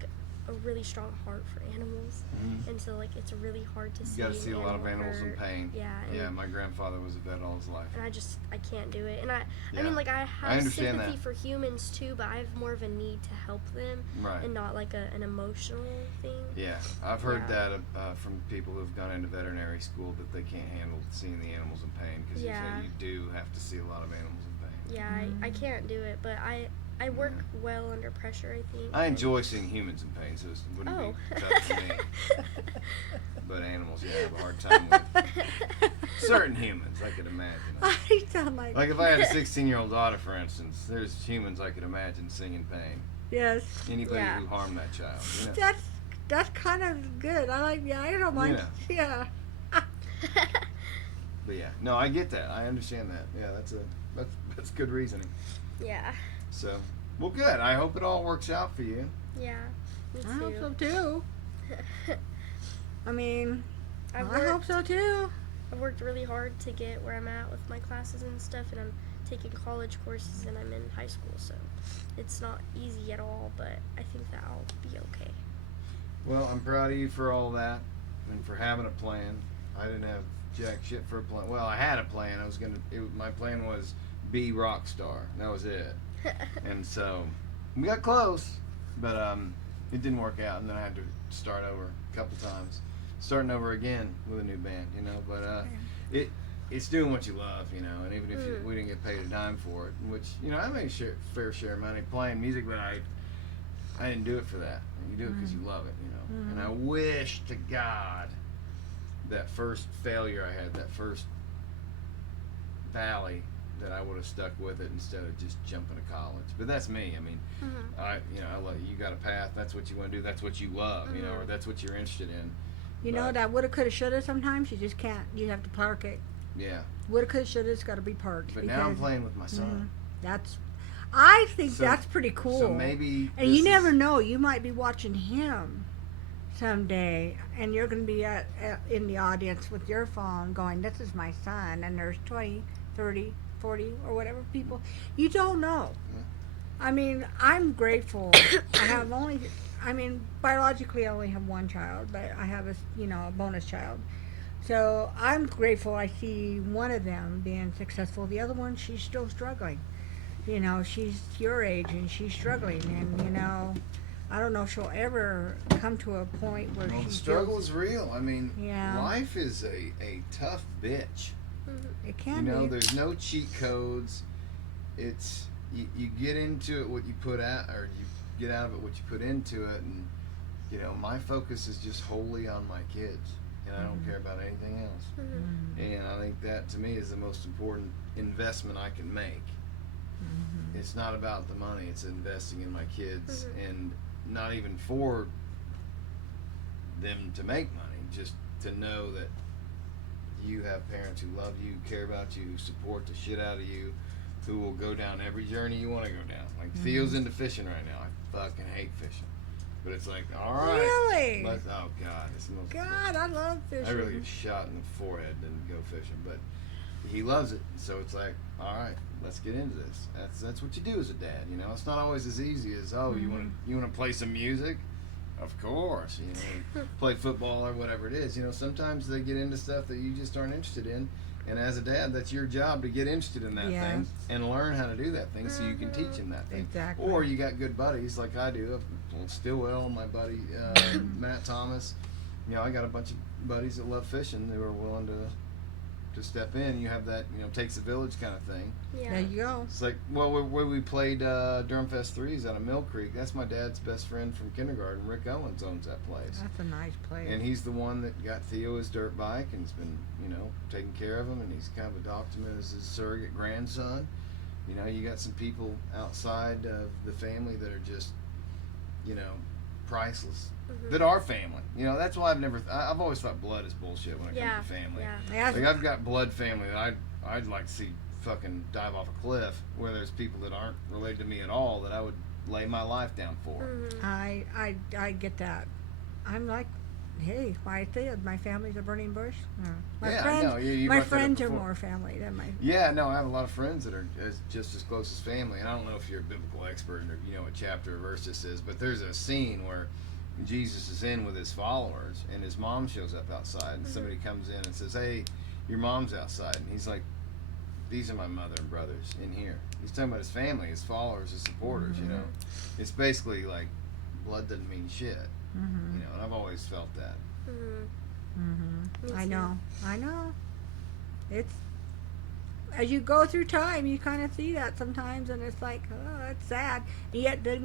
really strong heart for animals, and so it's really hard to see. You got to see a lot of animals in pain. Yeah. My grandfather was a vet all his life. And I can't do it. And I mean, I have sympathy for humans too, but I have more of a need to help them, and not an emotional thing. Yeah, I've heard that from people who've gone into veterinary school, that they can't handle seeing the animals in pain, because you do have to see a lot of animals in pain. Yeah, I can't do it, but I work well under pressure, I think. I enjoy seeing humans in pain, so it wouldn't be tough for me. But animals, I have a hard time with. Certain humans, I could imagine. I sound like if I had a 16-year-old daughter, for instance, there's humans I could imagine seeing in pain. Yes. Anybody who harmed that child. That's kind of good. I don't mind. Yeah. But no, I get that. I understand that. Yeah, that's good reasoning. Yeah. So, well, good. I hope it all works out for you. Yeah, me too. I hope so too. I mean, I hope so too. I've worked really hard to get where I'm at with my classes and stuff, and I'm taking college courses and I'm in high school, so it's not easy at all, but I think that I'll be okay. Well, I'm proud of you for all that and for having a plan. I didn't have jack shit for a plan. Well, I had a plan. My plan was be rock star. That was it. And so we got close, but it didn't work out, and then I had to start over a couple times, starting over again with a new band, you know. But it's doing what you love, you know. And even if we didn't get paid a dime for it, which, you know, I made fair share of money playing music, but I didn't do it for that. You do it because you love it, you know. And I wish to God that first failure I had, that first valley, that I would have stuck with it instead of just jumping to college. But that's me. I mean, you got a path. That's what you want to do. That's what you love, you know, or that's what you're interested in. You know, that woulda, coulda, shoulda. Sometimes you just can't. You have to park it. Yeah. Woulda, coulda, shoulda. It's got to be parked. But now I'm playing with my son. I think that's pretty cool. So maybe. And you never know. You might be watching him someday, and you're going to be in the audience with your phone going, "This is my son," and there's 20, 30, 40, or whatever people. You don't know. I mean, I'm grateful. Biologically I only have one child, but I have a bonus child. So I'm grateful I see one of them being successful. The other one, she's still struggling. You know, she's your age and she's struggling, and you know, I don't know if she'll ever come to a point where the struggle is real. I mean, life is a tough bitch. It can be. You know, there's no cheat codes. It's you get into it what you put out, or you get out of it what you put into it, and you know, my focus is just wholly on my kids, and I don't care about anything else. And I think that to me is the most important investment I can make. It's not about the money, it's investing in my kids, and not even for them to make money, just to know that you have parents who love you, care about you, who support the shit out of you, who will go down every journey you want to go down. Like Theo's into fishing right now. I fucking hate fishing, but it's like, all right, really? oh God, it's the most. God, I love fishing. I really get shot in the forehead and go fishing, but he loves it, so it's like, all right, let's get into this. That's what you do as a dad, you know. It's not always as easy as you want to play some music. Of course, you know, play football or whatever it is. You know, sometimes they get into stuff that you just aren't interested in, and as a dad, that's your job to get interested in that thing and learn how to do that thing so you can teach them that thing. Exactly. Or you got good buddies like I do. Stillwell, my buddy Matt Thomas. You know, I got a bunch of buddies that love fishing who are willing to step in. You have that, you know, takes a village kind of thing. Yeah. There you go. It's like, well, where we played Durham Fest 3s out of Mill Creek. That's my dad's best friend from kindergarten. Rick Owens owns that place. That's a nice place. And he's the one that got Theo his dirt bike and has been, you know, taking care of him, and he's kind of adopted him as his surrogate grandson. You know, you got some people outside of the family that are just, you know, priceless. That are family. You know, that's why I've always thought blood is bullshit when it comes to family. Yeah. Like, I've got blood family that I'd like to see fucking dive off a cliff, where there's people that aren't related to me at all that I would lay my life down for. I get that. I'm like, hey, my family's a burning bush. My friends are more family than my. Yeah, no, I have a lot of friends that are just as close as family, and I don't know if you're a biblical expert or you know what chapter or verse this is, but there's a scene where Jesus is in with his followers, and his mom shows up outside, and somebody comes in and says, "Hey, your mom's outside," and he's like, "These are my mother and brothers in here." He's talking about his family, his followers, his supporters. You know, it's basically like blood doesn't mean shit. You know, and I've always felt that. I know. It's as you go through time, you kind of see that sometimes, and it's like, oh, it's sad. And yet, then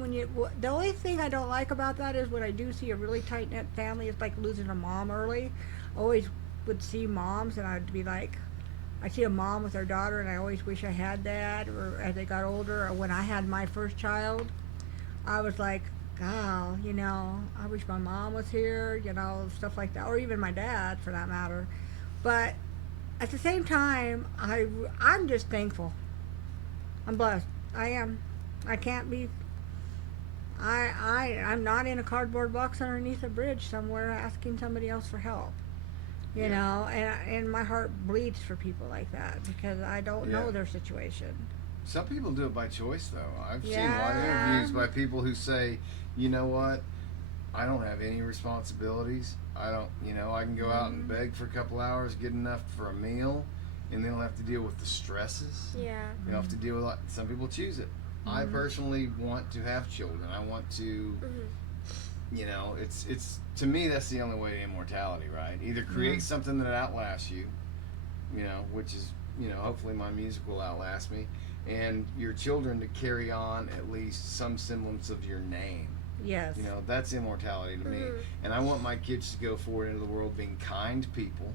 the only thing I don't like about that is when I do see a really tight knit family, it's like losing a mom early. I always would see moms, and I'd be like, I see a mom with her daughter, and I always wish I had that. Or as they got older, or when I had my first child, I was like, oh, you know, I wish my mom was here, you know, stuff like that, or even my dad for that matter. But at the same time, I'm just thankful. I'm blessed. I am. I can't be. I'm not in a cardboard box underneath a bridge somewhere asking somebody else for help. You know, and my heart bleeds for people like that because I don't know their situation. Some people do it by choice, though. I've seen a Yeah. lot of interviews by people who say, you know what, I don't have any responsibilities. I don't, I can go out and beg for a couple hours, get enough for a meal, and then I'll have to deal with the stresses. Yeah. You know, have to deal with, some people choose it. I personally want to have children. I want to, it's to me, that's the only way to immortality, right? Either create something that outlasts you, which is, hopefully my music will outlast me, and your children to carry on at least some semblance of your name. Yes. That's immortality to me. And I want my kids to go forward into the world being kind people,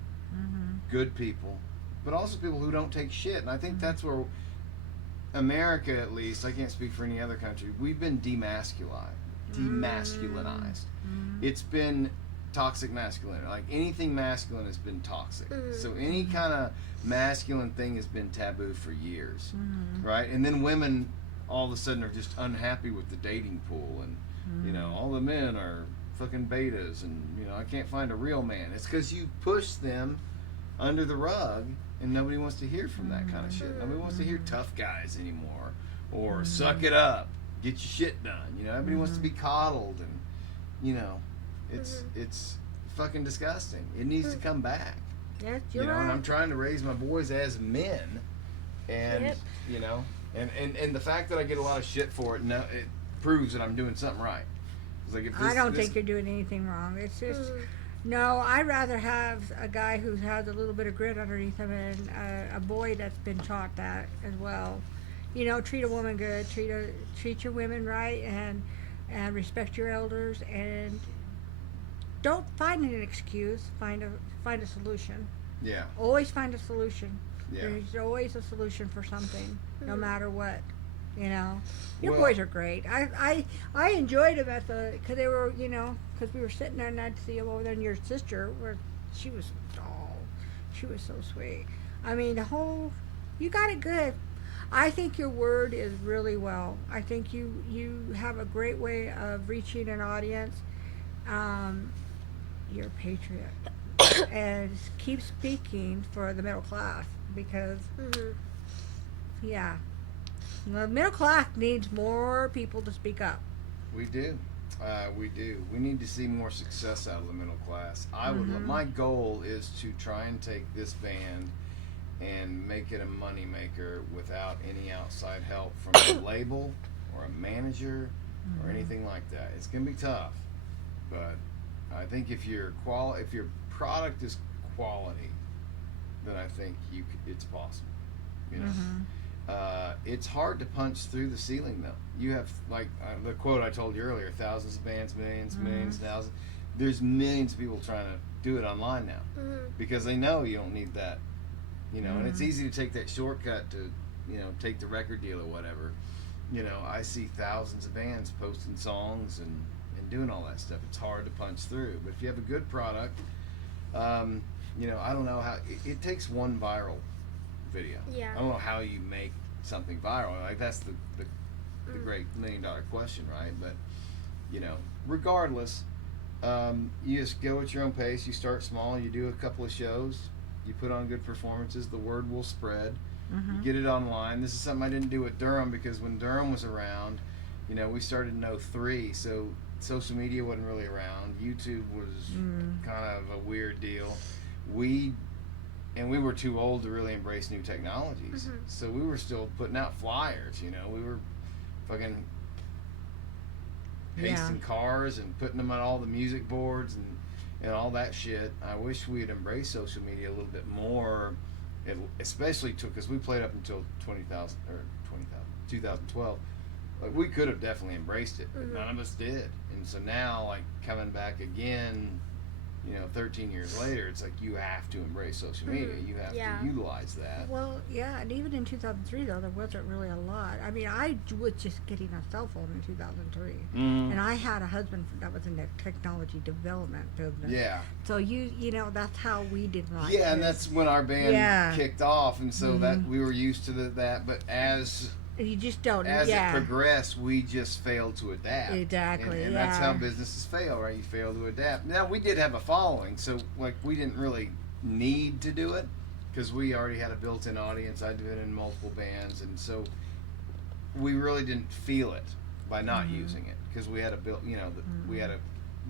good people, but also people who don't take shit. And I think that's where America, at least, I can't speak for any other country, we've been demasculinized. It's been toxic masculinity. Like anything masculine has been toxic. So any kind of masculine thing has been taboo for years, right? And then women all of a sudden are just unhappy with the dating pool, and all the men are fucking betas, and I can't find a real man. It's because you push them under the rug, and nobody wants to hear from that kind of shit. Nobody wants to hear tough guys anymore, or suck it up, get your shit done. Everybody wants to be coddled, and it's fucking disgusting. It needs to come back. Yes, you're right. And I'm trying to raise my boys as men, and and the fact that I get a lot of shit for it, it proves that I'm doing something right. Like if I don't think you're doing anything wrong. It's just no. I'd rather have a guy who has a little bit of grit underneath him, and a boy that's been taught that as well. Treat a woman good, treat your women right, and respect your elders, and don't find an excuse. Find a solution. Yeah. Always find a solution. Yeah. There's always a solution for something, no matter what. Your Well- boys are great. I enjoyed them because they were, because we were sitting there and I'd see them over there, and your sister, she was so sweet. I mean, you got it good. I think your word is really well. I think you have a great way of reaching an audience. You're a patriot. And keep speaking for the middle class because, the middle class needs more people to speak up. We do. We need to see more success out of the middle class. My goal is to try and take this band and make it a money maker without any outside help from a label or a manager or anything like that. It's gonna be tough, but I think if your product is quality, then I think it's possible. It's hard to punch through the ceiling, though. You have, like the quote I told you earlier, thousands of bands, millions, thousands. There's millions of people trying to do it online now because they know you don't need that, and it's easy to take that shortcut to, take the record deal or whatever. I see thousands of bands posting songs and doing all that stuff. It's hard to punch through, but if you have a good product, I don't know how it takes one viral video. Yeah. I don't know how you make something viral. Like that's the great $1 million question, right? But regardless, you just go at your own pace. You start small. You do a couple of shows. You put on good performances. The word will spread. You get it online. This is something I didn't do with Durham because when Durham was around, we started in 03, so social media wasn't really around. YouTube was kind of a weird deal. We were too old to really embrace new technologies. So we were still putting out flyers, we were fucking pasting cars and putting them on all the music boards and all that shit. I wish we had embraced social media a little bit more, especially because we played up until 2012. Like, we could have definitely embraced it, but none of us did. And so now, like, coming back again, 13 years later, it's like you have to embrace social media. You have to utilize that. Well, yeah, and even in 2003, though, there wasn't really a lot. I mean, I was just getting a cell phone in 2003, and I had a husband that was in the technology development business. Yeah. So that's how we did life. Yeah, and that's when our band kicked off, and so that we were used to that. But as you just don't. As it progressed, we just failed to adapt. Exactly. And that's how businesses fail, right? You fail to adapt. Now, we did have a following, so like we didn't really need to do it because we already had a built-in audience. I'd been in multiple bands, and so we really didn't feel it by not using it because we had a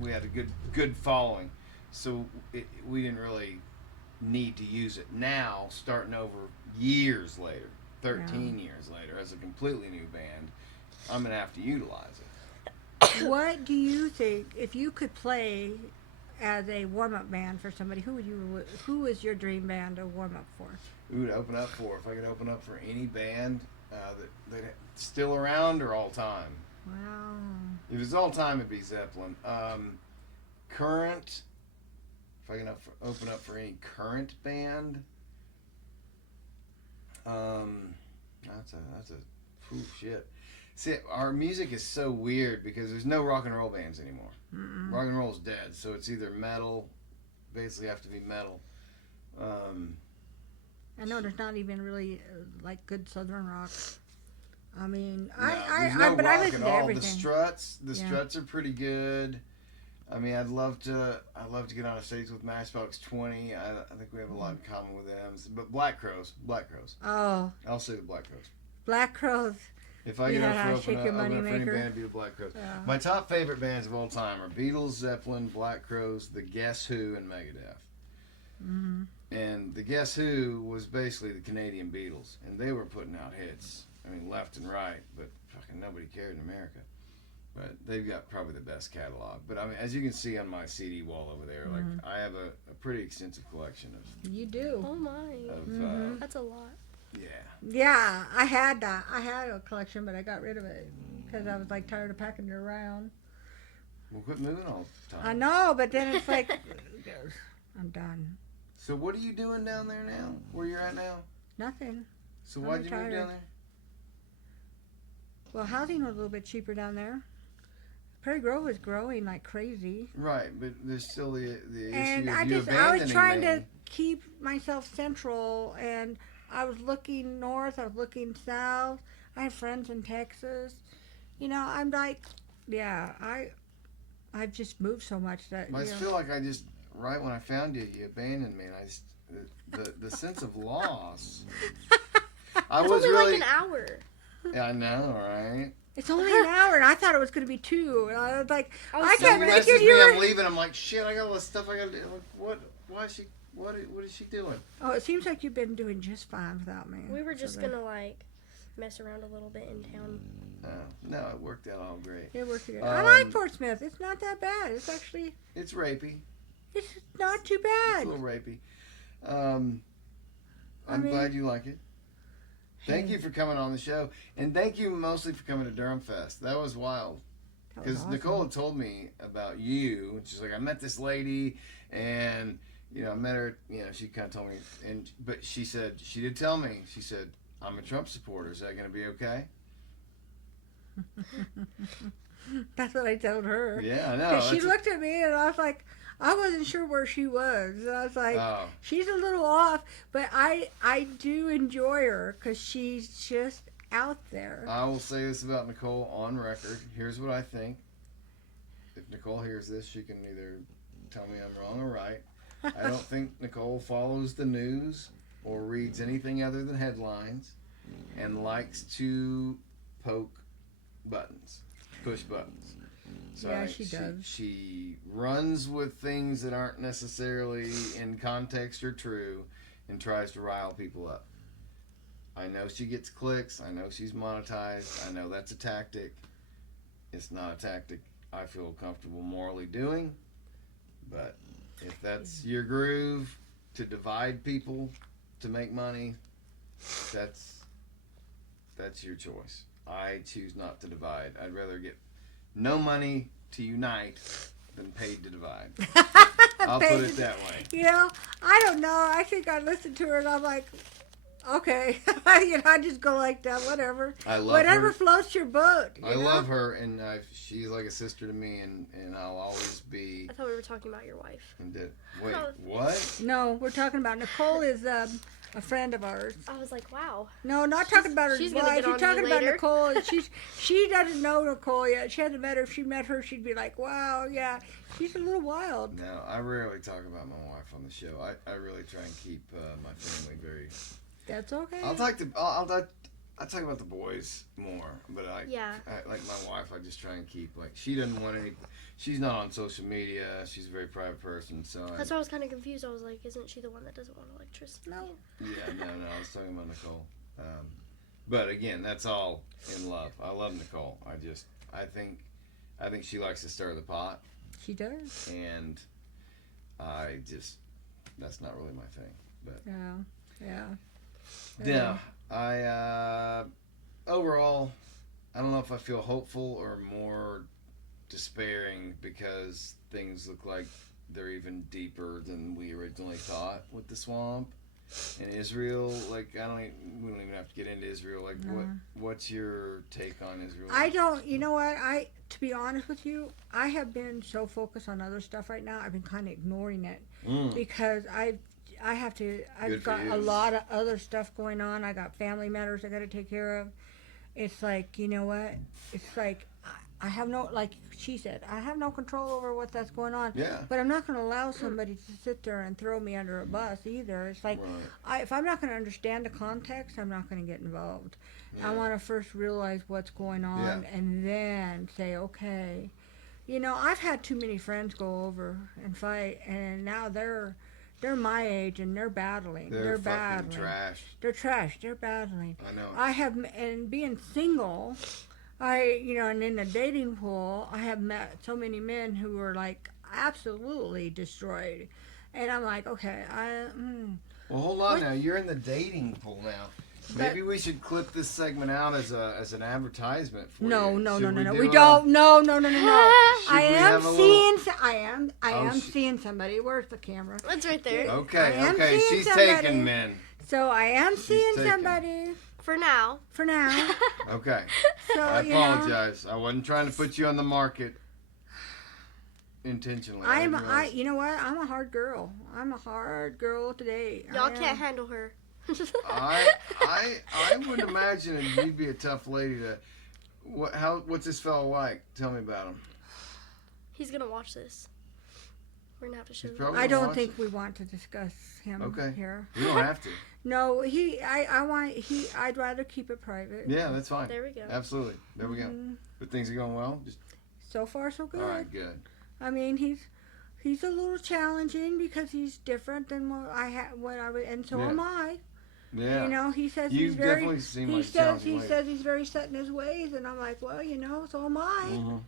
we had a good following, so we didn't really need to use it. Now, starting over years later, 13 years later, as a completely new band, I'm gonna have to utilize it. What do you think, if you could play as a warm-up band for somebody, who is your dream band to warm up for? Who would open up for? If I could open up for any band that's still around or all time? Wow. If it was all time, it'd be Zeppelin. Current. If I can open up for any current band, that's a shit. See, our music is so weird because there's no rock and roll bands anymore. Mm-mm. Rock and roll is dead, so it's either metal, basically have to be metal. I know there's not even really like good southern rock. I mean, No, I rock listen at to all. everything. The Struts are pretty good. I mean, I'd love to get on a stage with Matchbox 20. I think we have a lot in common with them. But Black Crowes. Oh, I'll say the Black Crowes. Black Crowes. If I could open up for any band, it'd be the Black Crowes. Yeah. My top favorite bands of all time are Beatles, Zeppelin, Black Crowes, the Guess Who, and Megadeth. Mm-hmm. And the Guess Who was basically the Canadian Beatles, and they were putting out hits. I mean, left and right, but fucking nobody cared in America. But they've got probably the best catalog. But I mean, as you can see on my CD wall over there, like I have a pretty extensive collection of. You do. Oh my. That's a lot. Yeah. Yeah, I had that. I had a collection, but I got rid of it because I was like tired of packing it around. We'll quit moving all the time. I know, but then it's like, I'm done. So what are you doing down there now? Where you're at now? Nothing. So I'm why'd you move retired. down there? Well, housing was a little bit cheaper down there. Prairie Grove was growing like crazy. Right, but there's still the issue And of I you was abandoning trying Maine. to keep myself central, and I was looking north, I was looking south. I have friends in Texas. You know, I'm like, yeah, I've just moved so much that, I you just know. feel like I just, right when I found you, you abandoned me, and I just, the sense of loss. I It's was only really, like an hour. Yeah, I know, right? It's only an hour, and I thought it was going to be 2. And I was like, I was I so can't ready. make Messaged it. me, I'm You leaving. I'm like, shit, I got all this stuff I got to do. Like, what is she doing? Oh, it seems like you've been doing just fine without me. We were just So gonna like mess around a little bit in town. No, it worked out all great. It worked together. I like Fort Smith. It's not that bad. It's actually, It's rapey. it's not too It's bad. a little rapey. I'm mean- glad you like it. Thank you for coming on the show, and thank you mostly for coming to Durham Fest. That was wild. That was Because awesome. Nicole had told me about you, and she's like, I met this lady, and I met her. She kind of told me, but she said she did tell me. She said, I'm a Trump supporter. Is that going to be okay? That's what I told her. Yeah, I know. 'Cause she That's- looked at me, and I was like, I wasn't sure where she was. And I was like, Oh. she's a little off, but I do enjoy her because she's just out there. I will say this about Nicole on record. Here's what I think. If Nicole hears this, she can either tell me I'm wrong or right. I don't think Nicole follows the news or reads anything other than headlines and likes to poke buttons, push buttons. So Yeah, she does. She runs with things that aren't necessarily in context or true and tries to rile people up. I know she gets clicks. I know she's monetized. I know that's a tactic. It's not a tactic I feel comfortable morally doing. But if that's your groove, to divide people to make money, that's your choice. I choose not to divide. I'd rather get no money to unite than paid to divide. I'll put it that way. You know, I don't know. I think I listened to her, and I'm like, okay. I just go like that, whatever. I love Whatever her. floats your boat. I love her, and she's like a sister to me, and I'll always be. I thought we were talking about your wife. Wait, what? No, we're talking about Nicole is a friend of ours. I was like, wow. No, not talking about her she's gonna wife. get You're on me talking about later. Nicole. And she doesn't know Nicole yet. She hasn't met her. If she met her, she'd be like, wow, yeah, she's a little wild. No, I rarely talk about my wife on the show. I really try and keep my family very. That's okay. I'll talk about the boys more, but like my wife, I just try and keep like she doesn't want any. She's not on social media. She's a very private person, so. That's why I was kind of confused. I was like, isn't she the one that doesn't want electricity? No. Yeah, no. I was talking about Nicole. But again, that's all in love. I love Nicole. I think she likes to stir the pot. She does. And that's not really my thing. But yeah. I overall, I don't know if I feel hopeful or more despairing because things look like they're even deeper than we originally thought with the swamp in Israel. Like we don't even have to get into Israel. Like what's your take on Israel? I don't. You know what? To be honest with you, I have been so focused on other stuff right now. I've been kind of ignoring it because I've got a lot of other stuff going on. I got family matters I got to take care of. It's like, you know what? It's like I have no, like she said, I have no control over what that's going on. Yeah. But I'm not going to allow somebody to sit there and throw me under a bus either. It's like, if I'm not going to understand the context, I'm not going to get involved. Yeah. I want to first realize what's going on and then say, okay. You know, I've had too many friends go over and fight, and now they're my age and they're battling. They're battling. Trash. They're trash. They're battling. I know. And being single, and in the dating pool, I have met so many men who were like absolutely destroyed. And I'm like, okay, Well, hold on now. You're in the dating pool now. Maybe we should clip this segment out as an advertisement for you. No. We don't. No. I am Oh, seeing somebody. Where's the camera? It's right there. Okay. She's taking men. So I am seeing somebody. For now. Okay. So I apologize. I wasn't trying to put you on the market intentionally. You know what? I'm a hard girl. I'm a hard girl today. Y'all can't handle her. I would imagine that you'd be a tough lady to. What's this fellow like? Tell me about him. He's gonna watch this. We're gonna have to show him. I don't think we want to discuss him here. You don't have to. No, I'd rather keep it private. Yeah, that's fine. There we go. Absolutely. There we go. But things are going well. So far, so good. All right, good. I mean, he's a little challenging because he's different than and so am I. Yeah. You know, he says You've definitely seemed like challenging. He says he's very set in his ways, and I'm like, well, so am I. Mm-hmm.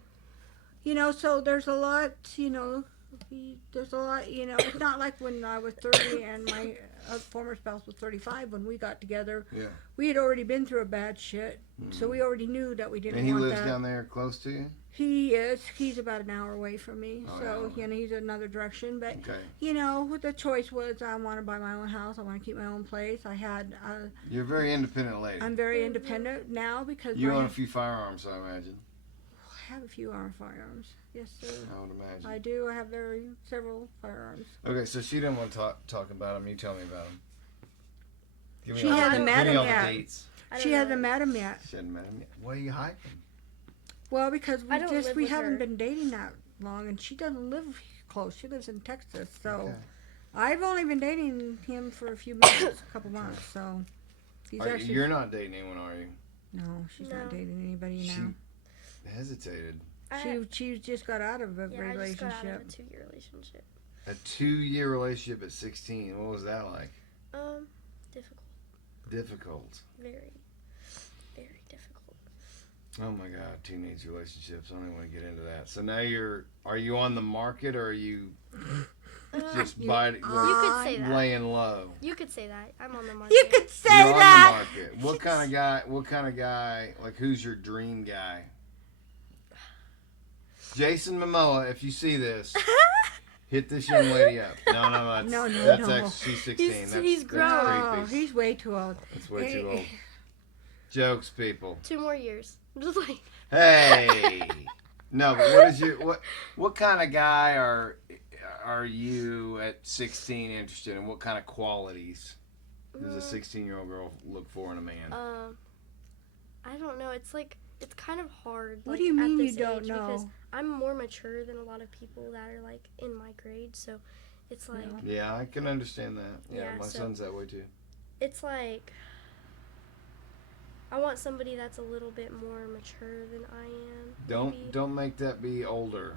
You know, so there's a lot, there's a lot, it's not like when I was 30 and my former spouse was 35 when we got together. Yeah. We had already been through a bad shit, so we already knew that we didn't want that. And he lives down there close to you? He is. He's about an hour away from me, he's another direction. But, the choice was I want to buy my own house. I want to keep my own place. You're a very independent lady. I'm very independent now because... You own a few firearms, I imagine. I have a few firearms. Yes, sir. I would imagine. I do. I have several firearms. Okay, so she didn't want to talk about them. You tell me about them. She hasn't met him yet. Dates. She hasn't met him yet. She hasn't met him yet. Why are you hiding? Well, because we haven't been dating that long, and she doesn't live close. She lives in Texas, so I've only been dating him for a few months, a couple months. So you're not dating anyone, are you? No, she's not dating anybody now. She hesitated. She just got out of a relationship. I just got out of a 2-year relationship. A 2-year relationship at 16. What was that like? Difficult. Difficult. Very, very difficult. Oh my God, teenage relationships. I don't even want to get into that. So now are you on the market or are you just you could say that. Laying low? You could say that. I'm on the market. You could say You're that. On the market. What kind of guy, like who's your dream guy? Jason Momoa, if you see this, hit this young lady up. No, that's actually, she's 16. He's grown. Oh, he's way too old. That's way too old. Jokes, people. 2 more years. Hey. No, but what kind of guy are you at 16 interested in? What kind of qualities? does a 16-year-old girl look for in a man? I don't know. It's kind of hard. What like, do you mean at you this don't age, know? Because I'm more mature than a lot of people that are like in my grade, so it's like Yeah, I can understand that. Yeah, my so son's that way too. it's like I want somebody that's a little bit more mature than I am. Maybe. Don't make that be older.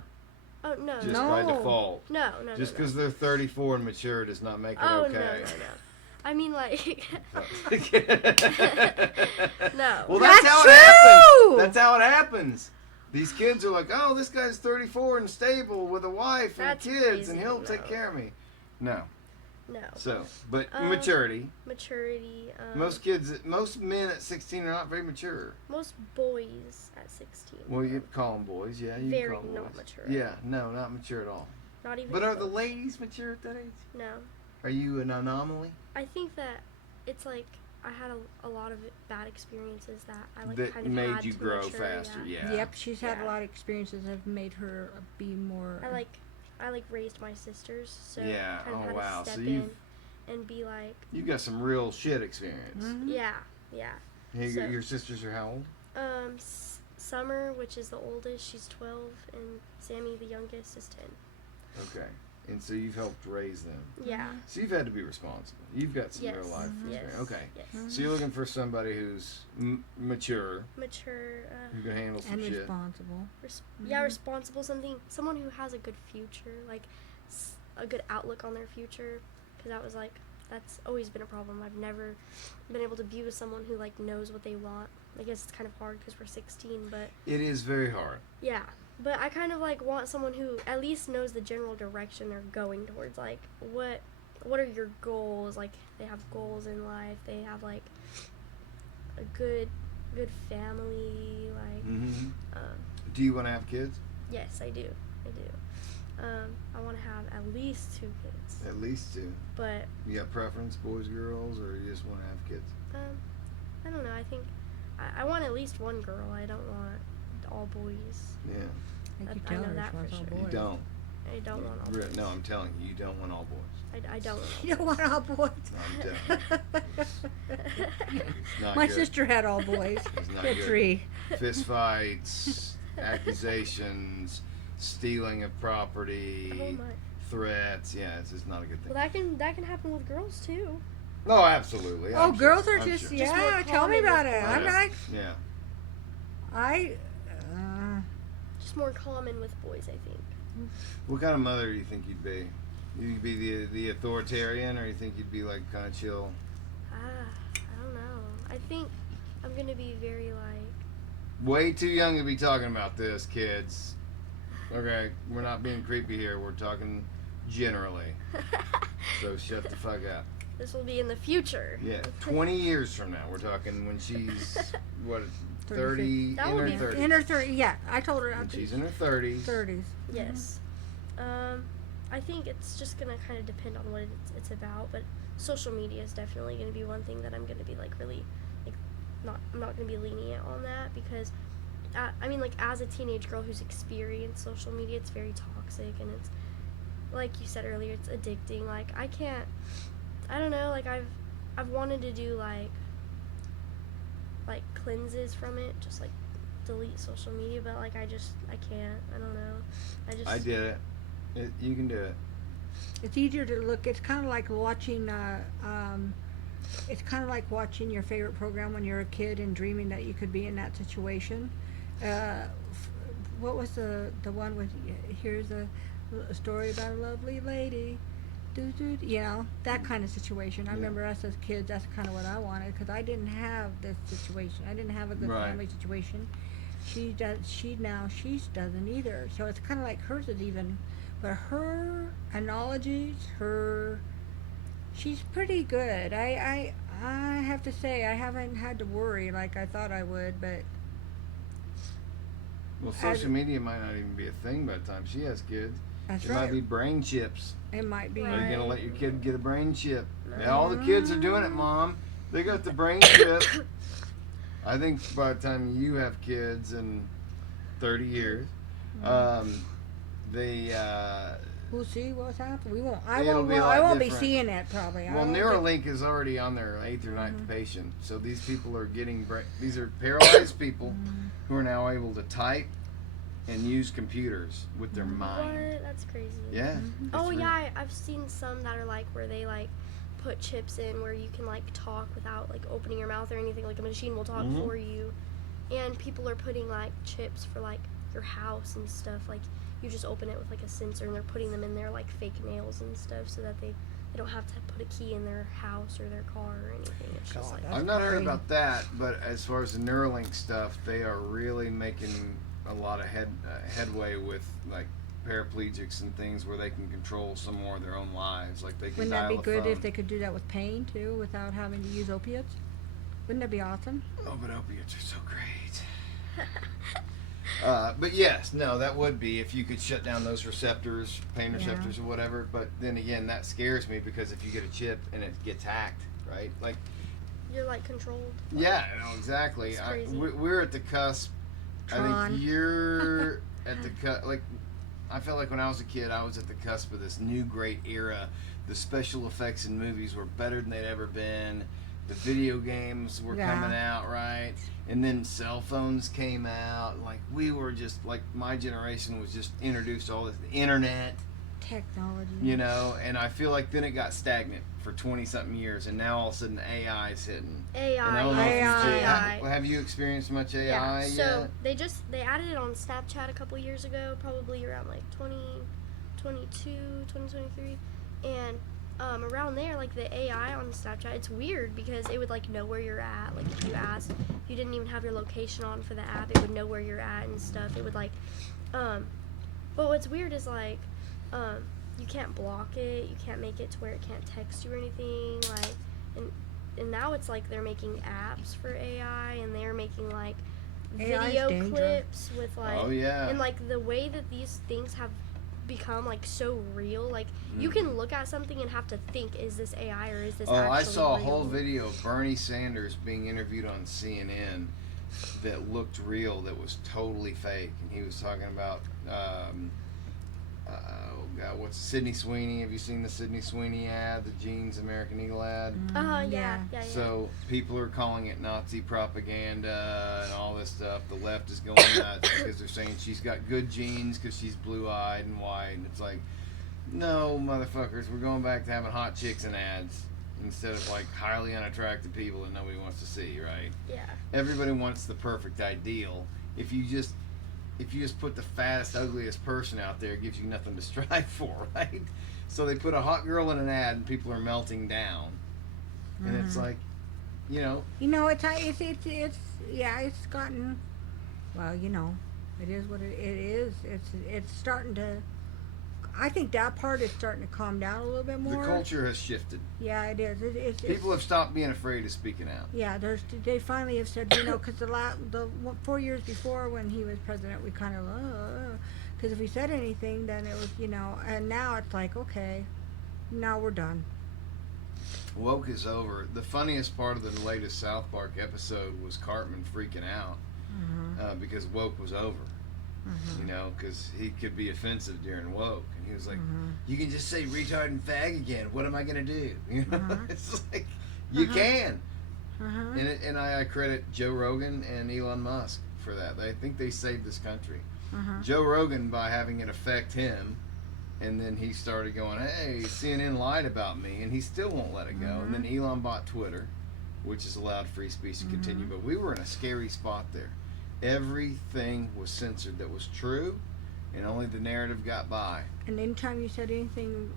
Oh no. Just No. by default. No. Just no. because they're 34 and mature does not make it Oh okay. no. I mean like. No. Well, That's how true! it happens. That's how it happens. These kids are like, oh, this guy's 34 and stable with a wife and That's kids, crazy. and he'll take care of me. No. No. So, but maturity. Maturity. Most men at 16 are not very mature. Most boys at 16. Well, you call them boys, yeah. You Very call them not boys. mature. Yeah, no, not mature at all. Not even. But are the close. ladies mature at that age? No. Are you an anomaly? I think that it's like I had a lot of bad experiences that I like That kind of made had you to grow mature, faster, yeah. Yep, she's had a Yeah. lot of experiences that have made her be more. I raised my sisters, so Yeah, kind of oh, had wow. to So step in and be like, You've got some real shit experience. Mhm. yeah. Hey, So- your sisters are how old? Summer, which is the oldest, she's 12, and Sammy, the youngest, is 10. Okay. And so you've helped raise them. Yeah. So you've had to be responsible. You've got some Yes. real life Yes. experience. Okay. Yes. So you're looking for somebody who's mature, Mature. who can handle some and shit. responsible. Yeah, responsible. Someone who has a good future, like a good outlook on their future, because that's always been a problem. I've never been able to be with someone who like knows what they want. I guess it's kind of hard because we're 16, but It is very hard. yeah. But I kind of like want someone who at least knows the general direction they're going towards. Like, what are your goals? Like, they have goals in life. They have like a good family. Like, Mm-hmm. Do you want to have kids? yes, I do. I want to have at least 2 kids. At least 2. But You got preference, boys, girls, or you just want to have kids? I don't know. I think I want at least 1 girl. I don't want all boys. Yeah. I think I you know tell her that she wants for all sure. You boys. don't. I don't want all boys. No, I'm telling you, you don't want all boys. I don't want all You don't want all boys. I'm telling you. It's not My good. sister had all boys. It's not She had good. 3. Fist fights, accusations, stealing of property, Oh my. threats. Yeah, it's just not a good thing. Well, that can happen with girls too. No, absolutely. Oh, I'm girls sure, are I'm just, sure. Just more yeah, tell me common about with it. boys. I'm like, Yeah. Just more common with boys, I think. What kind of mother do you think you'd be? You'd be the authoritarian, or you think you'd be like kind of chill? I don't know. I think I'm gonna be very like. Way too young to be talking about this, kids. Okay, we're not being creepy here. We're talking generally. So shut the fuck up. This will be in the future. Yeah, 20 years from now. We're talking when she's, what, 30, That in would her be- 30s. in her 30s. Yeah, I told her. When she's in her 30s. 30s. Yes. I think it's just gonna kind of depend on what it's about, but social media is definitely gonna be one thing that I'm gonna be like really, like, I'm not gonna be lenient on that because, I mean, like, as a teenage girl who's experienced social media, it's very toxic and it's, like you said earlier, it's addicting. Like, I don't know, like I've wanted to do like cleanses from it, just like delete social media, but like I can't. I don't know. I did it. You can do it. It's easier to look. It's kind of like watching. It's kind of like watching your favorite program when you're a kid and dreaming that you could be in that situation. What was the one with? Here's a story about a lovely lady. You know, that kind of situation. I remember us as kids. That's kind of what I wanted because I didn't have this situation. I didn't have a good Right. family situation. She doesn't either. So it's kind of like hers is even. But her analogies, she's pretty good. I have to say I haven't had to worry like I thought I would, but Well, social media might not even be a thing by the time she has kids. that's It right. might be brain chips. It might be. Are you Right. gonna let your kid get a brain chip? No. Yeah, all the kids are doing it, Mom. They got the brain chip. I think by the time you have kids in 30 years, We'll see what's happening. We won't. I It'll won't. be a I lot won't be different. seeing it probably. Well, Neuralink is already on their 8th or 9th patient. So these people are getting these are paralyzed people who are now able to type and use computers with their mind. What? That's crazy. Yeah. Oh it's real. yeah, I've seen some that are like where they like put chips in where you can like talk without like opening your mouth or anything. Like a machine will talk for you, and people are putting like chips for like your house and stuff. Like you just open it with like a sensor, and they're putting them in their like fake nails and stuff so that they don't have to put a key in their house or their car or anything. It's just like I've not heard about that, but as far as the Neuralink stuff, they are really making a lot of headway with like paraplegics and things where they can control some more of their own lives. Like they can Wouldn't that dial be a good phone. if they could do that with pain too, without having to use opiates? Wouldn't that be awesome? Oh, but opiates are so great. But yes, no, that would be if you could shut down those receptors, pain receptors or whatever. But then again, that scares me because if you get a chip and it gets hacked, right? Like, you're like controlled. yeah, no, exactly. It's crazy. We're at the cusp. I Tron. think you're at the cusp. Like, I felt like when I was a kid, I was at the cusp of this new great era. The special effects in movies were better than they'd ever been. The video games were coming out, right? And then cell phones came out. Like, we were just, like, my generation was just introduced to all this. The internet. Technology. You know, and I feel like then it got stagnant for 20-something years, and now all of a sudden AI is hitting. AI. And I don't know if you see- AI. Have you experienced much AI yet? So they added it on Snapchat a couple years ago, probably around like 2022, 2023, and around there, like the AI on Snapchat, it's weird because it would like know where you're at. Like if you asked, if you didn't even have your location on for the app, it would know where you're at and stuff. It would like, but what's weird is like, you can't block it. You can't make it to where it can't text you or anything. Like, and now it's like they're making apps for AI, and they're making like AI is video dangerous. clips with like, Oh, yeah. and like the way that these things have become like so real. Like you can look at something and have to think, is this AI or is this actually I saw a real? whole video of Bernie Sanders being interviewed on CNN that looked real, that was totally fake, and he was talking about what's Sydney Sweeney? Have you seen the Sydney Sweeney ad, the Jeans American Eagle ad? Yeah. So people are calling it Nazi propaganda and all this stuff. The left is going nuts because they're saying she's got good genes because she's blue-eyed and white. And it's like, no, motherfuckers, we're going back to having hot chicks in ads instead of like highly unattractive people that nobody wants to see, right? Yeah. Everybody wants the perfect ideal. If you just put the fattest, ugliest person out there, it gives you nothing to strive for, right? So they put a hot girl in an ad and people are melting down. And it's like, you know. You know, it's gotten, well, you know, it is what it is. It's starting to, I think that part is starting to calm down a little bit more. The culture has shifted. Yeah, it is. It's People have stopped being afraid of speaking out. yeah, they finally have said, you know, because the 4 years before when he was president, we kind of, because if we said anything, then it was, you know, and now it's like, okay, now we're done. Woke is over. The funniest part of the latest South Park episode was Cartman freaking out because woke was over. You know, because he could be offensive during woke, and he was like, "You can just say retard and fag again. What am I gonna do?" You know, it's like you can. And I credit Joe Rogan and Elon Musk for that. I think they saved this country. Joe Rogan by having it affect him, and then he started going, "Hey, CNN lied about me," and he still won't let it go. And then Elon bought Twitter, which has allowed free speech to continue. But we were in a scary spot there. Everything was censored that was true, and only the narrative got by. And anytime you said anything,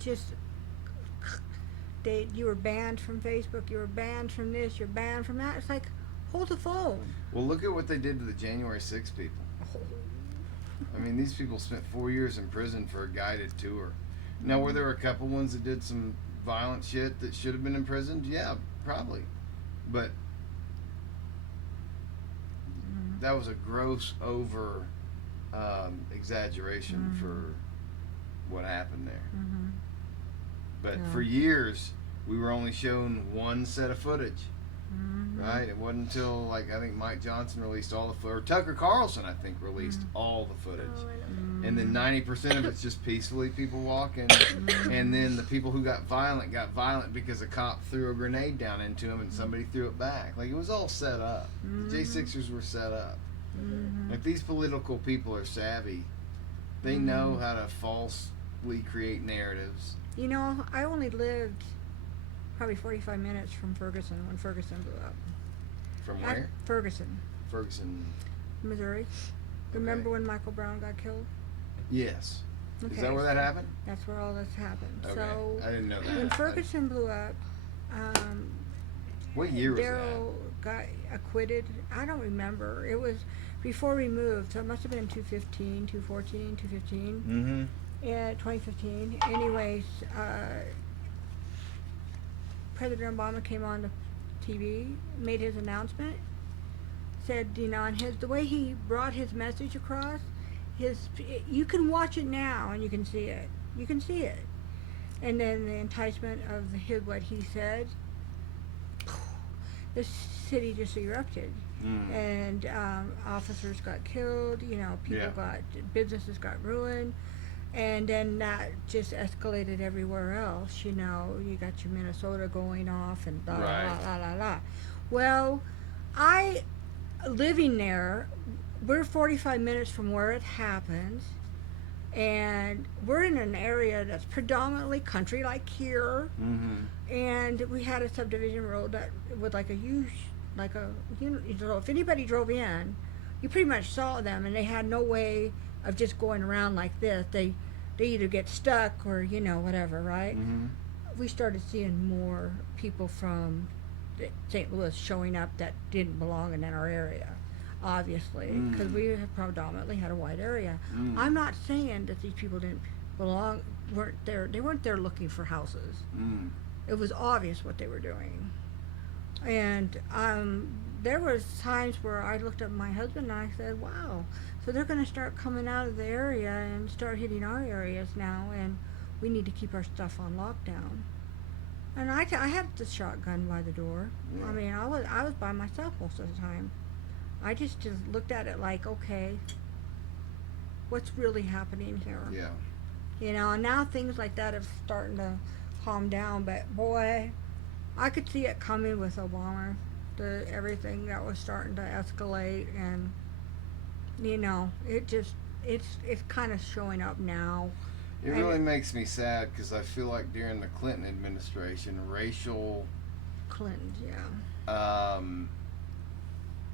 just you were banned from Facebook, you were banned from this, you're banned from that. It's like, hold the phone. Well, look at what they did to the January 6th people. I mean, these people spent 4 years in prison for a guided tour. Now, were there a couple ones that did some violent shit that should have been imprisoned? Yeah, probably. But that was a gross over exaggeration for what happened there. But for years, we were only shown one set of footage. Right? It wasn't until, like, I think Mike Johnson released all the footage, or Tucker Carlson, I think, released all the footage. Oh, I know. And then 90% of it's just peacefully people walking. And then the people who got violent because a cop threw a grenade down into them and somebody threw it back. Like, it was all set up. The J6ers were set up. Like, these political people are savvy. They know how to falsely create narratives. You know, I only lived probably 45 minutes from Ferguson when Ferguson blew up. From where? Ferguson, Missouri. Remember when Michael Brown got killed? Yes. Okay, Is that where that happened? That's where all this happened. Okay. So I didn't know that. when Ferguson blew up, What year was Daryl got acquitted. I don't remember. It was before we moved, so it must have been 2015, 2014, 2015. Mm-hmm. Yeah, 2015. Anyways, President Obama came on the TV, made his announcement, said, you know, and the way he brought his message across, you can watch it now and you can see it. You can see it. And then the enticement of what he said, the city just erupted. And officers got killed, you know, businesses got ruined. And then that just escalated everywhere else, you know. You got your Minnesota going off and blah, blah, blah, blah, blah. Well, living there, we're 45 minutes from where it happens. And we're in an area that's predominantly country, like here. And we had a subdivision road that with you know, if anybody drove in, you pretty much saw them, and they had no way of just going around like this. They either get stuck or, you know, whatever, right? We started seeing more people from St. Louis showing up that didn't belong in our area, obviously, because we have predominantly had a white area. I'm not saying that these people didn't weren't there looking for houses. It was obvious what they were doing. And there was times where I looked at my husband and I said, wow, so they're going to start coming out of the area and start hitting our areas now, and we need to keep our stuff on lockdown. And I had the shotgun by the door. I mean, I was by myself most of the time. I just looked at it like, okay, what's really happening here? Yeah. You know, and now things like that are starting to calm down, but boy, I could see it coming with Obama. Everything that was starting to escalate, and you know, it's kind of showing up now. It really makes me sad because I feel like during the Clinton administration, racial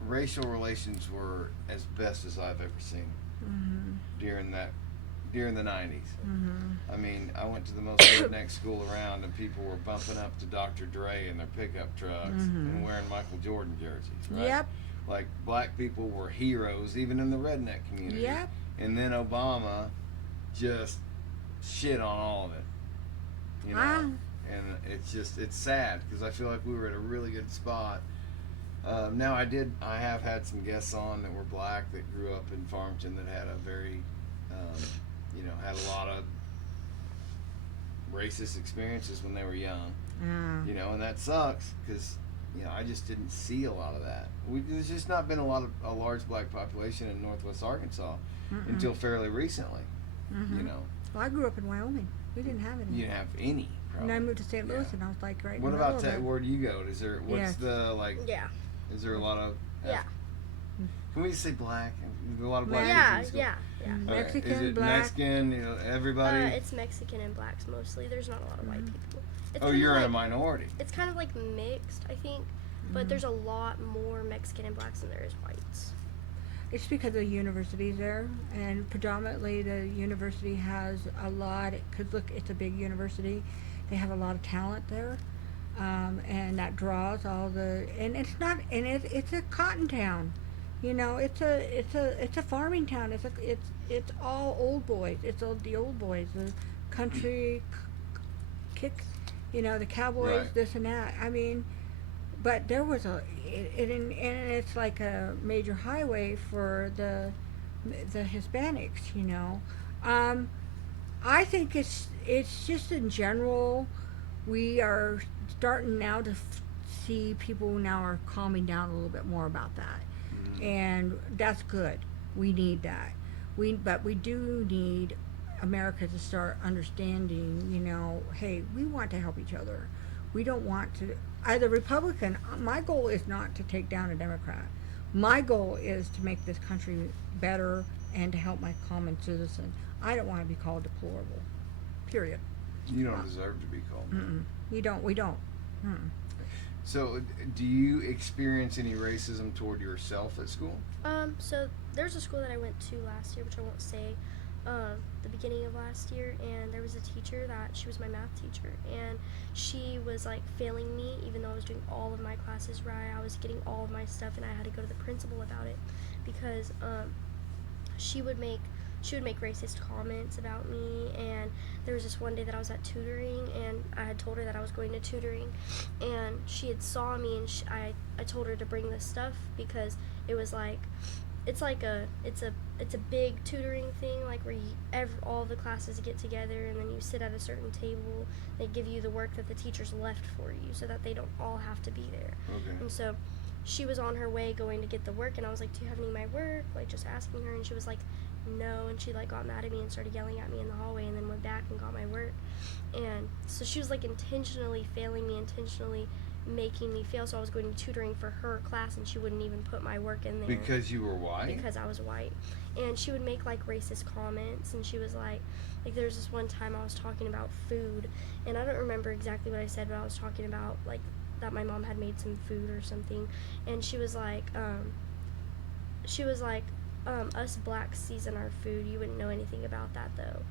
relations were as best as I've ever seen during the 90s. I mean, I went to the most redneck school around, and people were bumping up to Dr. Dre in their pickup trucks and wearing Michael Jordan jerseys, right? Yep. Like, black people were heroes, even in the redneck community. Yep. And then Obama just shit on all of it, you know? And it's sad, because I feel like we were at a really good spot. Now, I have had some guests on that were black that grew up in Farmington that had a very, you know, had a lot of racist experiences when they were young. You know, and that sucks, because, you know, I just didn't see a lot of that. There's just not been a large black population in Northwest Arkansas until fairly recently. You know. Well, I grew up in Wyoming. We didn't have any. You didn't have any. Probably. And I moved to St. Louis, and I was like, right. What about where do you go? Is there Is there a lot of? Can we say black? A lot of black. Yeah. Mexican, is it black. Mexican? You know, everybody. It's Mexican and blacks mostly. There's not a lot of white people. It's you're in a minority. It's kind of like mixed, I think, but there's a lot more Mexican and blacks than there is whites. It's because the university's there, and predominantly the university has a lot. Because look, it's a big university. They have a lot of talent there, and that draws all the. And it's not. And it's a cotton town, you know. It's a farming town. It's all old boys. It's all the old boys. The country kick, you know, the cowboys, this and that. I mean, but there was and it's like a major highway for the Hispanics, you know. I think it's just in general, we are starting now to see people now are calming down a little bit more about that, and that's good. We need that. But we do need America to start understanding. Hey, we want to help each other. We don't want to. Either Republican. My goal is not to take down a Democrat. My goal is to make this country better and to help my common citizen. I don't want to be called deplorable. Period. You don't deserve to be called. We don't. So, do you experience any racism toward yourself at school? So there's a school that I went to last year, which I won't say, the beginning of last year, and there was a teacher that, she was my math teacher, and she was like failing me, even though I was doing all of my classes right. I was getting all of my stuff, and I had to go to the principal about it, because, she would make racist comments about me. And there was this one day that I was at tutoring, and I had told her that I was going to tutoring, and she had saw me, and I told her to bring this stuff, because it was like, it's a big tutoring thing, like where all the classes get together, and then you sit at a certain table. They give you the work that the teachers left for you, so that they don't all have to be there. Okay. And so she was on her way going to get the work, and I was like, do you have any of my work? Like, just asking her, and she was like, no, and she like got mad at me and started yelling at me in the hallway, and then went back and got my work. And so she was like intentionally failing me, intentionally making me fail, so I was going to tutoring for her class, and she wouldn't even put my work in there. Because you were white? Because I was white. And she would make like racist comments, and she was like there's this one time I was talking about food, and I don't remember exactly what I said, but I was talking about like that my mom had made some food or something, and she was like us blacks season our food, you wouldn't know anything about that though.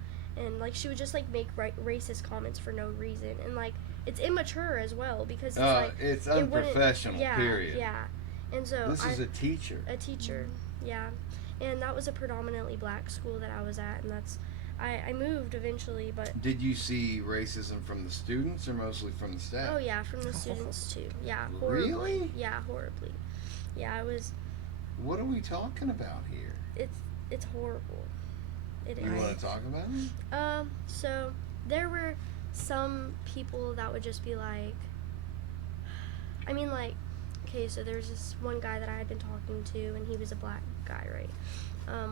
And like she would just like make racist comments for no reason, and like it's immature as well, because it's like it's unprofessional. Period. Yeah. And so this is a teacher. Yeah. And that was a predominantly black school that I was at, and that's I moved eventually, but did you see racism from the students or mostly from the staff? Oh yeah, from the students too. Yeah, horribly. Really? Yeah, horribly. Yeah, I was. What are we talking about here? It's horrible. It is. You want to talk about it? So there were some people that would just be like, I mean, like, okay, so there's this one guy that I had been talking to, and he was a black guy, right?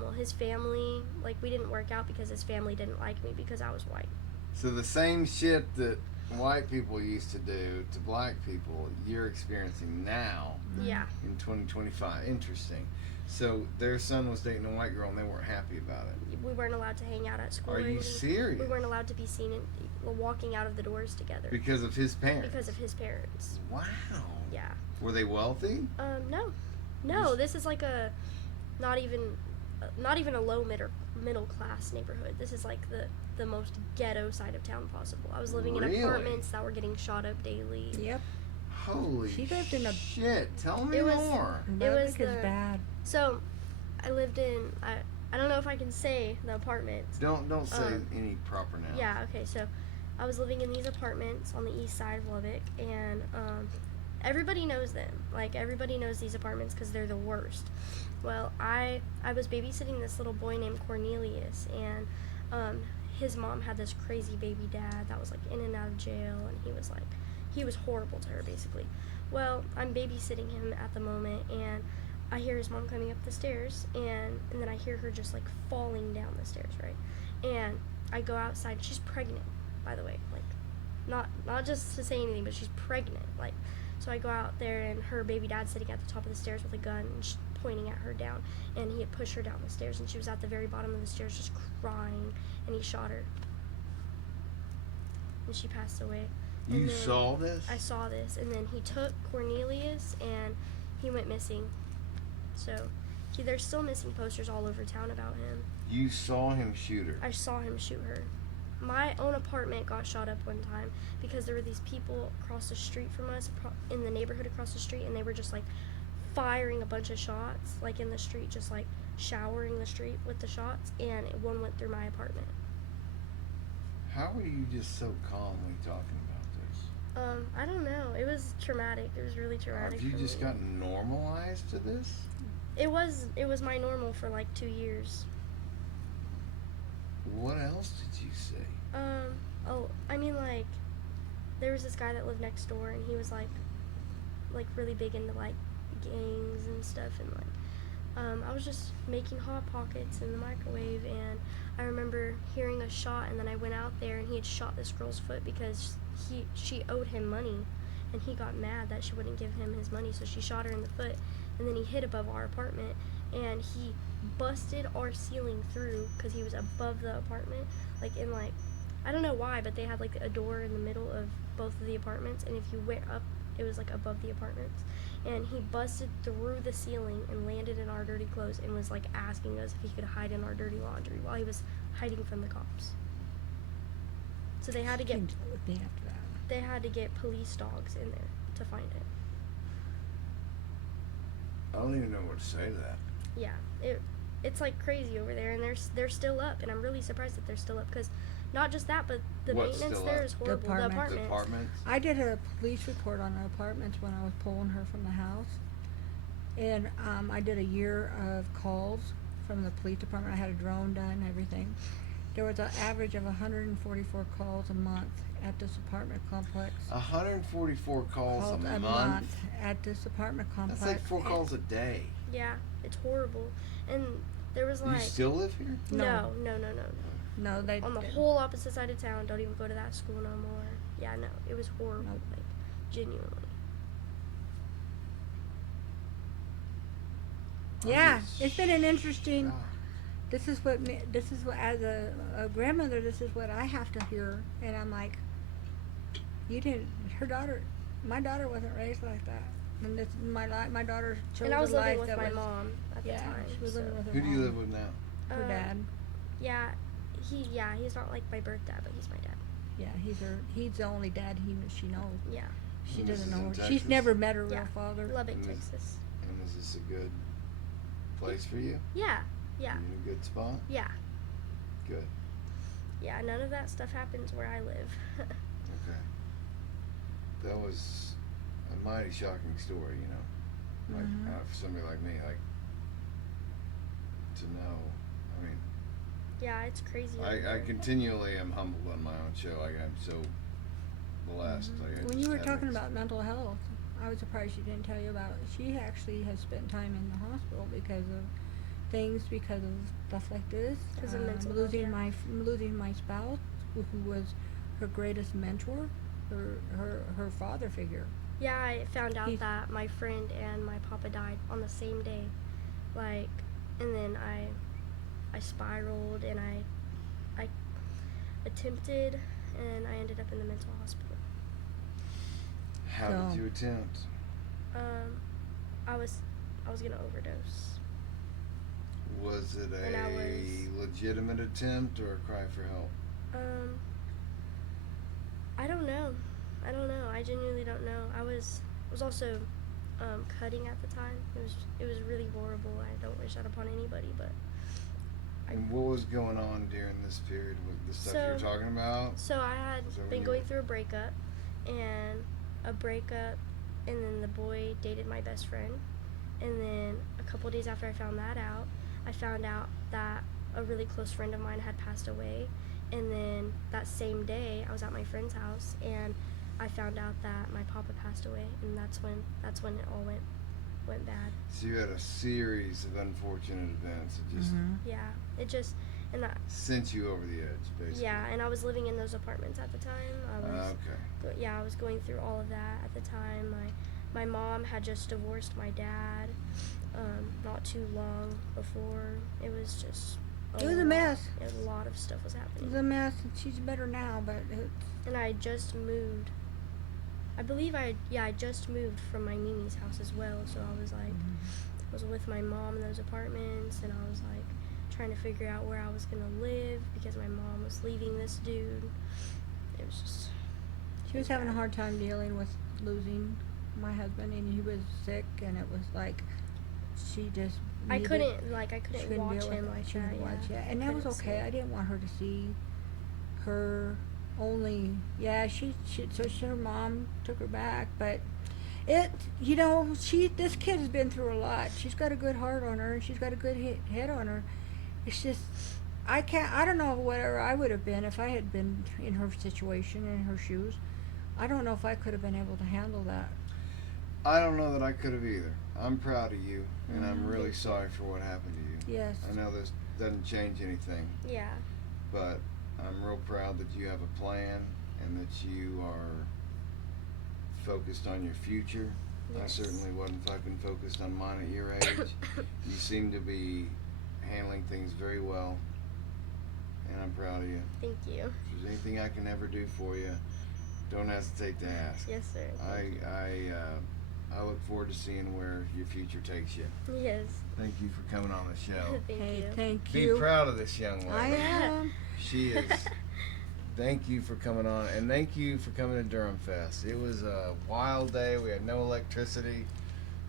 Well, his family, like, we didn't work out because his family didn't like me because I was white. So the same shit that white people used to do to black people, you're experiencing now. Yeah. In 2025. Interesting. So their son was dating a white girl, and they weren't happy about it. We weren't allowed to hang out at school. Are you serious? We weren't allowed to be seen walking out of the doors together. Because of his parents? Because of his parents. Wow. Yeah. Were they wealthy? No. This is like a not even a low middle class neighborhood. This is like the most ghetto side of town possible. I was living in apartments that were getting shot up daily. Yep. Holy she lived in a shit. Tell me more. It was bad. So I lived in I don't know if I can say the apartments. Don't say any proper names. Yeah, okay, so I was living in these apartments on the east side of Lubbock, and everybody knows them. Like, everybody knows these apartments because they're the worst. Well, I was babysitting this little boy named Cornelius, and his mom had this crazy baby dad that was like in and out of jail, and he was horrible to her, basically. Well, I'm babysitting him at the moment, and I hear his mom coming up the stairs, and then I hear her just like falling down the stairs, right? And I go outside. She's pregnant, by the way. Like, not just to say anything, but she's pregnant. Like, so I go out there, and her baby dad's sitting at the top of the stairs with a gun, and she's pointing at her down, and he had pushed her down the stairs, and she was at the very bottom of the stairs just crying, and he shot her, and she passed away. You saw this? I saw this, and then he took Cornelius, and he went missing. So there's still missing posters all over town about him. You saw him shoot her? I saw him shoot her. My own apartment got shot up one time because there were these people across the street from us, in the neighborhood across the street, and they were just like firing a bunch of shots, like in the street, just like showering the street with the shots, and one went through my apartment. How are you just so calmly talking about this? I don't know. It was traumatic. It was really traumatic. Have you for just me. gotten normalized to this? It was my normal for like 2 years. What else did you see? I mean, like, there was this guy that lived next door, and he was like like really big into like gangs and stuff, and like I was just making hot pockets in the microwave, and I remember hearing a shot, and then I went out there, and he had shot this girl's foot because she owed him money, and he got mad that she wouldn't give him his money, so she shot her in the foot, and then he hit above our apartment, and he busted our ceiling through because he was above the apartment, like in like, I don't know why, but they had like a door in the middle of both of the apartments, and if you went up, it was like above the apartments, and he busted through the ceiling and landed in our dirty clothes and was like asking us if he could hide in our dirty laundry while he was hiding from the cops. So they had to get police dogs in there to find it. I don't even know what to say to that. Yeah, it's like crazy over there, and they're still up, and I'm really surprised that they're still up, because not just that, but the What's maintenance still there up? is horrible. The apartments. The apartments? I did a police report on the apartments when I was pulling her from the house, and I did a year of calls from the police department. I had a drone done and everything. There was an average of 144 calls a month at this apartment complex. 144 calls a month? At this apartment complex. That's like 4 calls a day. Yeah, it's horrible. And there was like... You still live here? No. No, they... On the whole opposite side of town, don't even go to that school no more. Yeah, no, it was horrible, Nope. like, genuinely. Yeah, it's been an interesting... God. This is what as a grandmother, this is what I have to hear, and I'm like, my daughter wasn't raised like that, and this my daughter chose And I was a life living with that my was, mom at the time. she was so. living with her Who do you mom, live with now? her dad. Yeah, he's not like my birth dad, but he's my dad. Yeah, he's the only dad she knows. Yeah, She And this doesn't is in know. Texas? She's never met her Yeah. real father. Lubbock, And this- Texas. And is this a good place for you? Yeah, You in a good spot? yeah. Good. Yeah, none of that stuff happens where I live. Okay. That was a mighty shocking story, you know. Like, Mhm. for somebody like me, like, to know. I mean, Yeah, it's crazy. over I there. continually am humbled on my own show. Like, I'm so blessed. Like, I When just you were haven't talking ex- about mental health, I was surprised she didn't tell you about it. She actually has spent time in the hospital because of stuff like this. 'Cause of mental health, losing yeah. losing my spouse, who was her greatest mentor, her father figure. Yeah, I found out He's- that my friend and my papa died on the same day. Like, and then I spiraled, and I attempted, and I ended up in the mental hospital. How So- did you attempt? I was gonna overdose. Was it And I a legitimate attempt or a cry for help? I don't know. I genuinely don't know. I was also cutting at the time. It was really horrible. I don't wish that upon anybody, but And what was going on during this period with the stuff you're So- talking about? so I had Is that when been you going were- through a breakup, and then the boy dated my best friend, and then a couple days after I found that out, I found out that a really close friend of mine had passed away, and then that same day I was at my friend's house, and I found out that my papa passed away, and that's when it all went bad. So you had a series of unfortunate events that just Yeah, it just, and that, sent you over the edge, basically. yeah, and I was living in those apartments at the time. Okay. I was going through all of that at the time. My mom had just divorced my dad not too long before. It was just It was a lot- mess. A lot of stuff was It happening. was a mess, and she's better now, but And I just moved. I believe I just moved from my Mimi's house as well. So I was like, I was with my mom in those apartments, and I was like trying to figure out where I was gonna live because my mom was leaving this dude. It was just. she was having a hard time dealing with losing my husband, and he was sick, and it was like she just I needed- couldn't she couldn't watch deal with him it. like She that. couldn't watch Yeah, it. And that was couldn't see okay. it. I didn't want her to see her only. Yeah, her mom took her back, but this kid has been through a lot. She's got a good heart on her, and she's got a good head on her. It's just I don't know whatever I would have been if I had been in her situation, in her shoes. I don't know if I could have been able to handle that. I don't know that I could have either. I'm proud of you, and I'm really sorry for what happened to you. Yes. I know this doesn't change anything, Yeah. but I'm real proud that you have a plan and that you are focused on your future. I Yes. certainly wasn't fucking focused on mine at your age. You seem to be handling things very well, and I'm proud of you. Thank you. If there's anything I can ever do for you, don't hesitate to ask. Yes, sir. I look forward to seeing where your future takes you. Yes. Thank you for coming on the show. Thank Hey, you. thank Be you. proud of this young lady. I am. She is. Thank you for coming on, and thank you for coming to Durham Fest. It was a wild day. We had no electricity.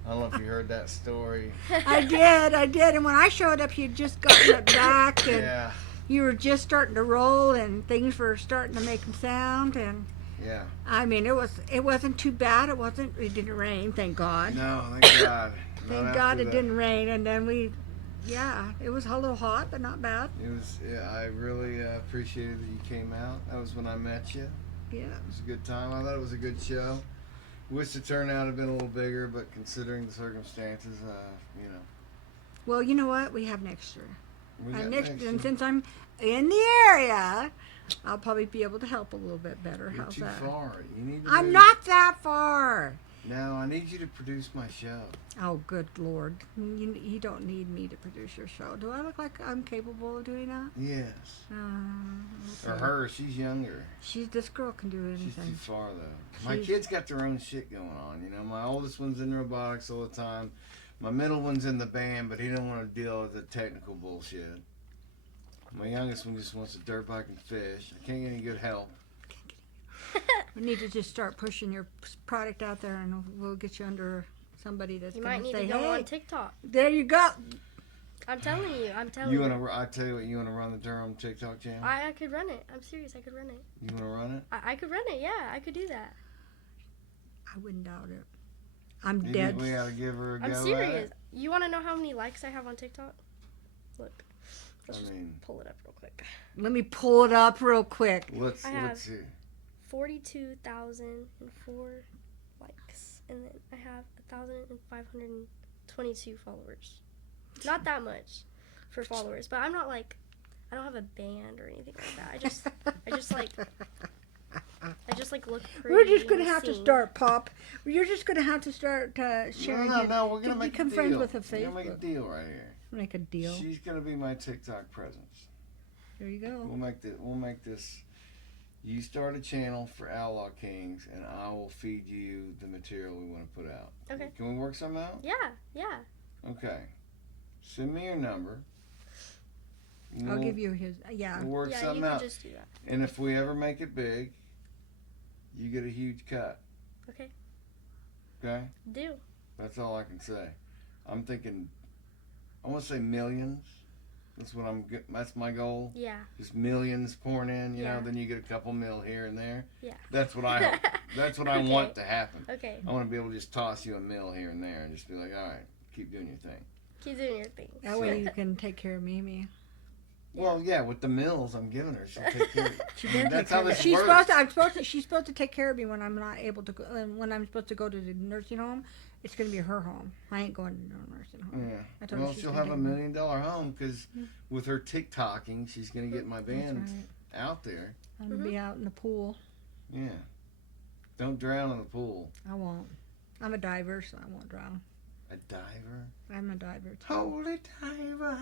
I don't know if you heard that story. I did. And when I showed up, you'd just gotten it back, and Yeah, you were just starting to roll, and things were starting to make sound. And yeah. I mean, it wasn't too bad. It didn't rain, thank God. No, thank God. Thank God it didn't rain. And then it was a little hot, but not bad. It was. Yeah, I really appreciated that you came out. That was when I met you. Yeah. It was a good time. I thought it was a good show. Wish the turnout had been a little bigger, but considering the circumstances, you know. Well, you know what? We have next year. We got And year. since I'm in the area, I'll probably be able to help a little bit better. You're How's too that? far. You need to I'm move. not that far. No, I need you to produce my show. Oh, good Lord. You don't need me to produce your show. Do I look like I'm capable of doing that? Yes. Or Okay. her. She's younger. This girl can do She's too anything. far though. My She's- kids got their own shit going on. You know, my oldest one's in robotics all the time. My middle one's in the band, but he don't want to deal with the technical bullshit. My youngest one just wants to dirt bike and fish. I can't get any good help. We need to just start pushing your product out there, and we'll get you under somebody that's You going might need say, to go hey, on TikTok. there you go. I'm telling you. You wanna? I tell you what. You wanna run the Durham TikTok channel? I could run it. I'm serious. I could run it. You wanna run it? I could run it. Yeah, I could do that. I wouldn't doubt it. I'm You dead. think we ought to give her a go I'm at serious. it? You want to know how many likes I have on TikTok? Look. Let's I just mean- pull it up real quick. Let me pull it up real quick. Let's I have- see. 42,004 likes. And then I have 1,522 followers. Not that much for followers, but I'm not like, I don't have a band or anything like that. I just like look pretty. We're just gonna and have to sing. start, Pop. You're just gonna have to start sharing. No. We're gonna to make become a deal. friends with a We're gonna make a Facebook. deal right here. Make a deal. She's gonna be my TikTok presence. There you go. We'll make this. You start a channel for Outlaw Kings, and I will feed you the material we want to put out. Okay. Can we work something out? Yeah. Okay. Send me your number. I'll give you his. Yeah. We'll work Yeah, you something can out. just do that. And if we ever make it big, you get a huge cut. Okay. Okay? Deal. That's all I can say. I'm thinking, I want to say millions. That's my goal. Yeah. Just millions pouring in, you know, Yeah. then you get a couple mil here and there. Yeah. That's what I hope. That's what I Okay. want to happen. Okay. I want to be able to just toss you a mil here and there and just be like, all right, keep doing your thing. Keep doing your thing. That way you can take care of Mimi. Well, yeah, with the mills I'm giving her, she'll take care of it. She I mean, did that's take care how of me. this She's works. she's supposed to take care of me when I'm not able to go. When I'm supposed to go to the nursing home, it's gonna be her home. I ain't going to no nursing home. Yeah. I told her Well, she's she'll gonna have a take me. $1 million home because with her TikToking, she's going to get my band That's right. out there. I'm gonna be out in the pool. Yeah. Don't drown in the pool. I won't. I'm a diver, so I won't drown. A diver? I'm a diver too. Holy diver.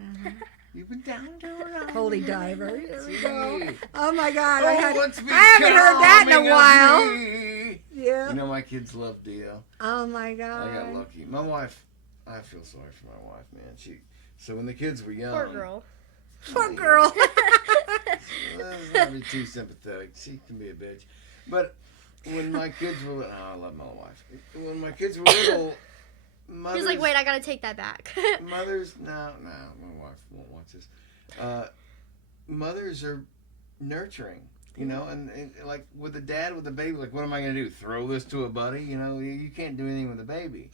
Uh-huh. You've been down to it. Holy diver. There we go. Gee. Oh my God! Oh, I what's haven't heard that in a becoming of while. me? Yeah. You know, my kids love Dio. Oh my God. I got lucky. My wife, I feel sorry for my wife, man. So when the kids were young. Poor girl. Poor girl. Let's not be too sympathetic. She can be a bitch. But when my kids were little, I love my wife. When my kids were little, mothers, He's like, wait, I gotta take that back. mothers, no, my wife won't watch this. Mothers are nurturing, you know, and like with a dad with a baby, like what am I gonna do? Throw this to a buddy? You know, you can't do anything with a baby.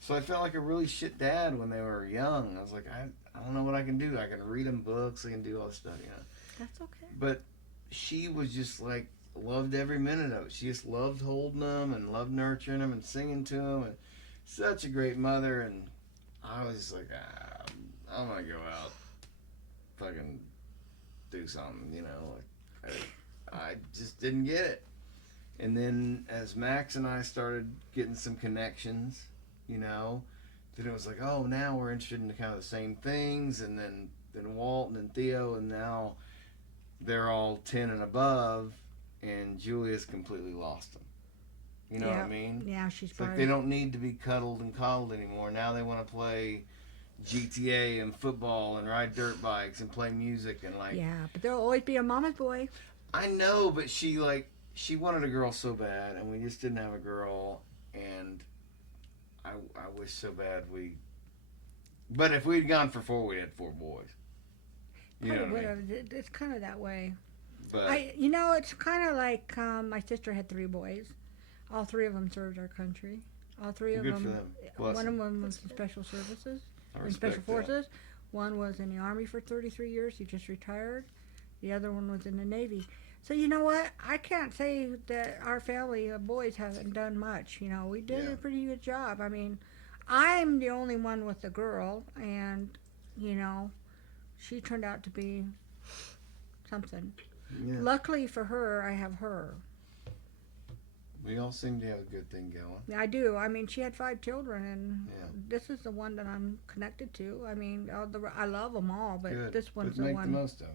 So I felt like a really shit dad when they were young. I was like, I don't know what I can do. I can read them books. I can do all this stuff, you know. That's okay. But she was just like loved every minute of it. She just loved holding them and loved nurturing them and singing to them, and such a great mother. And I was just like, I'm gonna go out, fucking do something, you know. Like, I just didn't get it. And then as Max and I started getting some connections, you know, then it was like, oh, now we're interested in kind of the same things. And then Walton and Theo, and now they're all 10 and above, and Julia's completely lost them. You know what I mean? Yeah, she's it's like they don't need to be cuddled and coddled anymore. Now they want to play GTA and football and ride dirt bikes and play music and like. Yeah, but there'll always be a mama's boy. I know, but she wanted a girl so bad, and we just didn't have a girl, and I wish so bad we. But if we'd gone for 4, we'd had 4 boys. You know what I mean? It's kind of that way. But it's kind of like my sister had 3 boys. All 3 of them served our country. All 3 of good them. For them. Bless one them. of them was in special services, I in special respect that. forces. One was in the Army for 33 years. He just retired. The other one was in the Navy. So you know what? I can't say that our family of boys haven't done much. You know, we did a pretty good job. I mean, I'm the only one with a girl, and you know, she turned out to be something. Yeah. Luckily for her, I have her. We all seem to have a good thing going. I do. I mean, she had 5 children, and Yeah. this is the one that I'm connected to. I mean, I love them all, but Good. this one's but the make one. the most of it.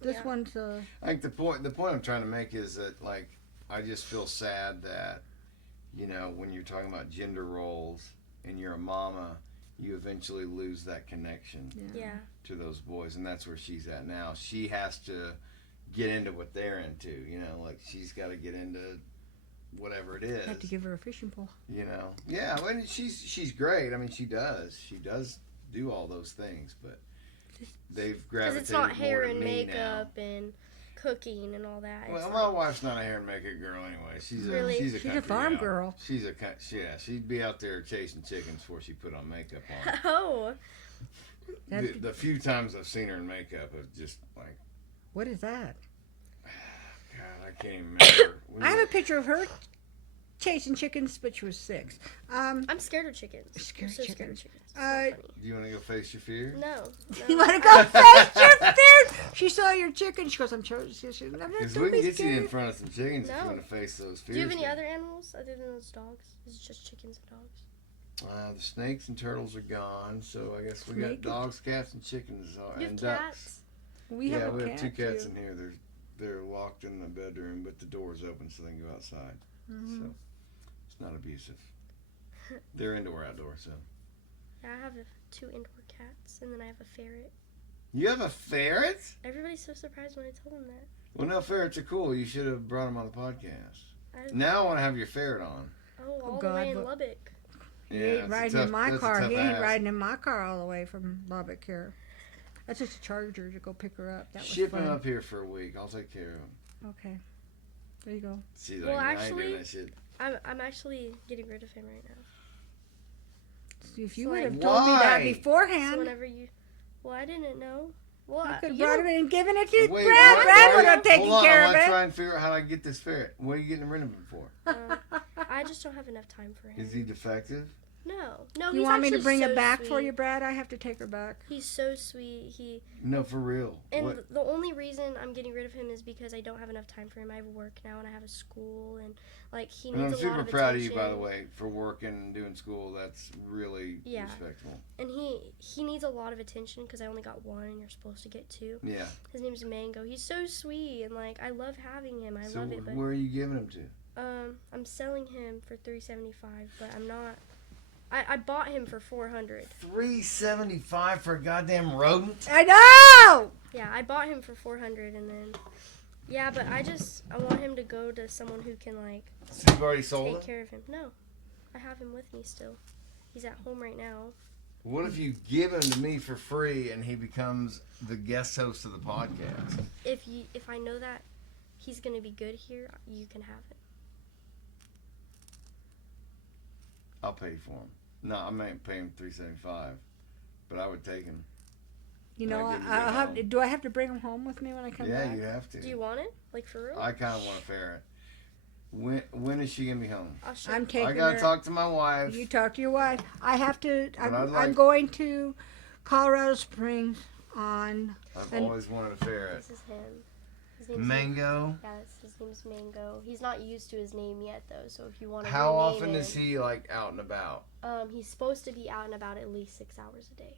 This Yeah. one's I think the point I'm trying to make is that, like, I just feel sad that, you know, when you're talking about gender roles and you're a mama, you eventually lose that connection Yeah. to those boys, and that's where she's at now. She has to get into what they're into, you know, like she's got to get into whatever it is. have to give her a fishing pole. You know, yeah. I mean, she's great. I mean, she does do all those things, but they've Because gravitated it's not hair more to and me makeup and cooking and all that. Well, It's my like, wife's not a hair and makeup girl anyway. She's Really? she's a She's a country farm gal. girl. She'd be out there chasing chickens before she put on makeup on. oh, The few times I've seen her in makeup, it's just like, What is that? God, I can't even remember. I have a picture of her chasing chickens, but she was 6. I'm scared of chickens. Scared I'm so of scared of chickens. chickens. It's Uh, so funny. Do you want to go face your fear? No. You want to go face your fears? She saw your chicken. She goes, I'm not Because don't we be can get you in scared. front of some chickens if No. you want to face those fears. Do you have any then. other animals other than those dogs? Is it just chickens and dogs? The snakes and turtles are gone, so I guess we got Snake? dogs, cats, and chickens, You have and cats? ducks. We Yeah, have a we cat have 2 cats too. in here. They're locked in the bedroom, but the door's open so they can go outside. Mhm. So it's not abusive. They're indoor, outdoor. So Yeah, I have 2 indoor cats, and then I have a ferret. you have a ferret? Everybody's so surprised when I tell them that. Well, no, ferrets are cool. You should have brought them on the podcast. I, Now I want to have your ferret on. all the God, way in but- Lubbock. He Yeah, ain't it's a riding tough- in my that's a car. tough He ain't ask. riding in my car all the way from Lubbock here. That's just a charger to go pick her up. That was Ship fun. him up here for a week. I'll take care of him. Okay. There you go. She's Well, like, I ain't doing actually- that shit. I'm actually getting rid of him right now. See, if you So, would like- have told me that Why? beforehand, So whenever you, well, I didn't know. Well, I could have you brought don't- him in and given it to Wait, Brad. what? Brad would Why- have taken Hold on, care I of want to it. try and figure out how I get this ferret. What are you getting rid of him for? I just don't have enough time for him. Is he defective? No, You he's want me to actually bring so it back for sweet. you, Brad? I have to take her back. He's so sweet. No, for real. And What? the only reason I'm getting rid of him is because I don't have enough time for him. I have work now and I have a school and like he And needs I'm a lot super of proud of attention. you, by the way, for working and doing school. That's really Yeah. respectable. And he needs a lot of attention because I only got 1 and you're supposed to get 2. Yeah. His name's Mango. He's so sweet and like I love having him. I So love it. But where are you giving him to? I'm selling him for $375, but I'm not. I bought him for $400. $375 for a goddamn rodent? I know! Yeah, I bought him for $400 and then. Yeah, but I want him to go to someone who can like So you've already sold take him? care of him. No, I have him with me still. He's at home right now. What if you give him to me for free and he becomes the guest host of the podcast? If I know that he's gonna be good here, you can have him. I'll pay for him. No, I might pay him $375, but I would take him. You know, Might get to I'll go have. home. Do I have to bring him home with me when I come Yeah, back? you have to. Do you want it? Like for real? I kind of want a ferret. When is she gonna be home? I'll show I'm you. taking I gotta her. talk to my wife. You talk to your wife. I have to. But I'd I'm like- going to Colorado Springs on. I've and- always wanted a ferret. This is him. His name's Mango. Yes, his name's Mango. He's not used to his name yet though, so if you want to How often is he like out and about? He's supposed to be out and about at least 6 hours a day.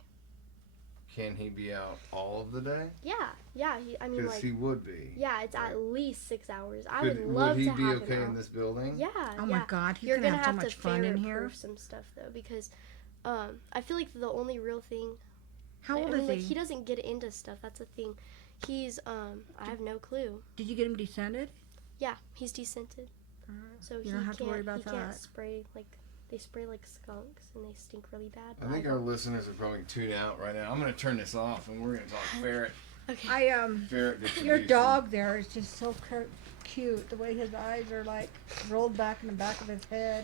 Can he be out all of the day? Yeah. I mean, Because like, he would be. yeah, it's Right. at least 6 hours. I would Would love he to be have okay him in out. this building? Yeah. Oh yeah. my God, he's You're gonna gonna have so have much to fun in ferret here. proof some stuff though, because I feel like the only real thing. How old I mean, is like, he? he doesn't get into stuff. That's the thing. He's I have no clue. Did you get him descended? Yeah, he's descented, so You he don't have to can't. worry about he can't that. spray like they spray like skunks and they stink really bad. I but think our don't. listeners are probably tuning out right now. I'm gonna turn this off and we're gonna talk ferret. Okay. Ferret Your distribution. dog there is just so cute. The way his eyes are like rolled back in the back of his head.